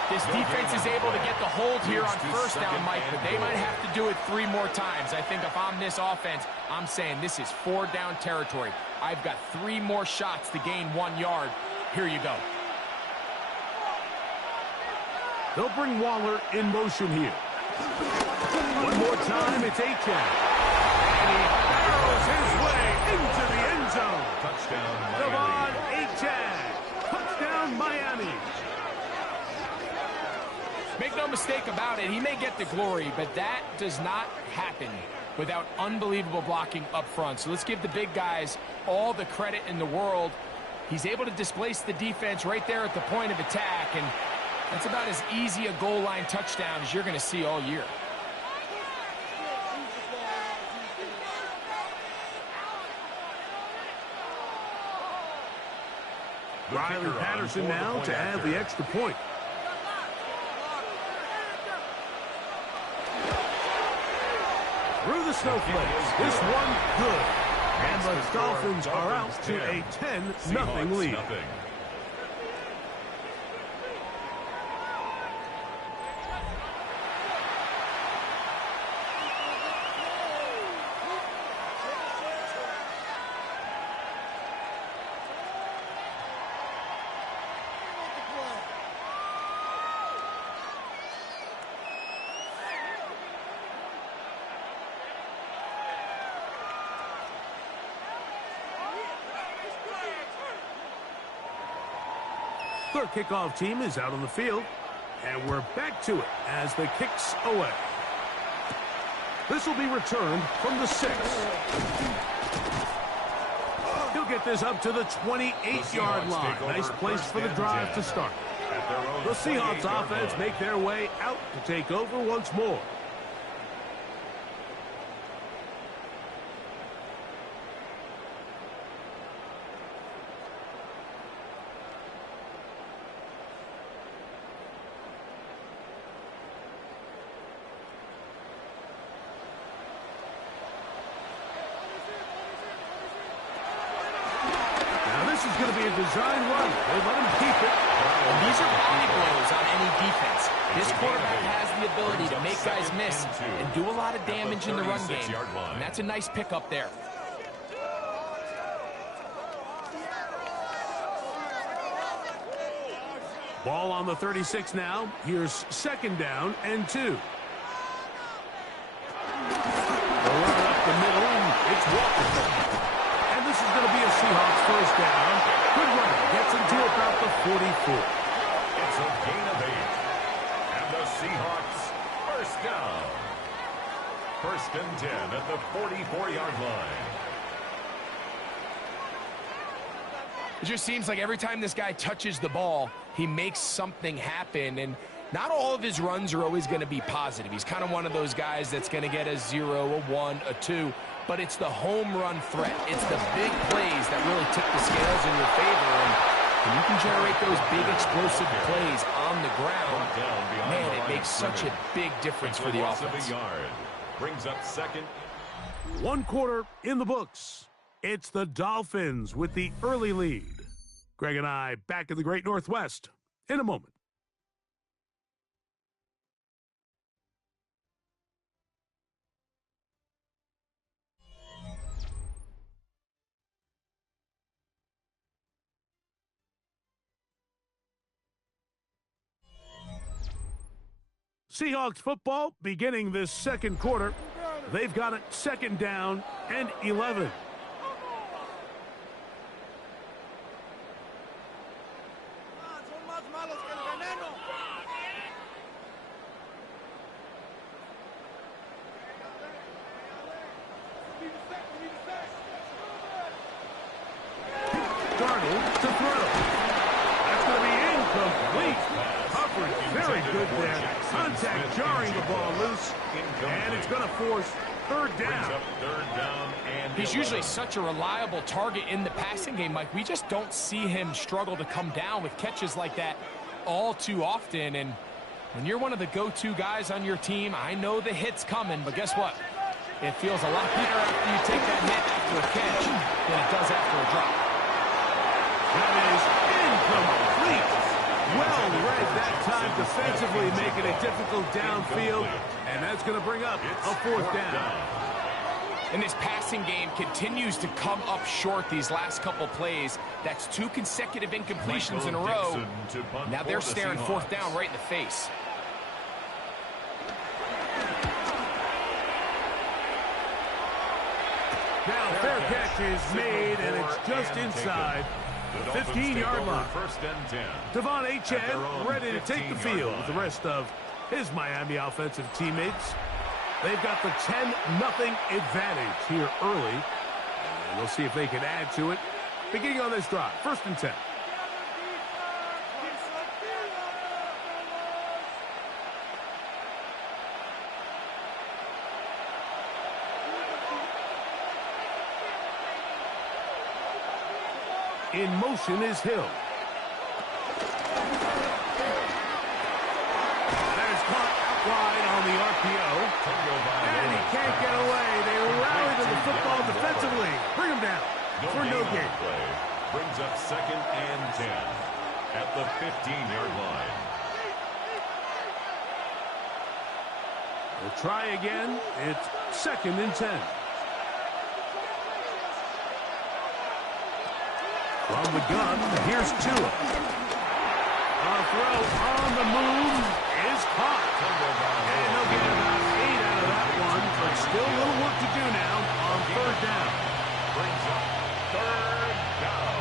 This defense is able to get the hold here on first down, Mike, but they might have to do it 3 more times. I think if I'm this offense, I'm saying this is 4 down territory. I've got 3 more shots to gain 1 yard. Here you go. They'll bring Waller in motion here. One more time, it's Achane. And he barrels his way into the end zone. Touchdown, Devon Miami. Achane. Touchdown, Miami. Make no mistake about it, he may get the glory, but that does not happen without unbelievable blocking up front. So let's give the big guys all the credit in the world. He's able to displace the defense right there at the point of attack, and that's about as easy a goal line touchdown as you're going to see all year. Riley Patterson now to add the extra point. Through the snowflakes, this one good. And the Dolphins are out to a 10-0 lead. Their kickoff team is out on the field, and we're back to it as the kick's away. This will be returned from the 6. He'll get this up to the 28-yard line. Nice place for the drive to start. The Seahawks offense make their way out to take over once more. Going to be a design run. They let him keep it. And these are body blows on any defense. This quarterback has the ability to make guys miss and do a lot of damage in the run game. And that's a nice pickup there. Ball on the 36 now. Here's 2nd down and 2. The run up the middle. It's Walker. This is going to be a Seahawks first down. Good run. Gets him to about the 44. It's a gain of 8. And the Seahawks first down. 1st and 10 at the 44-yard line. It just seems like every time this guy touches the ball, he makes something happen. And not all of his runs are always going to be positive. He's kind of one of those guys that's going to get a 0, a 1, a 2. But it's the home run threat. It's the big plays that really tip the scales in your favor. And when you can generate those big explosive plays on the ground, man, it makes such a big difference for the offense. Brings up 2nd. 1 quarter in the books. It's the Dolphins with the early lead. Greg and I back in the Great Northwest in a moment. Seahawks football beginning this 2nd quarter. They've got it 2nd down and 11. Darnold to throw. That's going to be incomplete. Coverage very good there. Contact jarring the ball loose. And it's going to force 3rd down. He's usually such a reliable target in the passing game, Mike. We just don't see him struggle to come down with catches like that all too often. And when you're one of the go-to guys on your team, I know the hit's coming, but guess what? It feels a lot better after you take that hit after a catch than it does after a drop. That is incomplete. Well read that time defensively, making it difficult downfield. And that's going to bring up a 4th down. And this passing game continues to come up short these last couple plays. That's 2 consecutive incompletions in a row. Now they're staring 4th down right in the face. Now fair catch is made, and it's just inside the 15-yard line. 1st and 10. Devon Achane ready to take the field with the rest of his Miami offensive teammates. They've got the 10-0 advantage here early. And we'll see if they can add to it. Beginning on this drive, 1st and 10. In motion is Hill. That is caught out wide on the RPO. And he can't get away. They rally to the football defensively. Bring him down for no gain. Brings up 2nd and 10 at the 15-yard line. We'll try again. It's 2nd and 10. From the gun, here's Tua. A throw on the move is caught. And they'll get about 8 out of that one, but still a little work to do now on 3rd down. Brings up 3rd down.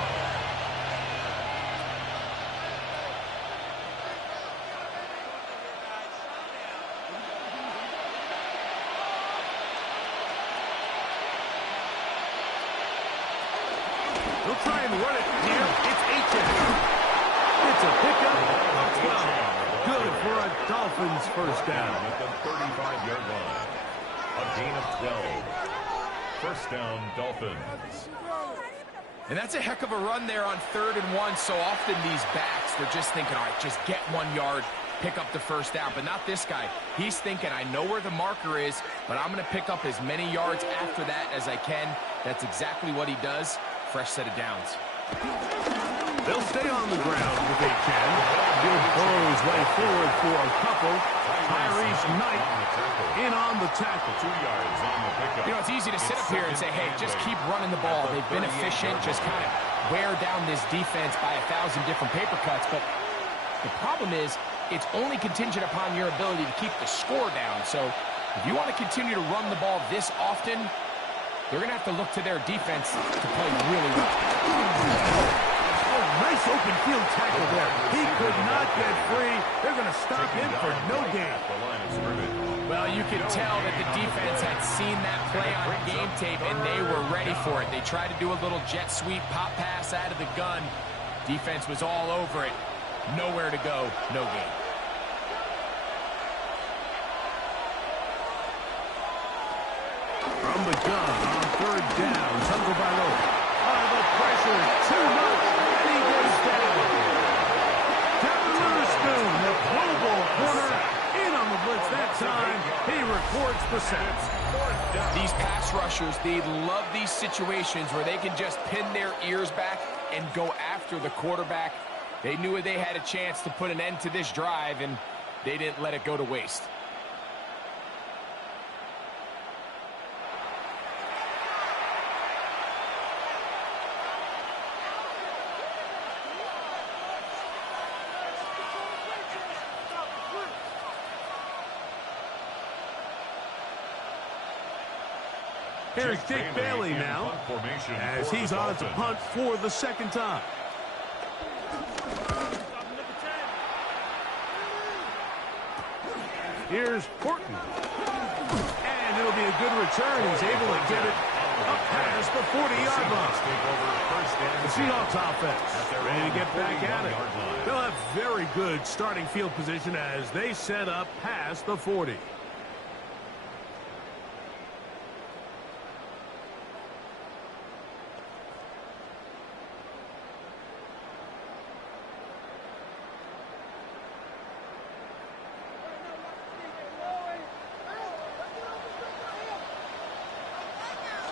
They'll try and run it here. It's Achane. It's a pickup of 12. Good for a Dolphins 1st down. At the 35-yard line. A gain of 12. 1st down, Dolphins. And that's a heck of a run there on 3rd and 1. So often these backs, they're just thinking, all right, just get 1 yard, pick up the 1st down. But not this guy. He's thinking, I know where the marker is, but I'm going to pick up as many yards after that as I can. That's exactly what he does. Fresh set of downs. They'll stay on the ground with Achane. He'll blows right forward for a couple. Tyrese Knight in on the tackle. 2 yards on the pickup. You know, it's easy to sit up here and say, hey, just keep running the ball. They've been efficient. Just kind of wear down this defense by 1,000 different paper cuts. But the problem is, it's only contingent upon your ability to keep the score down. So if you want to continue to run the ball this often, they're going to have to look to their defense to play really well. Oh, nice open field tackle there. He could not get free. They're going to stop him for no gain. Well, you can tell that the defense had seen that play on game tape, and they were ready for it. They tried to do a little jet sweep pop pass out of the gun. Defense was all over it. Nowhere to go, no gain. From the gun on 3rd down, Tagovailoa. The pressure, too much, and he goes down. Devin Witherspoon, the Pro Bowl corner, in on the blitz that time. He records the sack. These pass rushers, they love these situations where they can just pin their ears back and go after the quarterback. They knew they had a chance to put an end to this drive, and they didn't let it go to waste. Here's Jake Bailey now, as he's on to punt for the second time. Here's Horton. And it'll be a good return. He's able to get it up past the 40-yard line. The Seahawks offense ready to get back at it. They'll have very good starting field position as they set up past the 40.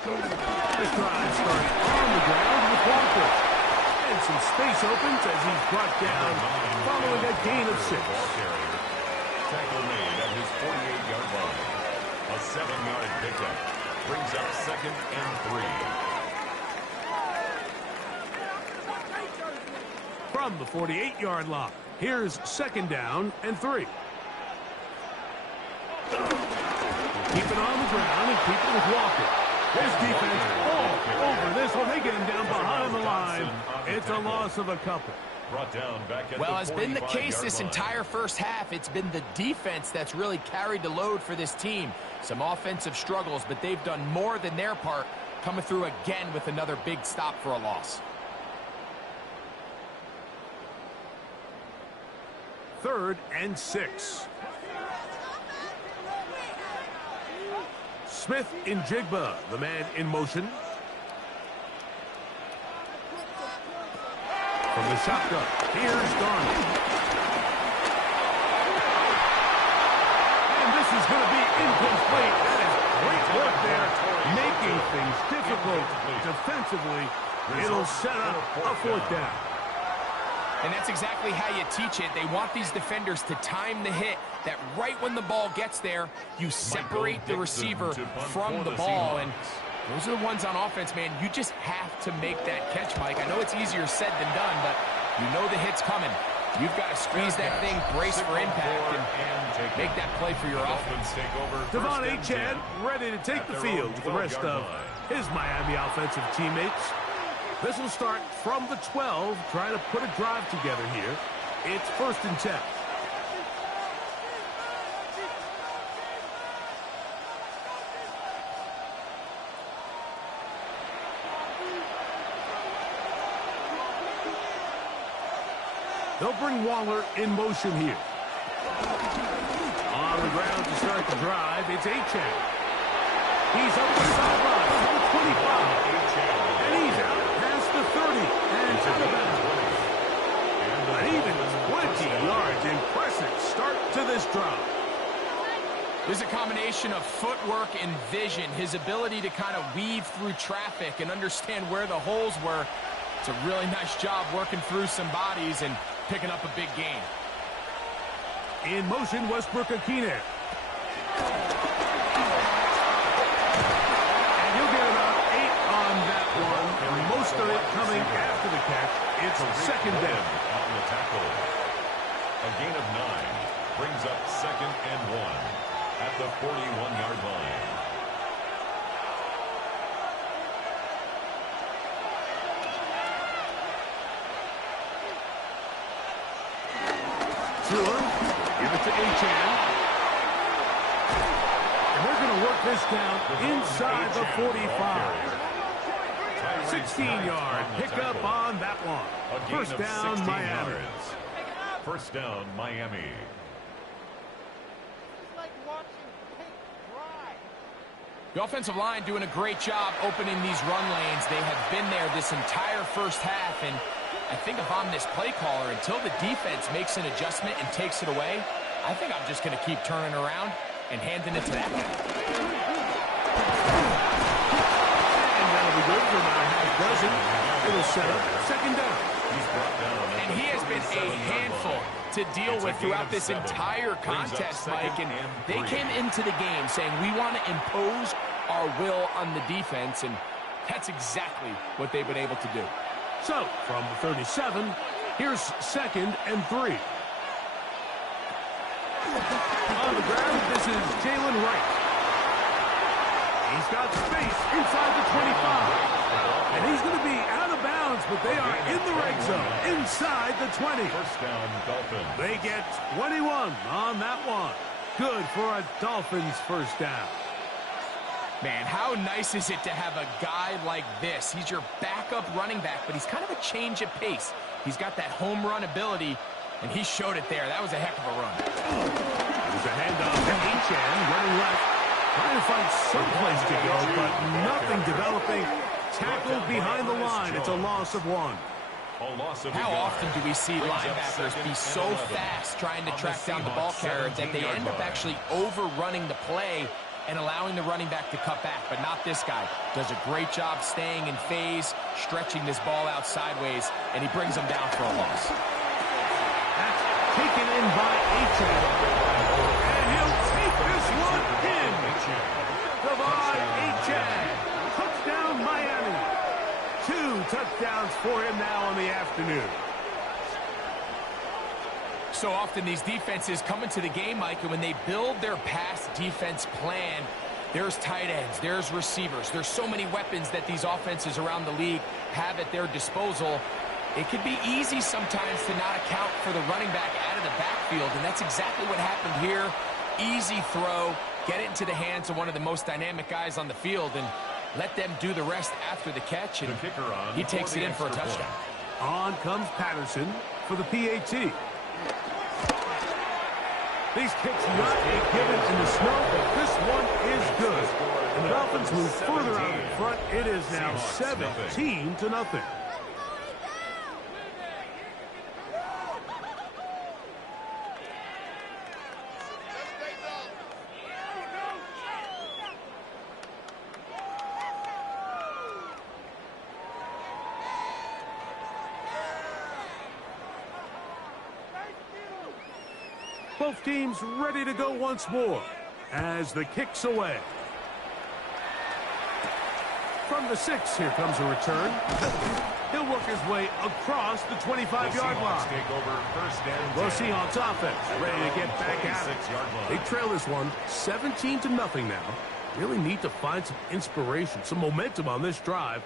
This drive started on the ground with Walker. And some space opens as he's brought down following a gain of 6. Tackle made at his 48-yard line. A 7-yard pickup brings up 2nd and 3. From the 48-yard line, here's 2nd down and 3. Keep it on the ground and keep it with Walker. This defense all over this one. They get him down behind the line. It's a loss of a couple. Brought down back at Well, has been the case this entire first half. It's been the defense that's really carried the load for this team. Some offensive struggles, but they've done more than their part, coming through again with another big stop for a loss. 3rd and 6. Smith in Jigba, the man in motion. From the shotgun, here's Garner. And this is going to be incomplete. That is great work there, making things difficult defensively. It'll set up a 4th down. And that's exactly how you teach it. They want these defenders to time the hit, that right when the ball gets there, you separate the receiver from the ball. And those are the ones on offense, man. You just have to make that catch, Mike. I know it's easier said than done, but you know the hit's coming. You've got to squeeze that thing, brace for impact, and make that play for your offense. Devon Achane ready to take the field with the rest of his Miami offensive teammates. This will start from the 12, trying to put a drive together here. It's 1st and 10. They'll bring Waller in motion here. On the ground to start the drive, it's Achane. He's up the sideline to the 25. And he's out past the 30. And out of bounds. An even 20 yards. Impressive start to this drive. There's a combination of footwork and vision, his ability to kind of weave through traffic and understand where the holes were. It's a really nice job working through some bodies and picking up a big gain. In motion, Westbrook-Ikhine. And he'll get about 8 on that one. And most of it coming after the catch. It's 2nd down. On the tackle. A gain of 9 brings up 2nd and 1 at the 41-yard line. Give it to Achane. And they're going to work this down inside the 45. 16-yard pickup on that one. 1st down, Miami. 1st down, Miami. The offensive line doing a great job opening these run lanes. They have been there this entire first half, and I think if I'm this play caller, until the defense makes an adjustment and takes it away, I think I'm just going to keep turning around and handing it to that guy. And that'll be good for about a half dozen. It'll set up 2nd down. And he has been a handful to deal with throughout this entire contest, Mike. And they came into the game saying, we want to impose our will on the defense, and that's exactly what they've been able to do. So, from the 37, here's 2nd and 3. On the ground, this is Jalen Wright. He's got space inside the 25. And he's going to be out of bounds, but they are in the red zone, inside the 20. First down, Dolphins. They get 21 on that one. Good for a Dolphins first down. Man, how nice is it to have a guy like this? He's your backup running back, but he's kind of a change of pace. He's got that home run ability, and he showed it there. That was a heck of a run. There's a handoff to Achane, running left. Trying to find someplace to go, but nothing developing. Tackled behind the line. It's a loss of 1. How often do we see linebackers be so fast trying to track down the ball carrier that they end up actually overrunning the play and allowing the running back to cut back? But not this guy. Does a great job staying in phase, stretching this ball out sideways, and he brings them down for a loss. That's taken in by Achane. And he'll take this one in. Provide Achane. Touchdown, Miami. 2 touchdowns for him now in the afternoon. So often these defenses come into the game, Mike, and when they build their pass defense plan, there's tight ends, there's receivers, there's so many weapons that these offenses around the league have at their disposal. It can be easy sometimes to not account for the running back out of the backfield, and that's exactly what happened here. Easy throw, get it into the hands of one of the most dynamic guys on the field, and let them do the rest after the catch, and he takes it in for a touchdown. On comes Patterson for the PAT. These kicks not a given in the snow, but this one is good. And the Dolphins move further out in front. It is now 17-0. Both teams ready to go once more as the kick's away. From the 6, here comes a return. He'll work his way across the 25-yard line. The Seahawks offense ready to get back at it. They trail this one 17-0 now. Really need to find some inspiration, some momentum on this drive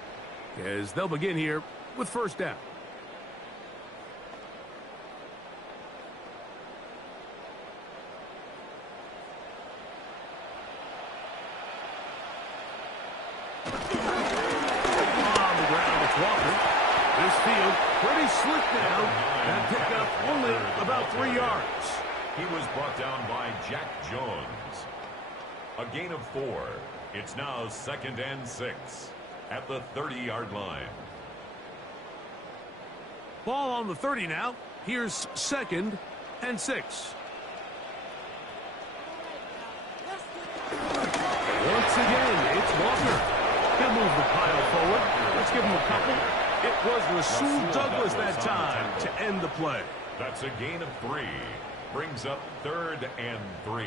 as they'll begin here with first down. Pretty slick now, and pick up only about 3 yards. He was brought down by Jack Jones. A gain of 4. It's now 2nd and 6 at the 30-yard line. Ball on the 30 now. Here's 2nd and 6. Once again, it's Walker. He'll move the pile forward. Let's give him a couple. It was Rasul Douglas that time to end the play. That's a gain of 3. Brings up 3rd and 3.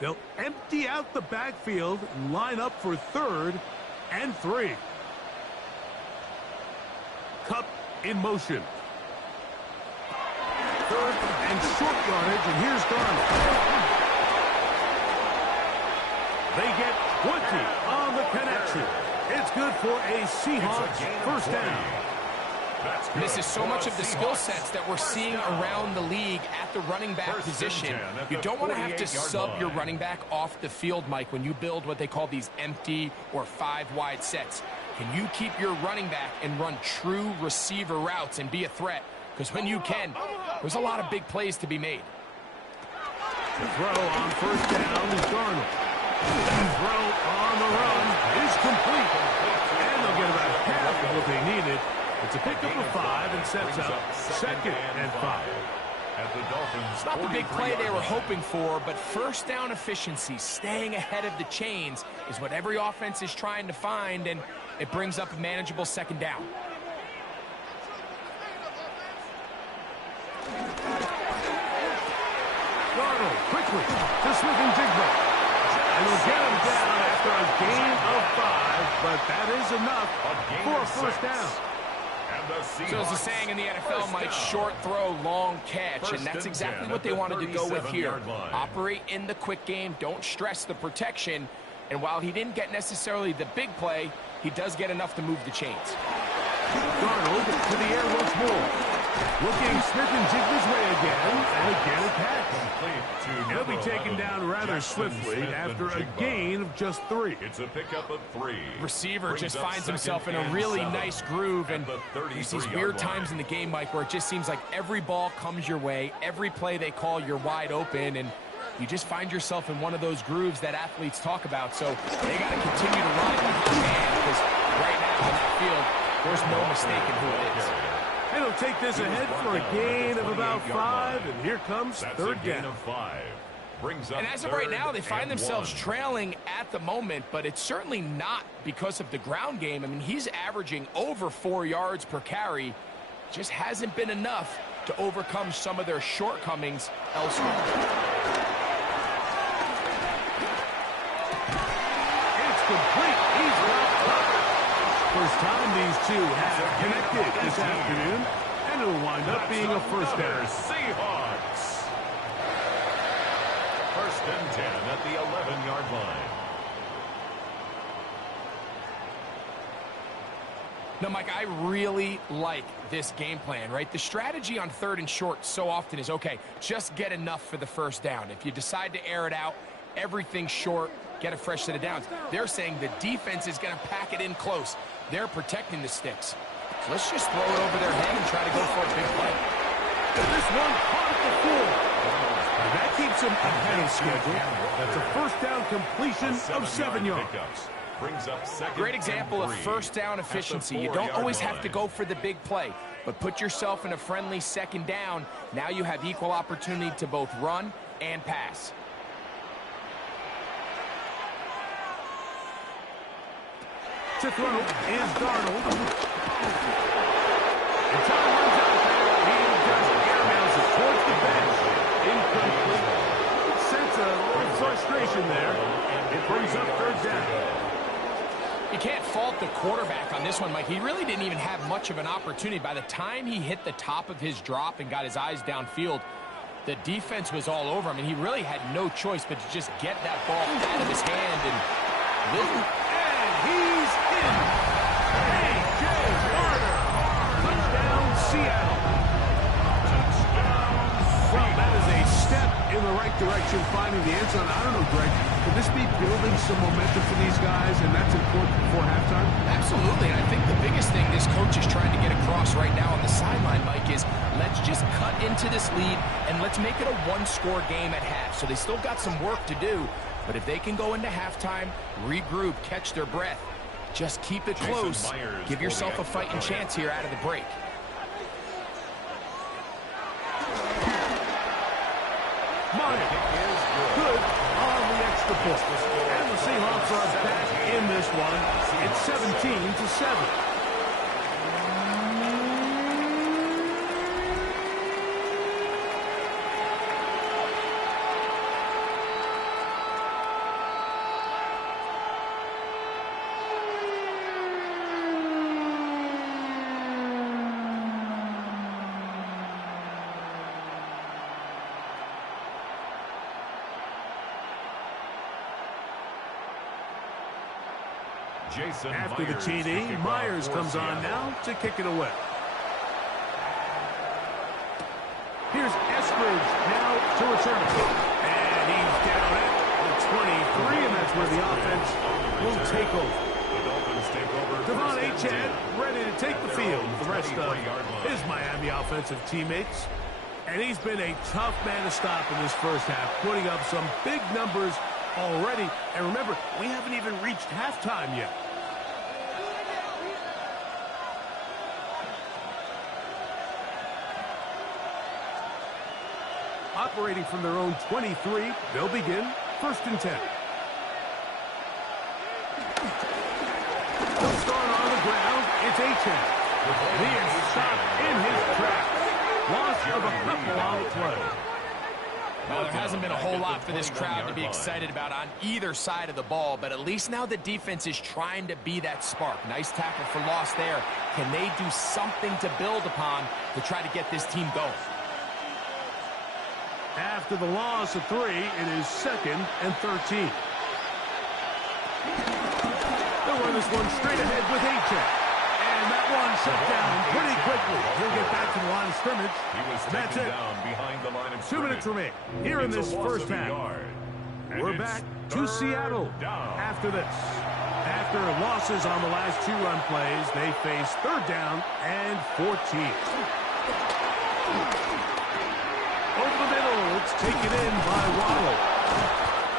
They'll empty out the backfield and line up for 3rd and 3. Cup in motion. 3rd and short yardage, and here's Darnold. They get 20 on the connection. It's good for a Seahawks first down. This is so much of the skill sets that we're seeing around the league at the running back position. You don't want to have to sub your running back off the field, Mike, when you build what they call these empty or 5-wide sets. Can you keep your running back and run true receiver routes and be a threat? Because when you can, there's a lot of big plays to be made. The throw on first down is Darnold. The throw on the run is complete. And they'll get about half of what they needed. It's a pickup of 5 and sets up 2nd and 5. At the Dolphins, it's not the big play they were hoping for, but first down efficiency, staying ahead of the chains, is what every offense is trying to find, and it brings up a manageable 2nd down. Darnold quickly to Smith-Njigba. And they'll get him down after a gain of 5, but that is enough for a first down. And So as the saying in the NFL, Mike, short throw, long catch, and that's exactly what they wanted to go with here. Operate in the quick game, don't stress the protection, and while he didn't get necessarily the big play, he does get enough to move the chains. Darnold to the air once more. Looking, Smith and Jigba's way again, and again a catch. He'll be taken down rather swiftly after a gain of just 3. It's a pickup of 3. Receiver just finds himself in a really nice groove, and there's these weird times in the game, Mike, where it just seems like every ball comes your way, every play they call, you're wide open, and you just find yourself in one of those grooves that athletes talk about. So they got to continue to ride the hot hand, because right now in that field, there's no mistaking who it is. And he'll take this ahead for a gain of about 5, and here comes third down. And as of right now, they find themselves trailing at the moment, but it's certainly not because of the ground game. I mean, he's averaging over 4 yards per carry. Just hasn't been enough to overcome some of their shortcomings elsewhere. It's complete. He's got covered. First time these two have connected this afternoon, and it'll wind up being a first down. Seahawks. First and 10 at the 11-yard line. Now, Mike, I really like this game plan, right? The strategy on 3rd and short so often is, okay, just get enough for the first down. If you decide to air it out, everything short, get a fresh set of downs. They're saying the defense is going to pack it in close. They're protecting the sticks. So let's just throw it over their head and try to go for a big play. This one caught at the 4. And that keeps him ahead of schedule. That's a first down completion of 7 yards. Brings up second. Great example of first down efficiency. You don't always have to go for the big play, but put yourself in a friendly second down. Now you have equal opportunity to both run and pass. To throw is Darnold. And time runs out there. He just airmails it towards the bench. Incomplete. Sense a little frustration there. It brings up third down. You can't fault the quarterback on this one, Mike. He really didn't even have much of an opportunity. By the time he hit the top of his drop and got his eyes downfield, the defense was all over him, and he really had no choice but to just get that ball out of his hand and live. He's in. A.J. Carter. Touchdown, Seattle. Well, that is a step in the right direction, finding the end zone. I don't know, Greg. Could this be building some momentum for these guys, and that's important before halftime? Absolutely, and I think the biggest thing this coach is trying to get across right now on the sideline, Mike, is let's just cut into this lead, and let's make it a one-score game at half. So they still got some work to do, but if they can go into halftime, regroup, catch their breath, just keep it close, give yourself a fighting chance here out of the break. Myers good on the extra point. And the Seahawks are back in this one. It's 17-7. After the TD, Myers comes on now to kick it away. Here's Eskridge now to return it. And he's down at the 23, and that's where the offense will take over. Devon Achane ready to take the field with the rest of his Miami offensive teammates. And he's been a tough man to stop in this first half, putting up some big numbers already. And remember, we haven't even reached halftime yet. Operating from their own 23, they'll begin first and 10. They'll start on the ground. It's Achane. He is stopped in his tracks. Loss of a couple on the play. Well, there hasn't been a whole lot for this crowd to be excited about on either side of the ball, but at least now the defense is trying to be that spark. Nice tackle for loss there. Can they do something to build upon to try to get this team going? After the loss of 3, it is 2nd and 13. They'll run this one straight ahead with A-check. And that one shut down pretty quickly. He'll get back to the line of scrimmage. That's it. Down behind the line of 2 minutes remain here in this first half. We're back to Seattle after this. After losses on the last 2 run plays, they face 3rd down and 14. Over the middle, it's taken in by Waddle.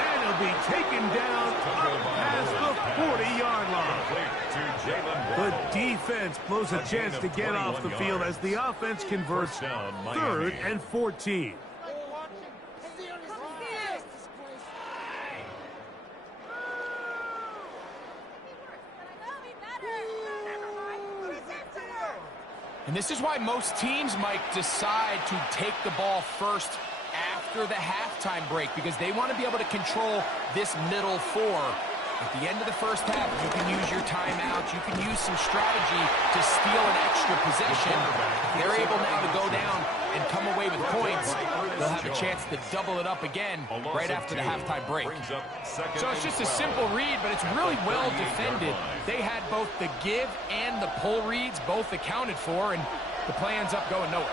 And he'll be taken down up past the 40-yard line. The defense blows a chance to get off the field as the offense converts 3rd and 14. And this is why most teams might decide to take the ball first after the halftime break, because they want to be able to control this middle 4. At the end of the first half, you can use your timeouts. You can use some strategy to steal an extra possession. If they're able now to go down and come away with points, they'll have a chance to double it up again right after the halftime break. So it's just a simple read, but it's really well defended. They had both the give and the pull reads both accounted for, and the play ends up going nowhere.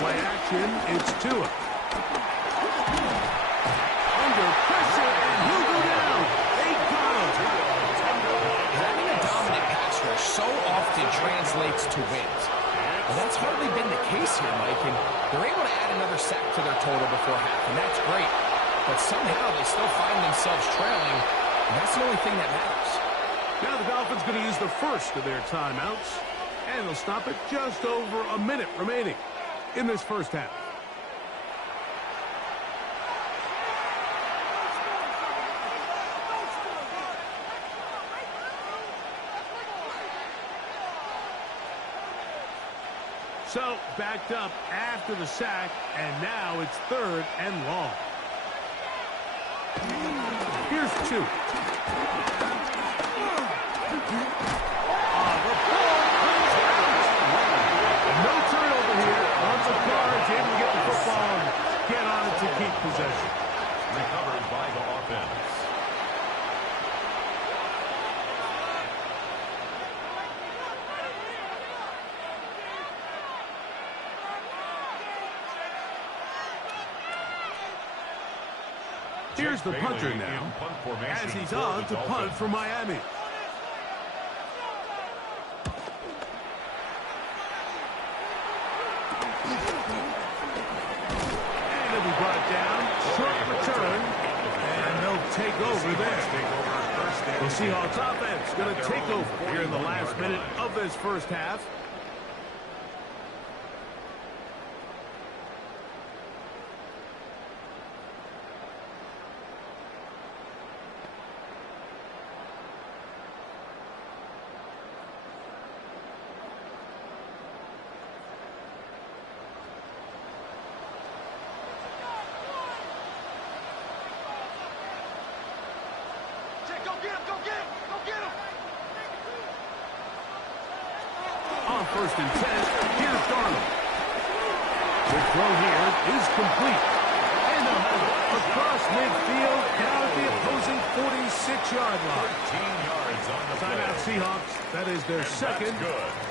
Play action, it's Tua. Under pressure, and he'll go down. They got him. Having a dominant pass rush so often translates to wins. And that's hardly been the case here, Mike, and they're able to add another sack to their total before half, and that's great. But somehow they still find themselves trailing, and that's the only thing that matters. Now the Dolphins going to use the first of their timeouts, and they'll stop it just over a minute remaining in this first half. So, backed up after the sack, and now it's 3rd and long. Here's 2. The ball comes out. No turnover here. On the cards, able to get the football and get on it to keep possession. Recovered by the offense. Here's the punter now, as he's on to punt for Miami. And he'll be brought down, short return, and they'll take over there. The Seahawks offense going to take over here in the last minute of this first half. On 1st and 10, here's Darnold. The throw here is complete. And they'll have it across midfield down at the opposing 46-yard line. 13 yards on the Timeout Seahawks. That is their second,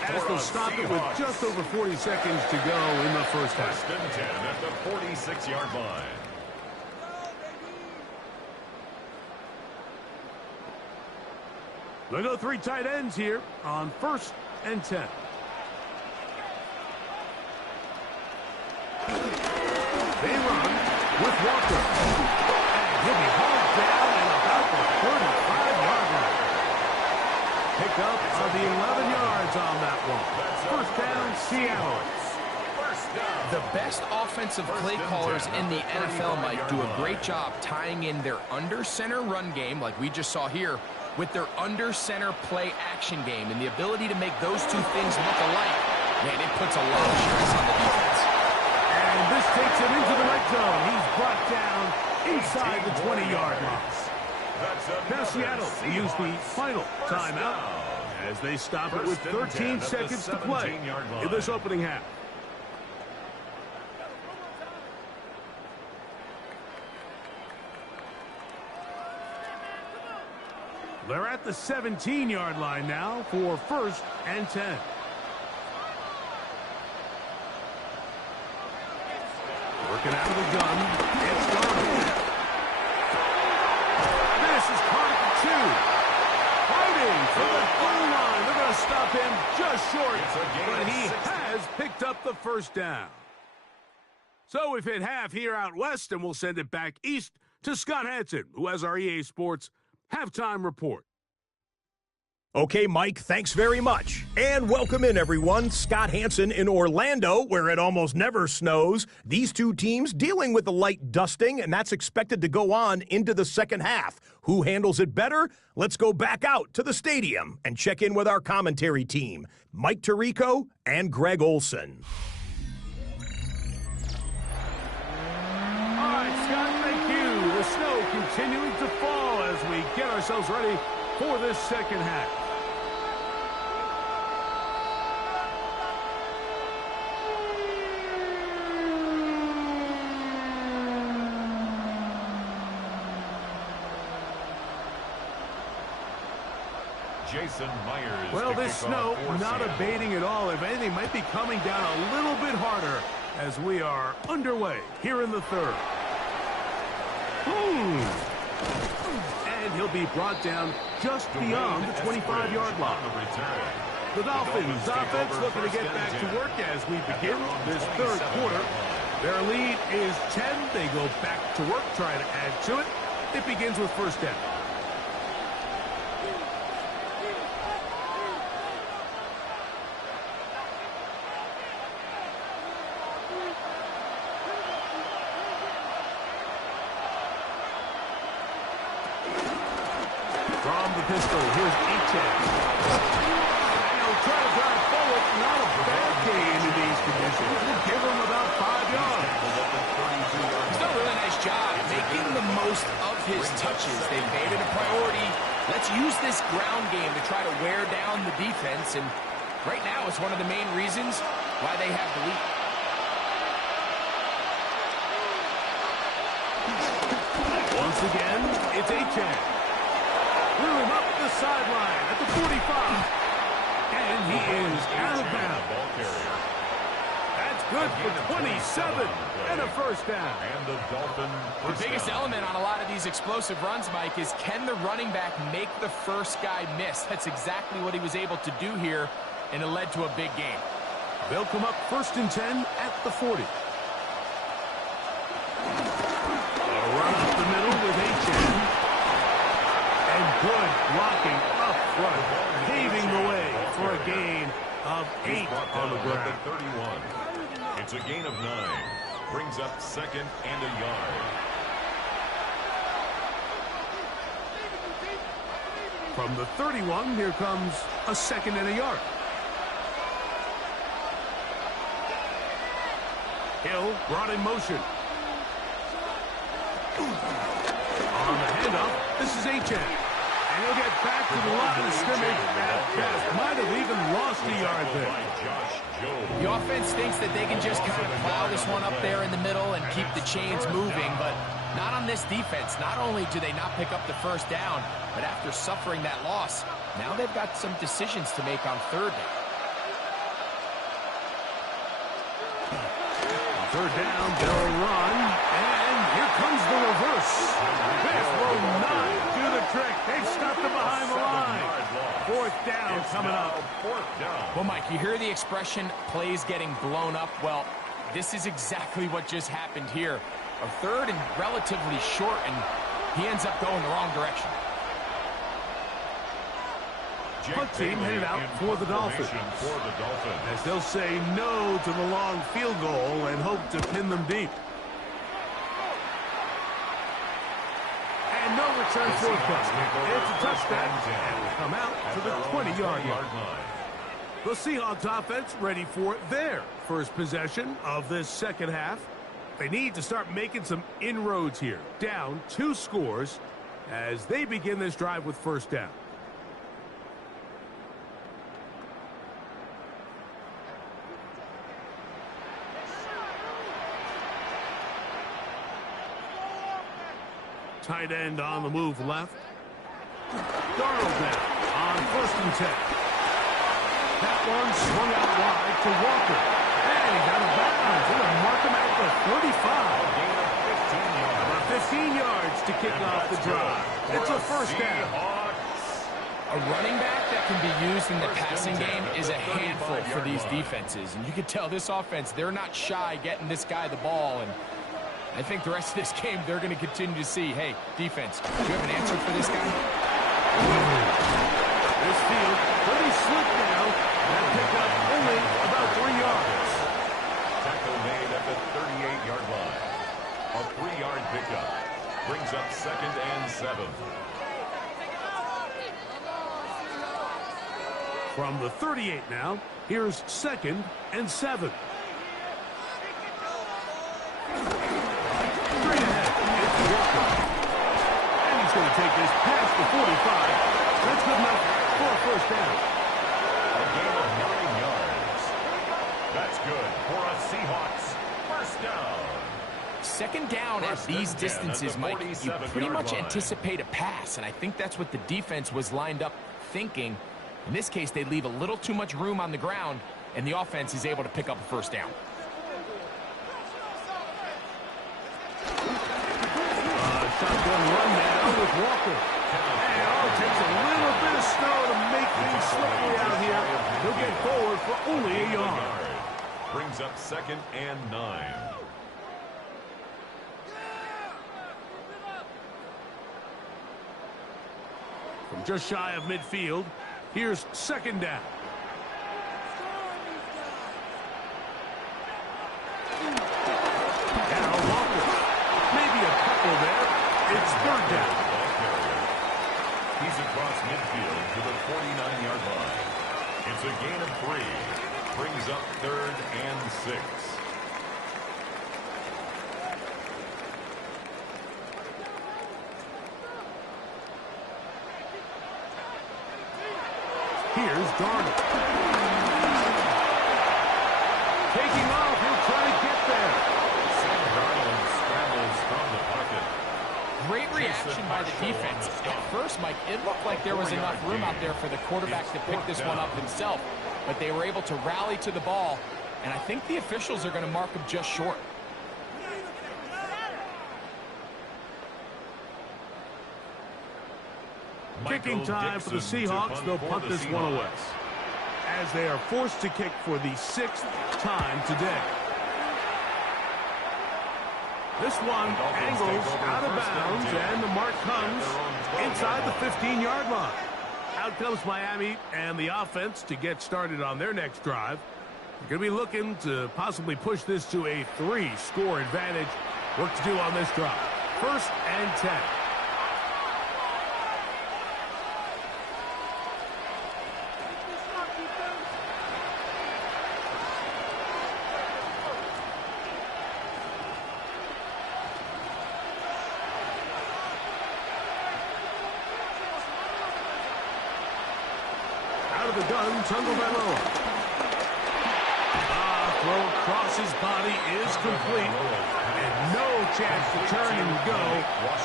as they'll stop it with just over 40 seconds to go in the first half. 1st and 10 at the 46-yard line. They'll go 3 tight ends here on 1st and 10. They run with Walker. And he'll be hauled down at about the 35-yard line. Pick up of the 11 yards on that one. 1st down, Seattle. The best offensive play callers in the NFL might do a great job tying in their under-center run game, like we just saw here, with their under-center play action game. And the ability to make those two things look alike, man, it puts a lot of stress on the defense. And this takes him into the red zone. He's brought down inside the 20-yard line. Now Seattle will use the final timeout as they stop it with 13 seconds to play in this opening half. They're at the 17-yard line now for 1st and 10. Working out of the gun. It's gone. This is caught at the 2. Fighting for the goal line. They're going to stop him just short, but he has picked up the first down. So we've hit half here out west, and we'll send it back east to Scott Hanson, who has our EA Sports halftime report. Okay, Mike, thanks very much. And welcome in, everyone. Scott Hanson in Orlando, where it almost never snows. These two teams dealing with the light dusting, and that's expected to go on into the second half. Who handles it better? Let's go back out to the stadium and check in with our commentary team, Mike Tirico and Greg Olson. All right, Scott, thank you. The snow continuing to fall as we get ourselves ready for this second half. Jason Myers. Well, this snow not abating at all. If anything, might be coming down a little bit harder as we are underway here in the third. And he'll be brought down just beyond the 25-yard line. The Dolphins offense looking to get back to work as we begin this third quarter. Their lead is 10. They go back to work, trying to add to it. It begins with first down. From the pistol, here's Etienne. And he'll try to drive forward. Not a bad game in these conditions. We'll give him about 5 yards. He's done a really nice job making the most of his touches. They've made it a priority. Let's use this ground game to try to wear down the defense. And right now, it's one of the main reasons why they have the lead. Once again, it's Etienne. Threw him up the sideline at the 45. And he is out of bounds. That's good for 27 and a first down. And the Dolphin first The biggest down. element on a lot of these explosive runs, Mike, is can the running back make the first guy miss? That's exactly what he was able to do here, and it led to a big game. They'll come up 1st and 10 at the 40. A run up the middle with Etienne. And good blocking up front, paving the way for a gain of 8 on the ground. 31. It's a gain of 9. Brings up 2nd and a yard. From the 31, here comes a 2nd and a yard. Hill brought in motion. On the handoff, this is Etienne. And he'll get back to the line of scrimmage at best. Might have even lost a yard there. The offense thinks that they can just kind of plow this one up there in the middle and keep the chains moving, but not on this defense. Not only do they not pick up the first down, but after suffering that loss, now they've got some decisions to make on third down. Third down, they'll run, and here comes the reverse. This will not do the trick. They've stopped it behind the line. 4th down coming up. Well, Mike, you hear the expression, plays getting blown up. Well, this is exactly what just happened here. A third and relatively short, and he ends up going the wrong direction. Punt team headed out for the Dolphins. As they'll say no to the long field goal and hope to pin them deep. And no return forthcoming. It's a touchdown and will come out to the 20-yard line. The Seahawks offense ready for their first possession of this second half. They need to start making some inroads here. Down 2 scores as they begin this drive with first down. Tight end on the move left. Darnold now on 1st and 10. That one swung out wide to Walker. And he got a bounds. They're going to mark him at the 35. About 15 yards to kick off the drive. It's a first down. A running back that can be used in the passing game is a handful for these defenses. And you can tell this offense, they're not shy getting this guy the ball. And I think the rest of this game, they're going to continue to see, hey, defense, do you have an answer for this guy? This field pretty slick now. That pick up only about 3 yards. Tackle made at the 38-yard line. A 3-yard pickup brings up 2nd and 7. From the 38 now, here's 2nd and 7. Straight ahead, it's Walker. And he's going to take this past the 45. That's good enough for a first down. A gain of 9 yards. That's good for a Seahawks first down. Second down at these distances, Mike, you pretty much anticipate a pass, and I think that's what the defense was lined up thinking. In this case, they leave a little too much room on the ground, and the offense is able to pick up a first down. Shotgun run now with Walker. And it takes a little bit of snow to make things slippery out here. He'll get forward for only a yard. Brings up 2nd and 9. From just shy of midfield, here's 2nd down. Now Walker. Maybe a couple there. It's 3rd down. He's across midfield to the 49-yard line. It's a gain of 3. Brings up 3rd and 6. Here's Darnold. Taking off, he'll try to get there. Sam Darnold scrambles from the pocket. Great reaction by the defense. At first, Mike, it looked like there was enough room out there for the quarterback to pick this one up himself, but they were able to rally to the ball, and I think the officials are going to mark him just short. Kicking time for the Seahawks. They'll punt this one away as they are forced to kick for the 6th time today. This one angles out of bounds, and the mark comes inside the 15-yard line. Out comes Miami and the offense to get started on their next drive. They're going to be looking to possibly push this to a 3-score advantage. Work to do on this drive. 1st and 10. The gun, Tagovailoa. Throw across his body is complete. And no chance to turn and go.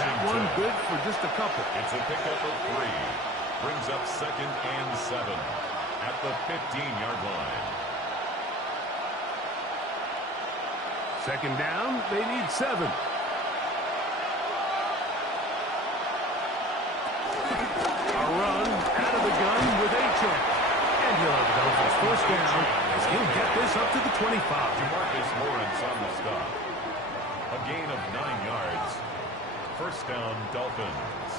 That one good for just a couple. It's a pickup of 3. Brings up 2nd and 7 at the 15-yard line. 2nd down, they need 7. A run out of the gun with A-Check. And he'll have it over his first down as he'll get this up to the 25. Demarcus Lawrence on the stop. A gain of 9 yards. First down, Dolphins.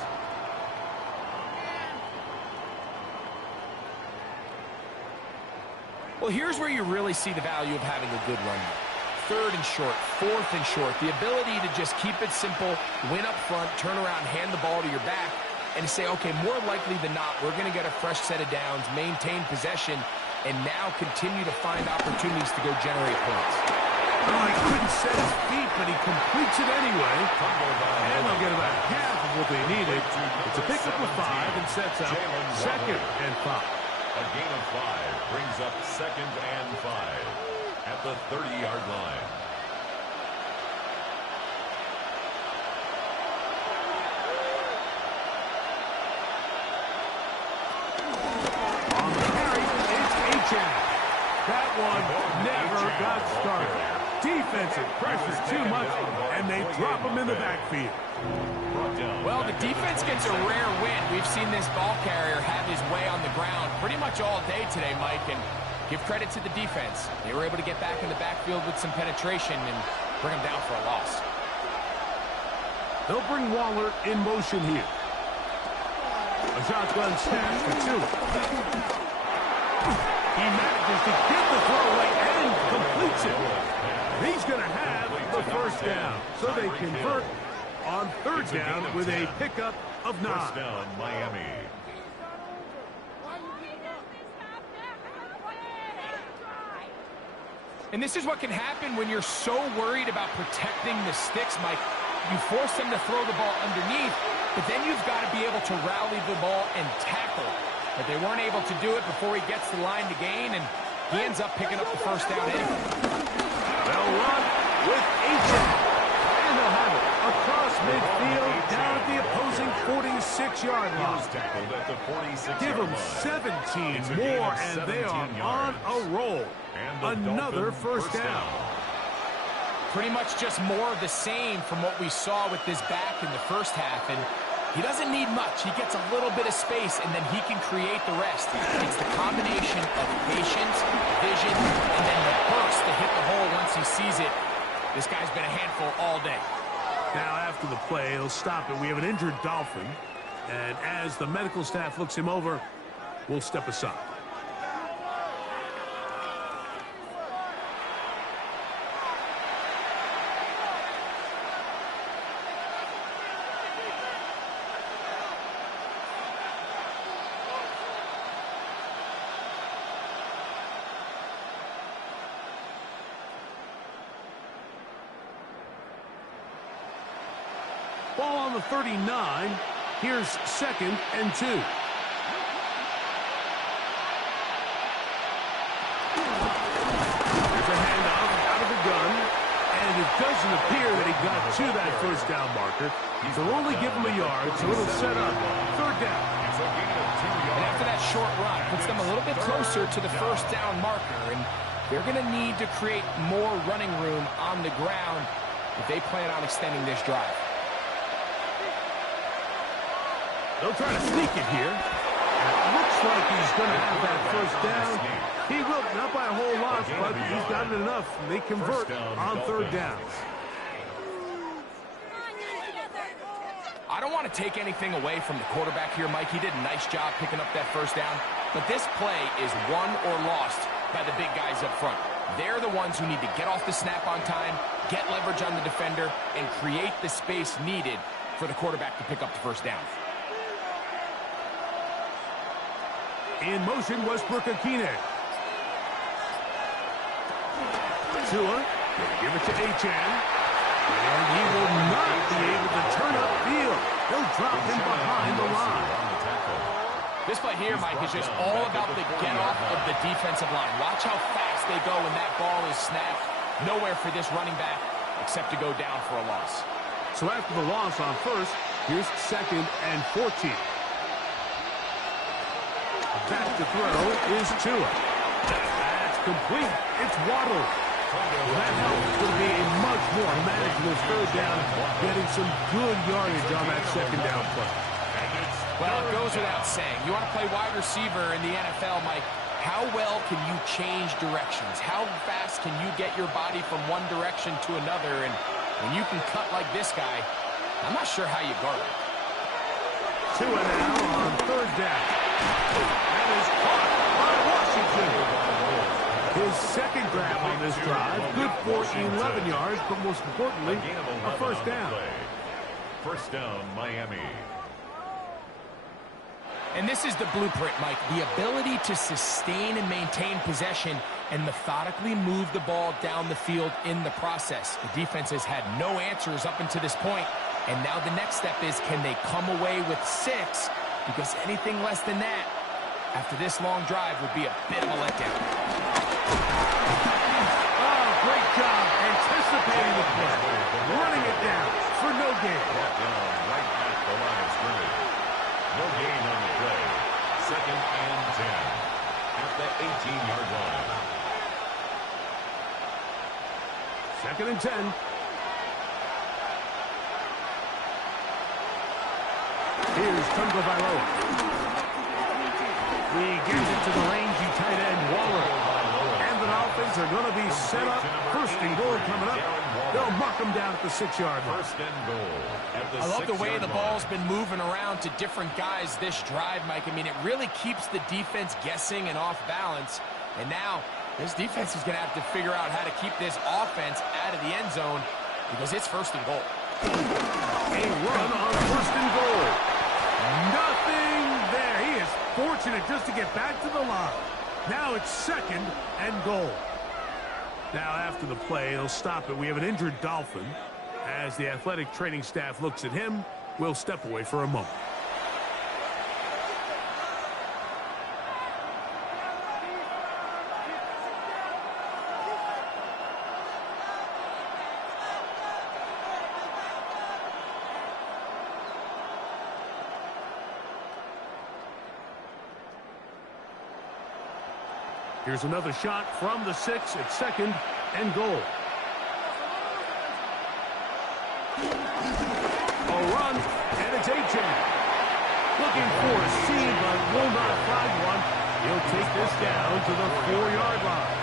Well, here's where you really see the value of having a good run. 3rd and short, 4th and short. The ability to just keep it simple, win up front, turn around, hand the ball to your back, and say, okay, more likely than not, we're going to get a fresh set of downs, maintain possession, and now continue to find opportunities to go generate points. Oh, he couldn't set his feet, but he completes it anyway. And they'll get about half of what they needed. It's a pickup of 5 and sets up 2nd and 5. A gain of 5 brings up 2nd and 5 at the 30-yard line. On the carry, it's Achane. That one never got started. Defensive pressure too much, and they drop him in the backfield. Well, the defense gets a rare win. We've seen this ball carrier have his way on the ground pretty much all day today, Mike, and give credit to the defense. They were able to get back in the backfield with some penetration and bring him down for a loss. They'll bring Waller in motion here. A shotgun snap to 2. He manages to get the throw away and completes it. He's going to have the first down. So they convert on 3rd down with a pickup of 9. First down, Miami. And this is what can happen when you're so worried about protecting the sticks, Mike. You force them to throw the ball underneath, but then you've got to be able to rally the ball and tackle. But they weren't able to do it before he gets the line to gain, and he ends up picking up the first down anyway. They'll run with Achane. And they'll have it across midfield down at the opposing 46-yard line. Give them 17 more, and they are on a roll. Another first down. Pretty much just more of the same from what we saw with this back in the first half, and he doesn't need much. He gets a little bit of space, and then he can create the rest. It's the combination of patience, vision, and then the burst to hit the hole once he sees it. This guy's been a handful all day. Now, after the play, he'll stop it. We have an injured Dolphin, and as the medical staff looks him over, we'll step aside. Ball on the 39. Here's 2nd and 2. There's a handoff out of the gun. And it doesn't appear that he got to that first down marker. They'll only give him a yard, so it'll set up 3rd down. And after that short run, puts them a little bit closer to the first down marker. And they're going to need to create more running room on the ground if they plan on extending this drive. They'll try to sneak it here. It looks like he's going to have that first down. He will, not by a whole lot, but he's got it enough. They convert on 3rd down. I don't want to take anything away from the quarterback here, Mike. He did a nice job picking up that first down. But this play is won or lost by the big guys up front. They're the ones who need to get off the snap on time, get leverage on the defender, and create the space needed for the quarterback to pick up the first down. In motion, Westbrook-Akine. Tua, give it to Achane. And he will not be able to turn upfield. He'll drop him behind the line. This play here, Mike, is just all about the get-off of the defensive line. Watch how fast they go when that ball is snapped. Nowhere for this running back except to go down for a loss. So after the loss on 1st, here's 2nd and 14. Back to throw is Tua. That's complete. It's Waddle. Well, that helps to be a much more manageable 3rd down, getting some good yardage on that 2nd down play. Well, it goes without saying. You want to play wide receiver in the NFL, Mike, how well can you change directions? How fast can you get your body from one direction to another? And when you can cut like this guy, I'm not sure how you guard it. Tua now on 3rd down. That is caught by Washington. His 2nd grab on this drive, good for 11 yards, but most importantly, a first down. First down, Miami. And this is the blueprint, Mike. The ability to sustain and maintain possession and methodically move the ball down the field in the process. The defense has had no answers up until this point, and now the next step is, can they come away with 6? Because anything less than that, after this long drive, would be a bit of a letdown. Oh, great job anticipating the play, running it down for no gain. Brought down right at the line of scrimmage. No gain on the play. 2nd and 10 at the 18-yard line. 2nd and 10. Here's Tungo Vailoa. He gives it to the rangy tight end, Waller. And the Dolphins are going to be set up. 1st and goal coming up. They'll mark them down at the 6-yard line. 1st and goal at the 6-yard line. I love the way the ball's been moving around to different guys this drive, Mike. I mean, it really keeps the defense guessing and off balance. And now, this defense is going to have to figure out how to keep this offense out of the end zone because it's 1st and goal. A run on 1st and goal. Nothing there. He is fortunate just to get back to the line. Now it's 2nd and goal. Now after the play, they'll stop it. We have an injured Dolphin. As the athletic training staff looks at him, we'll step away for a moment. Here's another shot from the 6 at 2nd and goal. A run, and it's A-Chain. Looking for a seam, but will not find one. He'll take this down to the 4-yard line.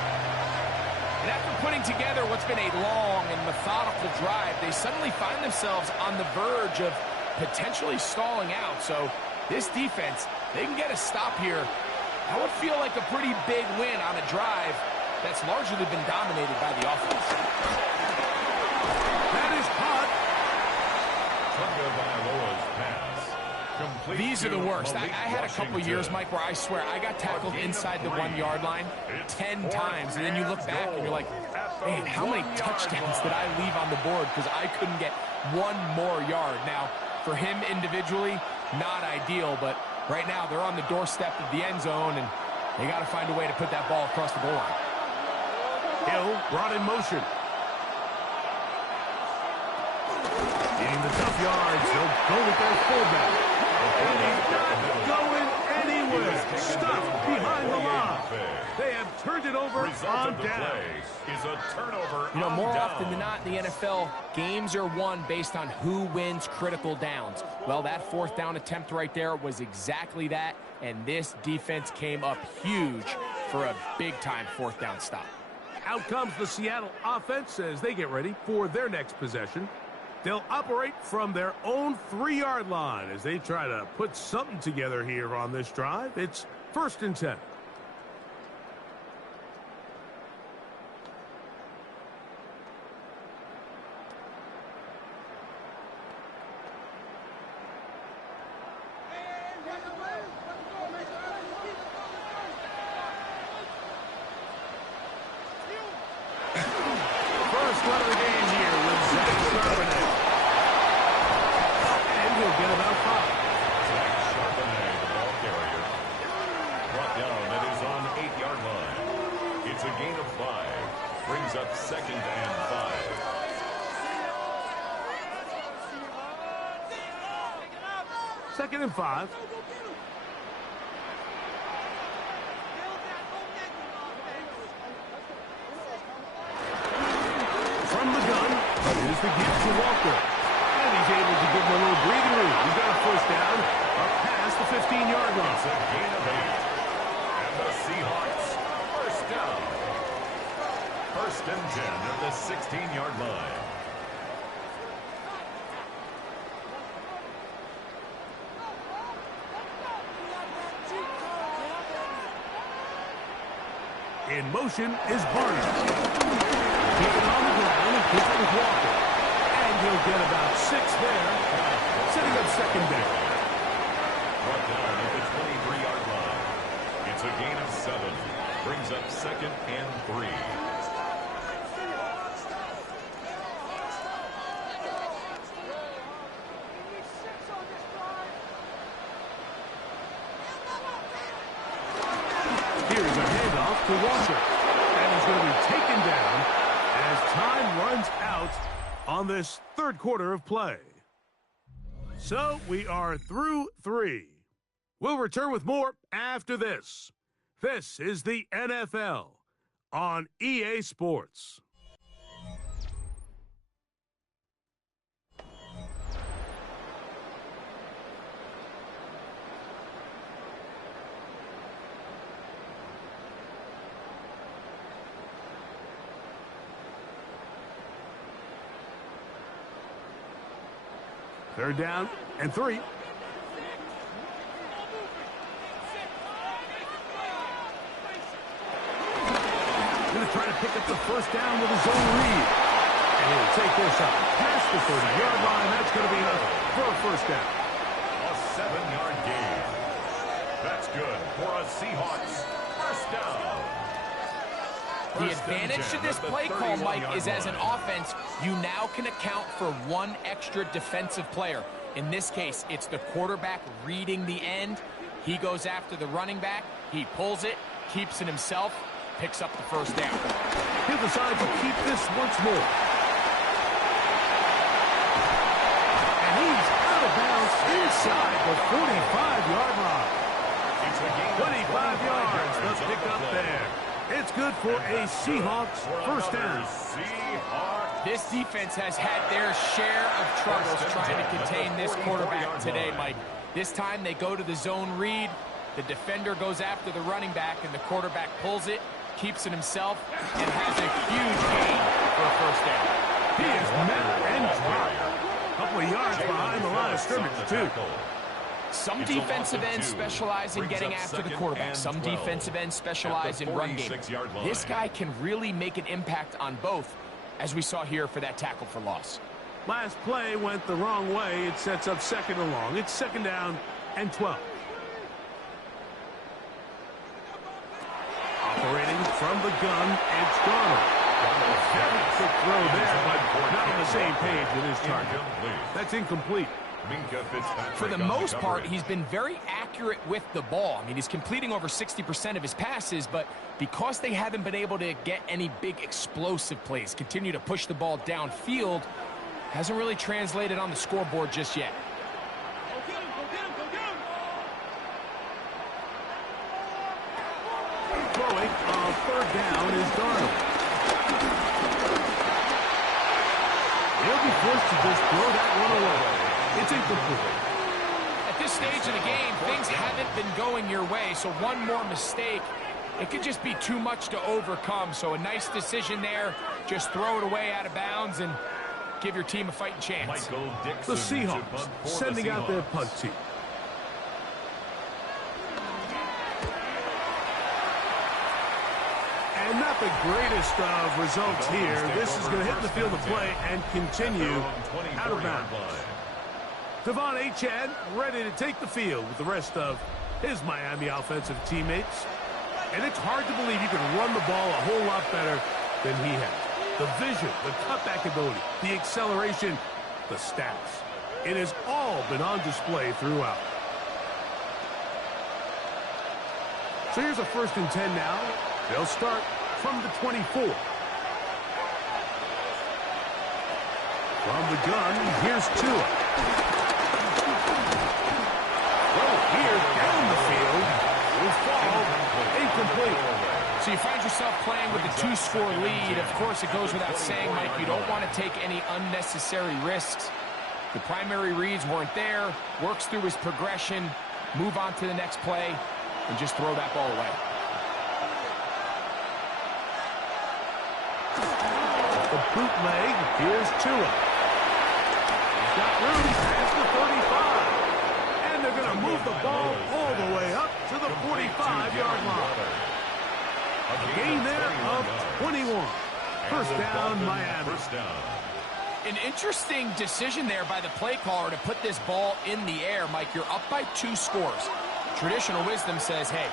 And after putting together what's been a long and methodical drive, they suddenly find themselves on the verge of potentially stalling out. So this defense, they can get a stop here. That would feel like a pretty big win on a drive that's largely been dominated by the offense. That is caught. These are the worst. I had a couple years, Mike, where I swear I got tackled inside the 1-yard line 10 times, and then you look back and you're like, man, how many touchdowns did I leave on the board because I couldn't get one more yard? Now, for him individually, not ideal, but right now they're on the doorstep of the end zone, and they got to find a way to put that ball across the goal line. Hill brought in motion. Getting the tough yards. They'll go with their fullback. And he's not going anywhere. Stuffed behind the line. They have turned it over on down. Is a turnover. You know, more often than not in the NFL, games are won based on who wins critical downs. Well, that 4th down attempt right there was exactly that, and this defense came up huge for a big-time 4th down stop. Out comes the Seattle offense as they get ready for their next possession. They'll operate from their own 3-yard line as they try to put something together here on this drive. It's 1st and 10. First run of the game here with Zach Charbonnet. And he'll get about 5. Zach Charbonnet, the ball carrier. Brought down, that is on 8-yard line. It's a gain of 5. Brings up 2nd and 5. Second and 5. From the gun, here's the gift to Walker. And he's able to give him a little breathing room. He's got a 1st down up past the 15-yard line. It's a gain of 8. And the Seahawks, 1st down. 1st and 10 at the 16-yard line. In motion is Barnes. Keeping on the ground, hit with Walker. And he'll get about 6 there, setting up 2nd down. Brought down at the 23-yard line. It's a gain of 7. Brings up 2nd and 3. Here's a handoff to Walker. And he's going to be taken down as time runs out on this third quarter of play. So we are through 3. We'll return with more after this. This is the NFL on EA Sports. Third down and 3. Going to try to pick up the first down with his own read. And he'll take this up past the 30-yard line. That's going to be enough for a first down. A 7-yard gain. That's good for a Seahawks first down. The advantage to this play call, Mike, is as an offense, you now can account for one extra defensive player. In this case, it's the quarterback reading the end. He goes after the running back. He pulls it, keeps it himself, picks up the first down. He'll decide to keep this once more. And he's out of bounds inside the 45-yard line. 25 yards, the pickup there. It's good for a Seahawks first down. This defense has had their share of troubles trying to contain this quarterback today, Mike. This time they go to the zone read. The defender goes after the running back, and the quarterback pulls it, keeps it himself, and has a huge gain for a first down. He is met and dropped. A couple of yards behind the line of scrimmage, too. Some defensive ends specialize in getting after the quarterback. Some defensive ends specialize in run game. This guy can really make an impact on both, as we saw here for that tackle for loss. Last play went the wrong way. It sets up second and long. It's second down and 12. Operating from the gun, it's Darnold. Very quick throw there, but not on the same page with his target. That's incomplete. For the most part, he's been very accurate with the ball. I mean, he's completing over 60% of his passes, but because they haven't been able to get any big explosive plays, continue to push the ball downfield, hasn't really translated on the scoreboard just yet. Throwing on third down is Darnold. He'll be forced to just throw that one away. It's incomplete. At this stage of the game, things haven't been going your way, so one more mistake, it could just be too much to overcome. So a nice decision there. Just throw it away out of bounds and give your team a fighting chance. The Seahawks sending out their punt team. And not the greatest of results here. This is going to hit the field of play and continue out of bounds. Devon Achane ready to take the field with the rest of his Miami offensive teammates. And it's hard to believe you can run the ball a whole lot better than he has. The vision, the cutback ability, the acceleration, the stats. It has all been on display throughout. So here's a 1st and 10 now. They'll start from the 24. From the gun, here's Tua. Here, down the field, will fall incomplete. So you find yourself playing with a 2-score lead. Of course, it goes without saying, Mike, you don't want to take any unnecessary risks. The primary reads weren't there, works through his progression, move on to the next play, and just throw that ball away. The bootleg, here's Tua. He's got room past the 35. And they're going to move the ball all the way up to the 45-yard line. A gain there of 21. First down, Miami. An interesting decision there by the play caller to put this ball in the air. Mike, you're up by 2 scores. Traditional wisdom says, hey,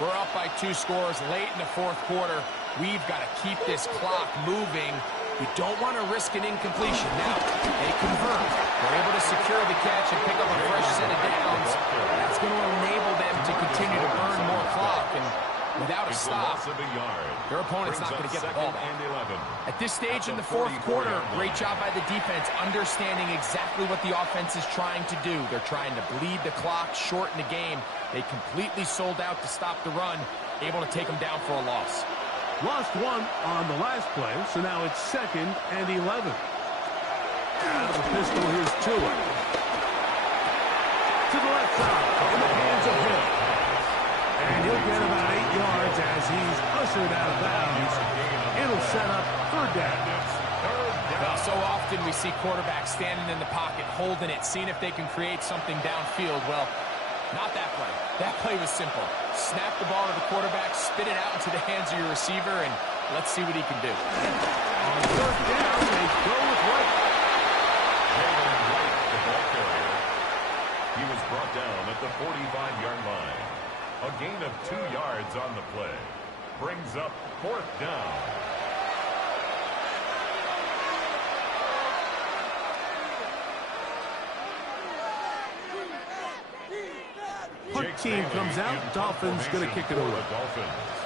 we're up by 2 scores late in the fourth quarter. We've got to keep this clock moving. We don't want to risk an incompletion. Now, they convert. They're able to secure the catch and pick up a fresh set of downs. That's going to enable them to continue to burn more clock. And without a stop, their opponent's not going to get the ball back. At this stage in the fourth quarter, great job by the defense, understanding exactly what the offense is trying to do. They're trying to bleed the clock, shorten the game. They completely sold out to stop the run, able to take them down for a loss. Lost one on the last play, so now it's 2nd and 11. Out of the pistol, here's Tua. To the left side, in the hands of Hill. And he'll get about 8 yards as he's ushered out of bounds. It'll set up 3rd down. Well, so often we see quarterbacks standing in the pocket, holding it, seeing if they can create something downfield. Well, not that play. That play was simple. Snap the ball to the quarterback, spit it out into the hands of your receiver, and let's see what he can do. On 3rd down, they go with White. Jalen White, the ball carrier. He was brought down at the 45-yard line. A gain of 2 yards on the play. Brings up 4th down. Punt team comes out. Dolphins going to kick it away.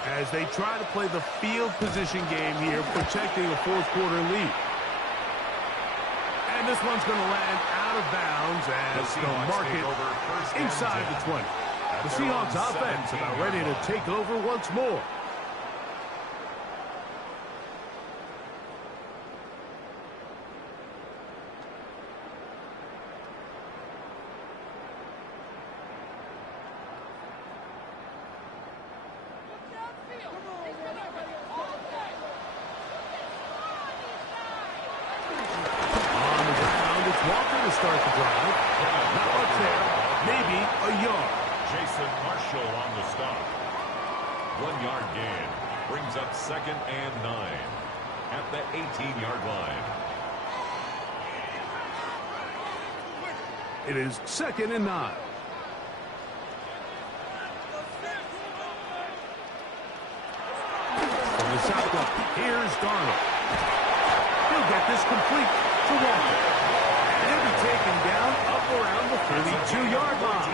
As they try to play the field position game here, protecting a fourth quarter lead. And this one's going to land out of bounds as they'll mark it inside the 20. The Seahawks offense about ready to take over once more. Start the drive. Not much there. Maybe a yard. Jason Marshall on the stop. 1-yard gain. Brings up 2nd and 9 at the 18-yard line. It is 2nd and 9. From the shotgun, here's Darnold. He'll get this complete to Walker. He'll be taken down up around the 32-yard line.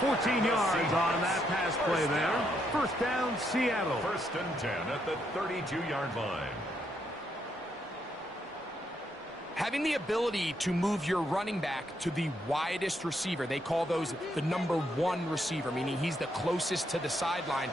14 yards on that pass play there. 1st down, Seattle. 1st and 10 at the 32-yard line. Having the ability to move your running back to the widest receiver, they call those the number 1 receiver, meaning he's the closest to the sideline.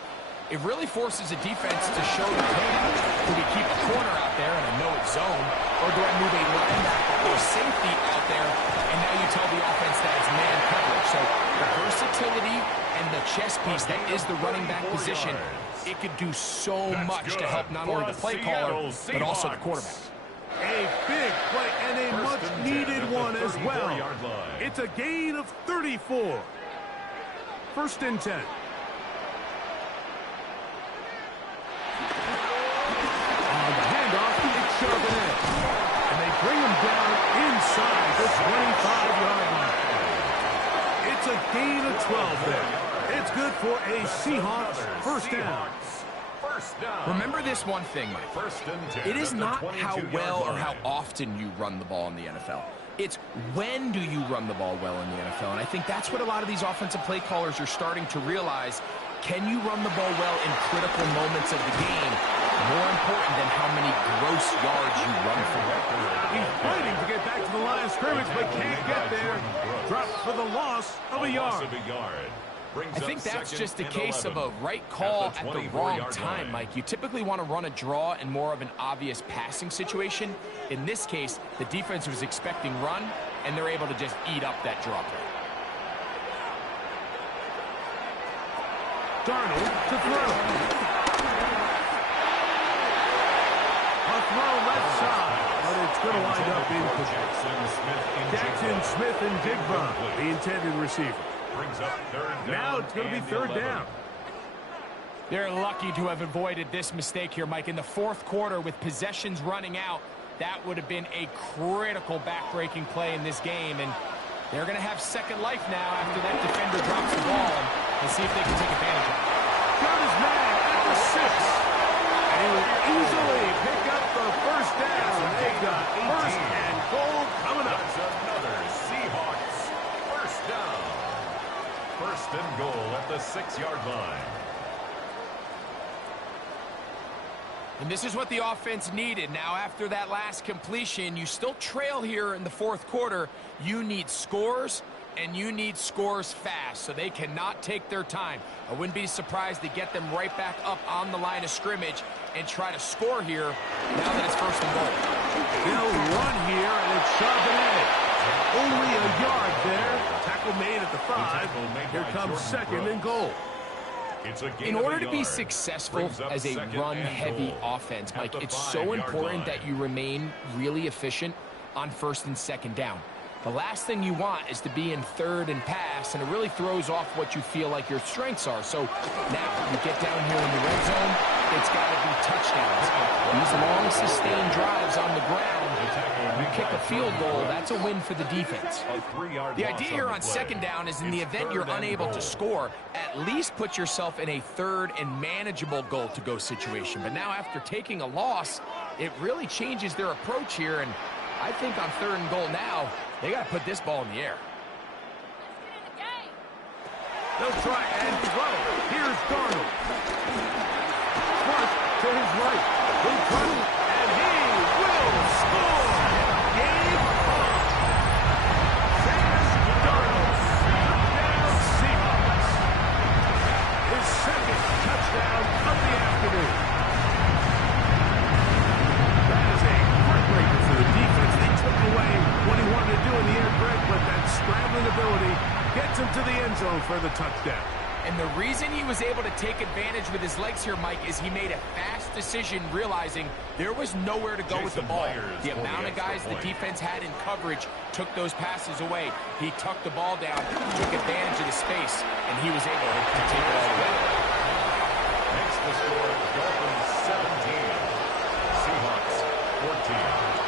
It really forces a defense to show the hand. Do we keep a corner out there and I know it's zone, or do I move a linebacker or safety out there, and now you tell the offense that it's man coverage. So the versatility and the chess piece that is the running back position, it could do so much to help not only the play caller, but also the quarterback. A big play and a much-needed one as well. It's a gain of 34. 1st and 10. And they bring him down inside the 25-yard line. It's a gain of 12 there. It's good for a Seahawks 1st down. Remember this one thing, Mike. 1st and 10. It is not how well or how often you run the ball in the NFL. It's when do you run the ball well in the NFL. And I think that's what a lot of these offensive play callers are starting to realize. Can you run the ball well in critical moments of the game? More important than how many gross yards you run for. He's fighting to get back to the line of scrimmage, but can't get there. Dropped for the loss of a yard. I think that's just a case of a right call at the wrong time, Mike. You typically want to run a draw in more of an obvious passing situation. In this case, the defense was expecting run, and they're able to just eat up that draw play. Darnold to throw. A throw left side, but it's going to wind up incomplete. Jackson Smith and Digba, the intended receiver. Brings up 3rd down. Now it's going to be 3rd down. They're lucky to have avoided this mistake here, Mike. In the fourth quarter, with possessions running out, that would have been a critical back-breaking play in this game, and they're going to have second life now after that defender drops the ball, and see if they can take advantage of it. Got his man at the 6. And he will easily pick up the first down. They got first and goal coming up. That's another Seahawks first down. First and goal at the 6-yard line. And this is what the offense needed. Now, after that last completion, you still trail here in the fourth quarter. You need scores, and you need scores fast, so they cannot take their time. I wouldn't be surprised to get them right back up on the line of scrimmage and try to score here now that it's first and goal. They'll run here, and it's sharp and edge. Only a yard there. Tackle made at the 5. Here comes second and goal. In order to be successful as a run-heavy offense, Mike, it's so important that you remain really efficient on first and second down. The last thing you want is to be in third and pass, and it really throws off what you feel like your strengths are. So now you get down here in the red zone, it's got to be touchdowns. These long, sustained drives on the ground, you kick a field goal, that's a win for the defense. The idea here on second down is in the event you're unable to score, at least put yourself in a third and manageable goal-to-go situation. But now after taking a loss, it really changes their approach here, and I think on third and goal now, they got to put this ball in the air. They'll try and throw. Here's Darnold. Flush to his right. He'll throw, and he will score. Game on. Sam Darnold. Touchdown Seahawks. His second touchdown of the afternoon. That is a heartbreaker for the defense. They took away what he wanted to do in the air, Greg, but that scrambling ability gets him to the end zone for the touchdown. And the reason he was able to take advantage with his legs here, Mike, is he made a fast decision realizing there was nowhere to go with the ball. The amount of guys the defense had in coverage took those passes away. He tucked the ball down, took advantage of the space, and he was able to take it all away. Makes the score Dolphins 17, Seahawks 14.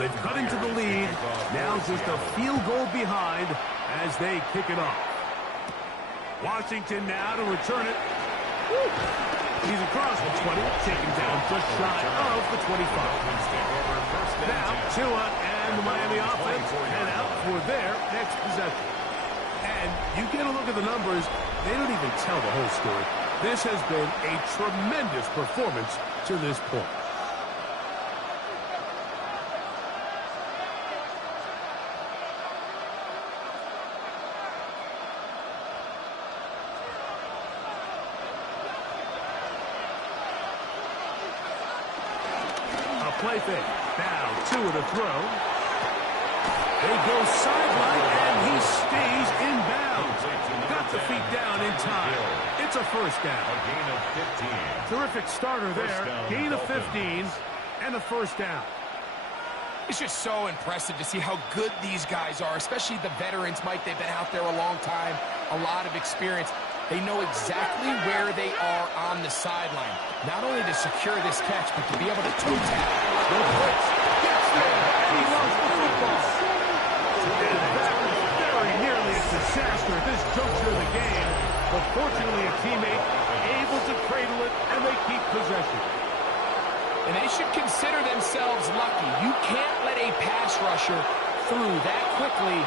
They've cut into the lead. Now just a field goal behind as they kick it off. Washington now to return it. He's across the 20, taken down just shy of the 25. Now Tua and the Miami offense head out for their next possession. And you get a look at the numbers, they don't even tell the whole story. This has been a tremendous performance to this point. Play fake. Now, Tua to throw. They go sideline, and he stays in bounds. Got the feet down in time. It's a first down. A gain of 15. Terrific starter there. Gain of 15 and a first down. It's just so impressive to see how good these guys are, especially the veterans, Mike. They've been out there a long time, a lot of experience. They know exactly where they are on the sideline, not only to secure this catch, but to be able to toe tap. No blitz. Gets there, and he lost the football. And that was very nearly a disaster at this juncture of the game. But fortunately, a teammate able to cradle it, and they keep possession. And they should consider themselves lucky. You can't let a pass rusher through that quickly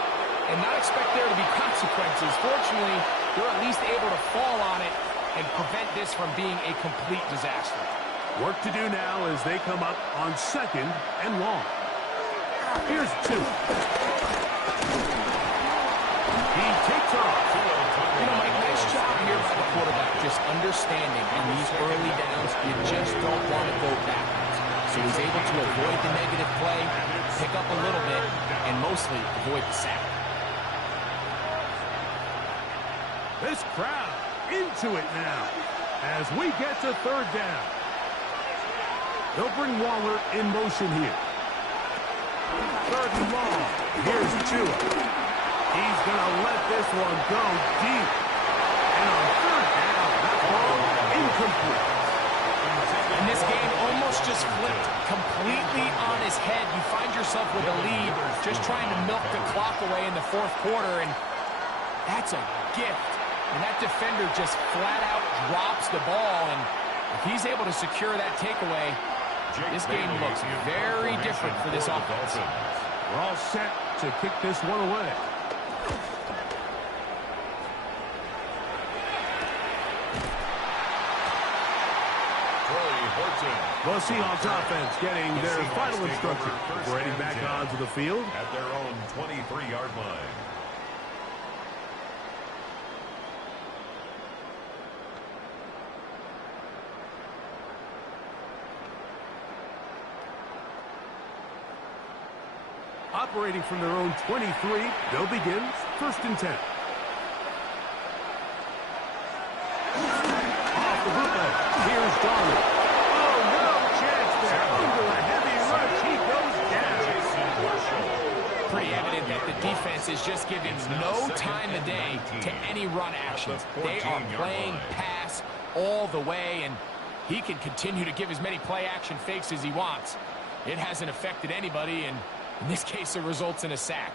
and not expect there to be consequences. Fortunately, they're at least able to fall on it and prevent this from being a complete disaster. Work to do now as they come up on second and long. Here's Tua. He takes off. You know, Mike, nice job here by the quarterback, just understanding in these early downs, you just don't want to go backwards. So he He's able to avoid the negative play, pick up a little bit, and mostly avoid the sack. This crowd into it now as we get to third down. They'll bring Waller in motion here. Third and long. Here's Tua. He's going to let this one go deep. And on third down, that ball incomplete. And this game almost just flipped completely on his head. You find yourself with a lead, just trying to milk the clock away in the fourth quarter, and that's a gift. And that defender just flat out drops the ball, and if he's able to secure that takeaway, this game looks very different for this offense. We're all set to kick this one away. Well, Seahawks offense getting their final instructions before heading back onto the field at their own 23-yard line. Operating from their own 23, they'll begin first and 10. Off the bootleg. Here's Donald. Oh, no chance there. Under a heavy rush, he goes down. Pretty evident that the defense is just giving no time of day to any run actions. They are playing pass all the way, and he can continue to give as many play-action fakes as he wants. It hasn't affected anybody, and in this case, it results in a sack.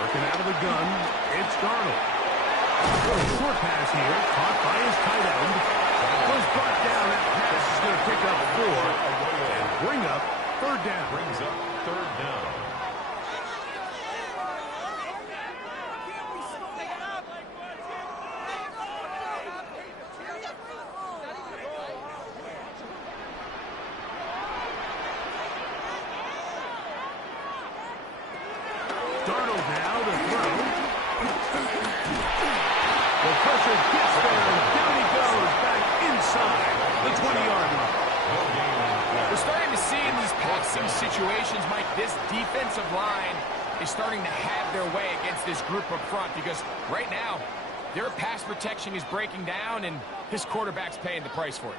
Working out of the gun, it's Darnold. Short pass here, caught by his tight end. Was brought down. That pass is going to pick up 4 and bring up third down. Brings up third down. Darnold now to throw. The pressure gets there, and down he goes back inside the 20-yard line. We're starting to see in these passing situations, Mike, this defensive line is starting to have their way against this group up front because right now, their pass protection is breaking down, and his quarterback's paying the price for it.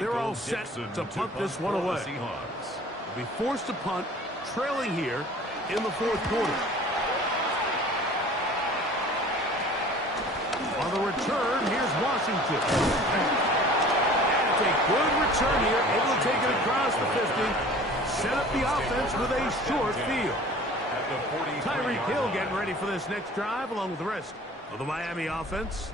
They're all set to punt this one away. They'll be forced to punt, trailing here in the fourth quarter. On the return, here's Washington. And it's a good return here, able to take it across the 50. Set up the offense with a short field. Tyreek Hill getting ready for this next drive along with the rest of the Miami offense.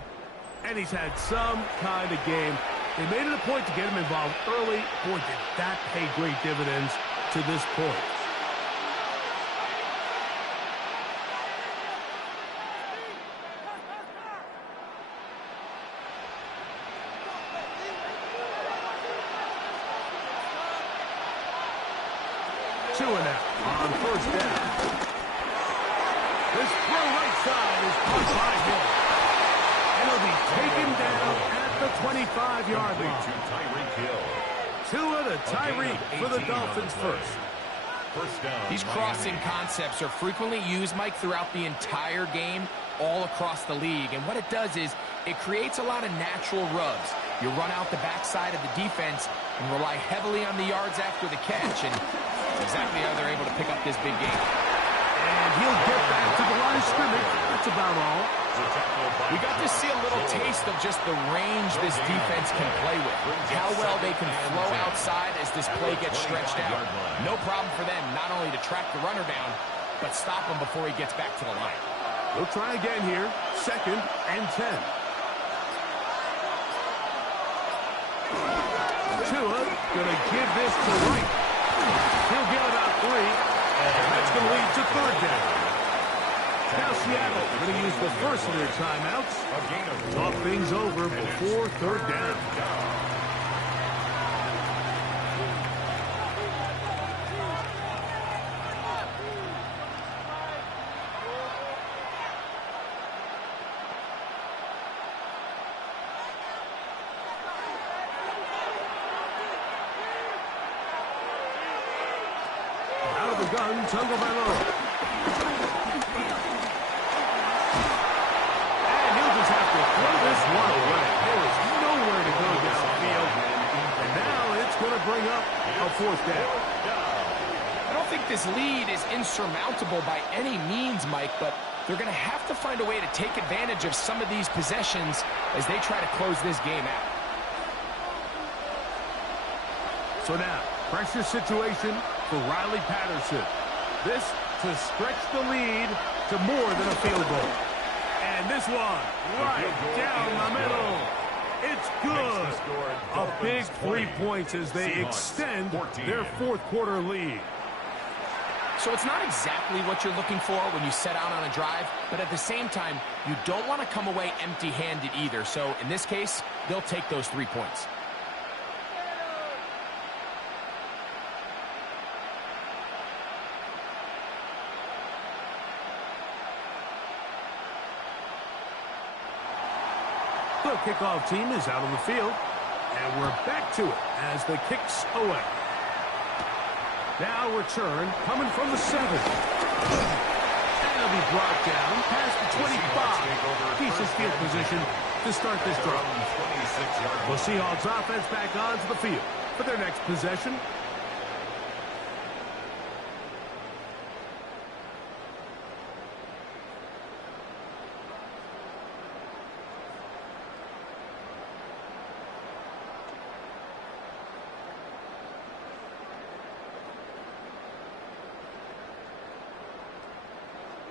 And he's had some kind of game. They made it a point to get him involved early. Boy, did that pay great dividends to this point. Tua now on first down. This throw right side is caught by Hill. And he'll be taken down at the 25-yard line. Tua to Tyreek for the Dolphins first. These crossing concepts are frequently used, Mike, throughout the entire game, all across the league. And what it does is it creates a lot of natural rubs. You run out the backside of the defense and rely heavily on the yards after the catch. And that's exactly how they're able to pick up this big game. And he'll get back to the line of scrimmage. That's about all. We got to see a little taste of just the range this defense can play with. How well they can flow outside as this play gets stretched out. No problem for them not only to track the runner down, but stop him before he gets back to the line. We'll try again here. 2nd and 10. gonna give this to Wright. He'll get about 3, and that's gonna lead to third down. Now Seattle going to use the first of their timeouts. Talk things over before third down. Out of the gun, Tagovailoa. This one away. There is nowhere to go downfield. And now it's going to bring up a fourth down. I don't think this lead is insurmountable by any means, Mike, but they're going to have to find a way to take advantage of some of these possessions as they try to close this game out. So now, pressure situation for Riley Patterson. This to stretch the lead to more than a field goal. And this one, right down the middle. It's good. A big 3 points as they extend their fourth quarter lead. So it's not exactly what you're looking for when you set out on a drive, but at the same time, you don't want to come away empty-handed either. So in this case, they'll take those 3 points. The kickoff team is out on the field, and we're back to it as the kick's away. Now return coming from the 7. And it'll be brought down past the 25. Decent field position to start this drive. The Seahawks offense back onto the field for their next possession.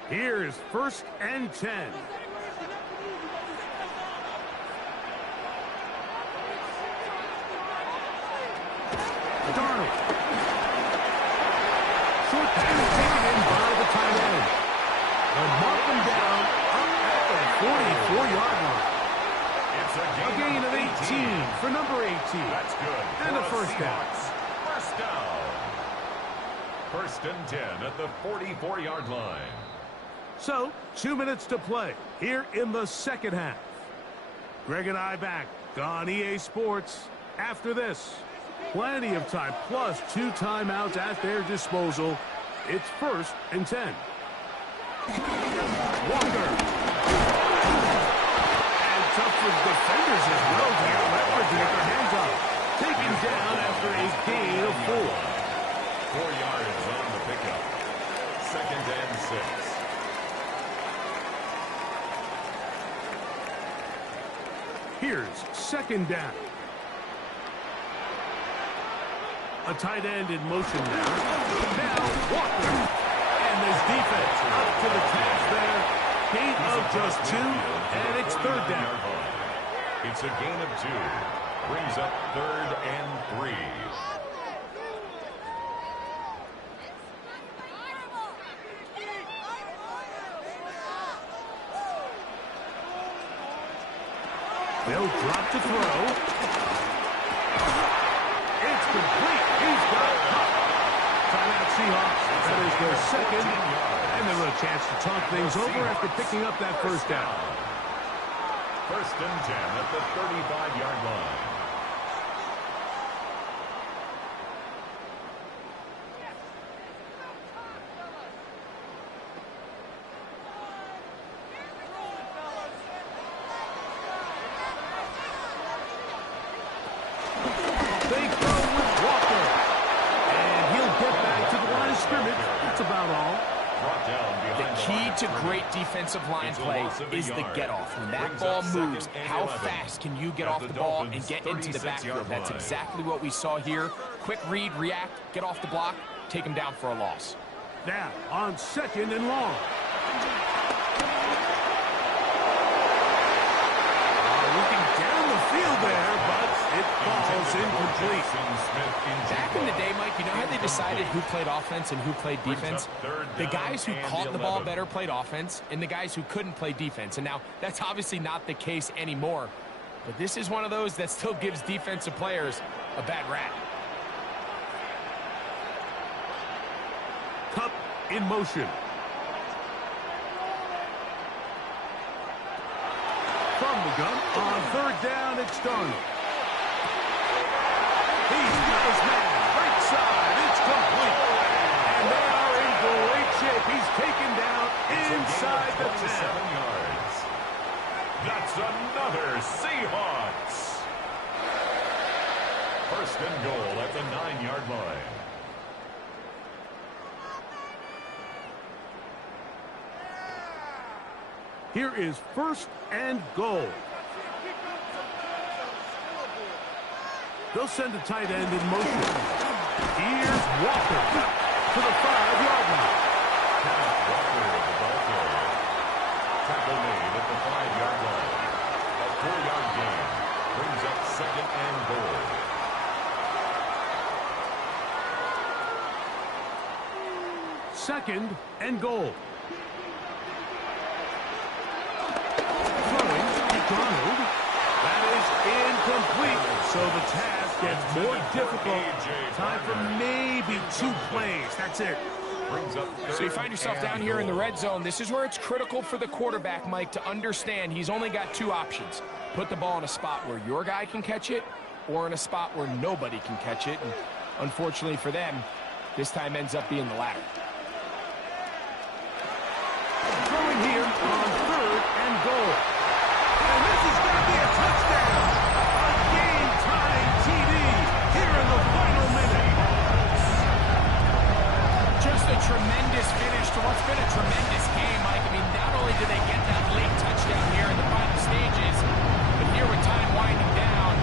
Here's 1st and 10. Darnold. Short pass taken in by the tight end. They'll mark him down up at the 44-yard line. It's A gain of 18 for number 18. That's good. And a first down. First down. 1st and 10 at the 44-yard line. So, 2 minutes to play here in the second half. Greg and I back on EA Sports after this. Plenty of time, plus 2 timeouts at their disposal. It's 1st and 10. Walker. And tough with defenders as well to get leverage to get their hands on. Taken down after a gain of 4. 4 yards on the pickup. 2nd and 6. Here's 2nd down. A tight end in motion now. Now Walker. And this defense up to the task there. Gain of just 2, and it's 3rd down. It's a gain of 2. Brings up 3rd and 3. They'll drop to throw. It's complete. He's got it. Timeout Seahawks. That is their 2nd. And they'll have a chance to talk things over after picking up that 1st down. 1st and 10 at the 35-yard line. They throw with Walker. And he'll get back to the line of scrimmage. That's about all. Brought down The behind key line to of great scrimmage. defensive line It's a play loss of a is the yard. get-off. When that Brings ball up 2nd moves, and how 11. fast can you get At off the the ball and Dolphins' get into the 36-yard backfield? That's line. exactly what we saw here. Quick read, react, get off the block, take him down for a loss. Now on 2nd and long. Looking down the field there, but it falls incomplete. complete. Back in the day, Mike, you know how they decided who played offense and who played defense? The guys who caught the ball better played offense, and the guys who couldn't play defense. And now, that's obviously not the case anymore. But this is one of those that still gives defensive players a bad rap. Cup in motion. From the gun, on third down, it's Darnold. He's got his man, right side, it's complete. And they are in great shape. He's taken down inside the 10. Yards. That's another Seahawks. First and goal at the 9-yard line. Here is first and goal. They'll send a tight end in motion. Here's Walker to the 5-yard line. Walker, the ball carrier. Tackle made at the 5-yard line. A 4-yard gain brings up second and goal. Second and goal. Donald. That is incomplete. So the task gets more difficult. Time for maybe 2 plays. That's it. So you find yourself down here in the red zone. This is where it's critical for the quarterback, Mike, to understand he's only got 2 options. Put the ball in a spot where your guy can catch it, or in a spot where nobody can catch it. And unfortunately for them, this time ends up being the latter. Throwing here on third and goal. And this is going to be a touchdown. A game-tying TD here in the final minute. Just a tremendous finish to what's been a tremendous game, Mike. I mean, not only did they get that late touchdown here in the final stages, but here with time winding down,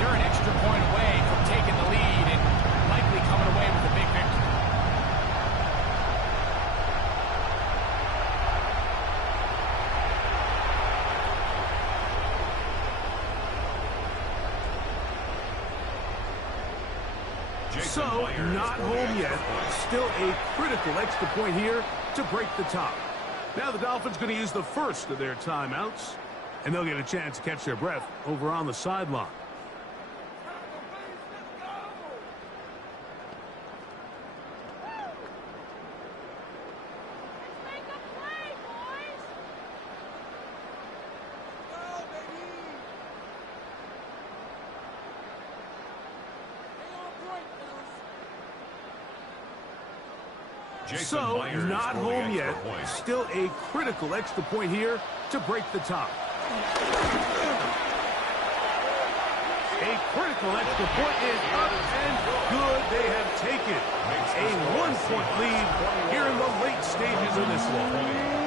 they're an extra point away from taking the lead and likely coming away with a big victory. So, not home yet. Still a critical extra point here to break the tie. Now the Dolphins going to use the first of their timeouts, and they'll get a chance to catch their breath over on the sideline. So, not home yet. Still a critical extra point here to break the tie. A critical extra point is up and good. They have taken a 1-point lead here in the late stages of this one.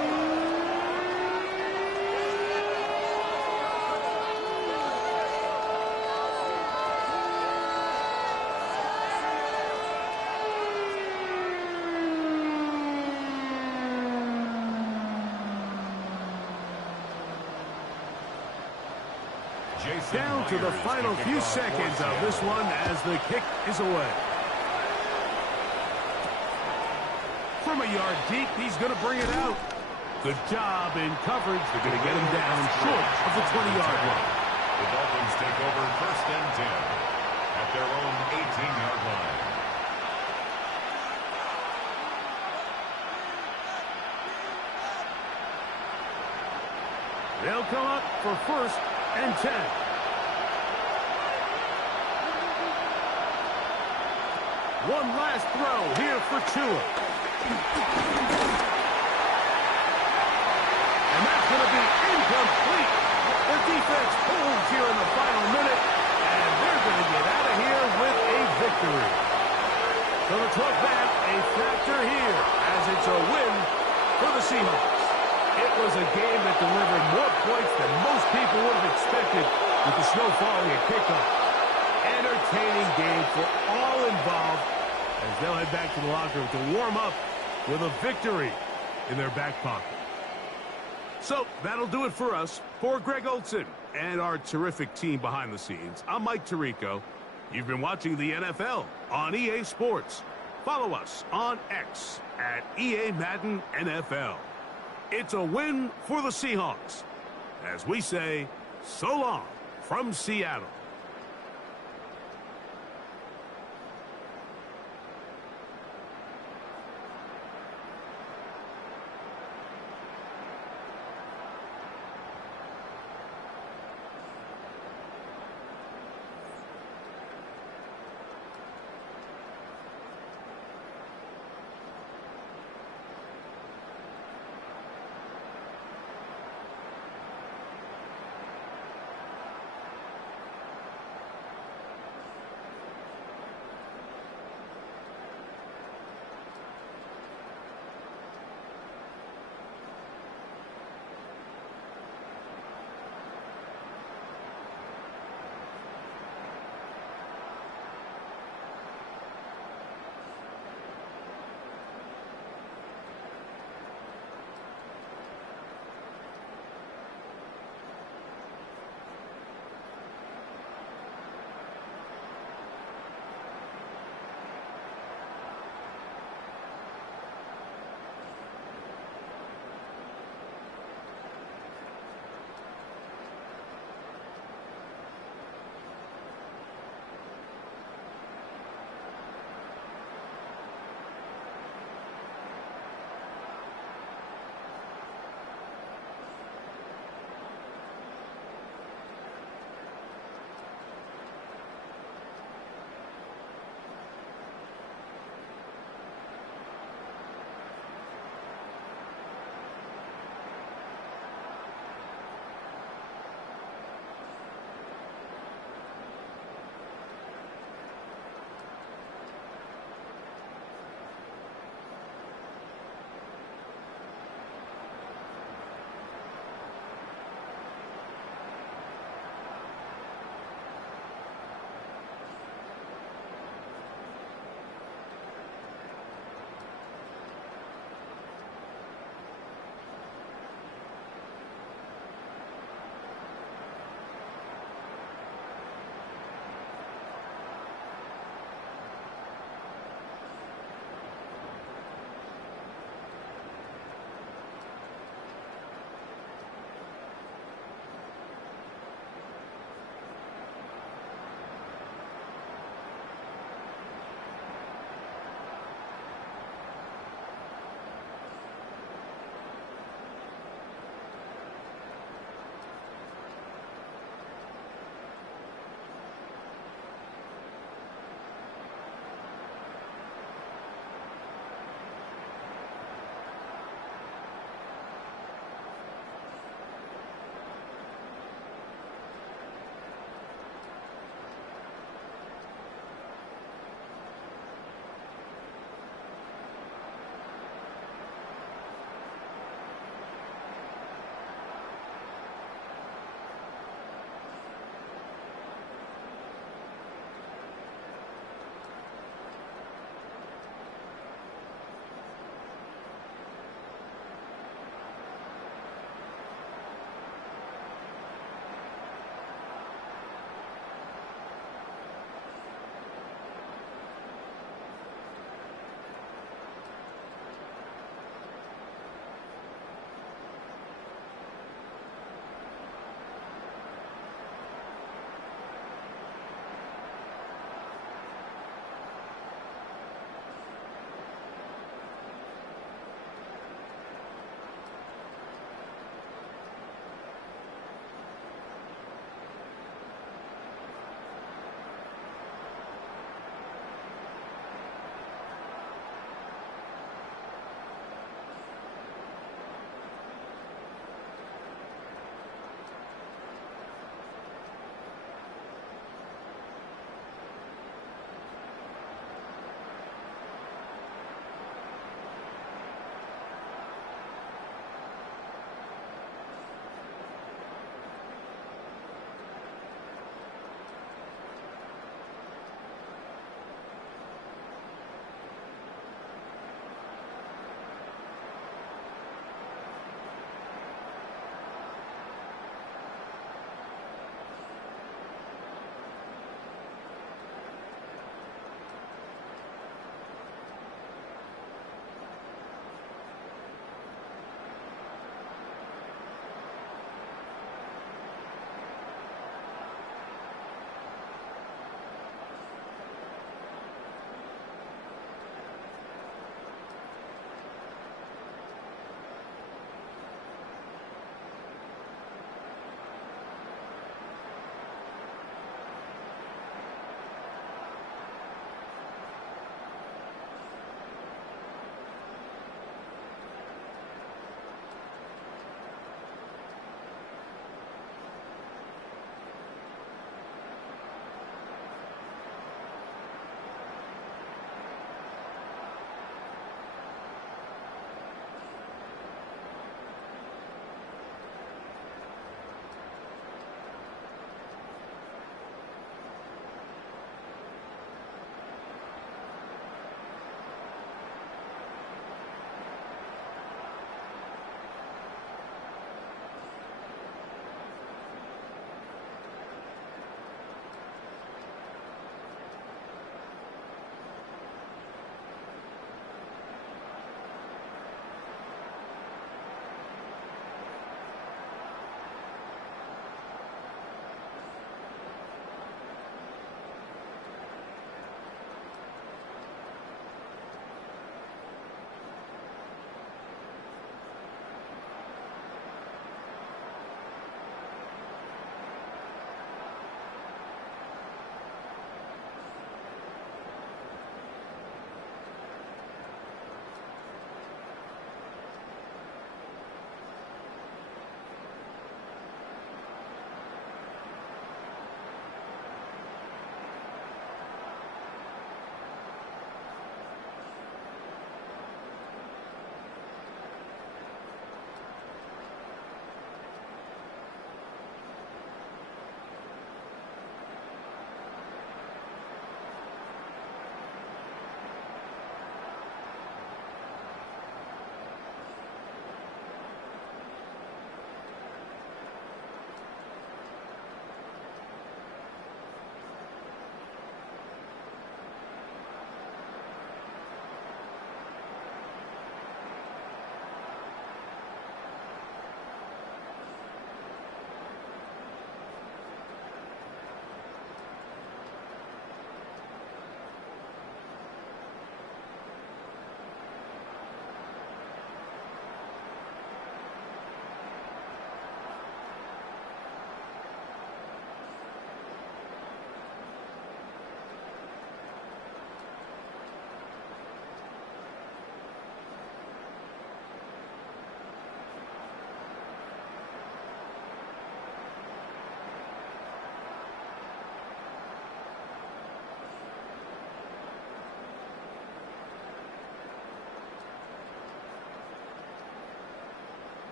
Down to the final few seconds of this one as the kick is away. From a yard deep, he's going to bring it out. Good job in coverage. They're going to get him down short of the 20-yard line. The Dolphins take over first and 10 at their own 18-yard line. They'll come up for first and 10. One last throw here for Tua. And that's going to be incomplete. The defense holds here in the final minute, and they're going to get out of here with a victory. So the 12th man, a factor here, as it's a win for the Seahawks. It was a game that delivered more points than most people would have expected with the snow falling at kickoff. Entertaining game for all involved as they'll head back to the locker room to warm up with a victory in their back pocket. So that'll do it for us. For Greg Olson and our terrific team behind the scenes, I'm Mike Tirico. You've been watching the NFL on EA Sports. Follow us on X at EA Madden NFL. It's a win for the Seahawks. As we say, so long from Seattle.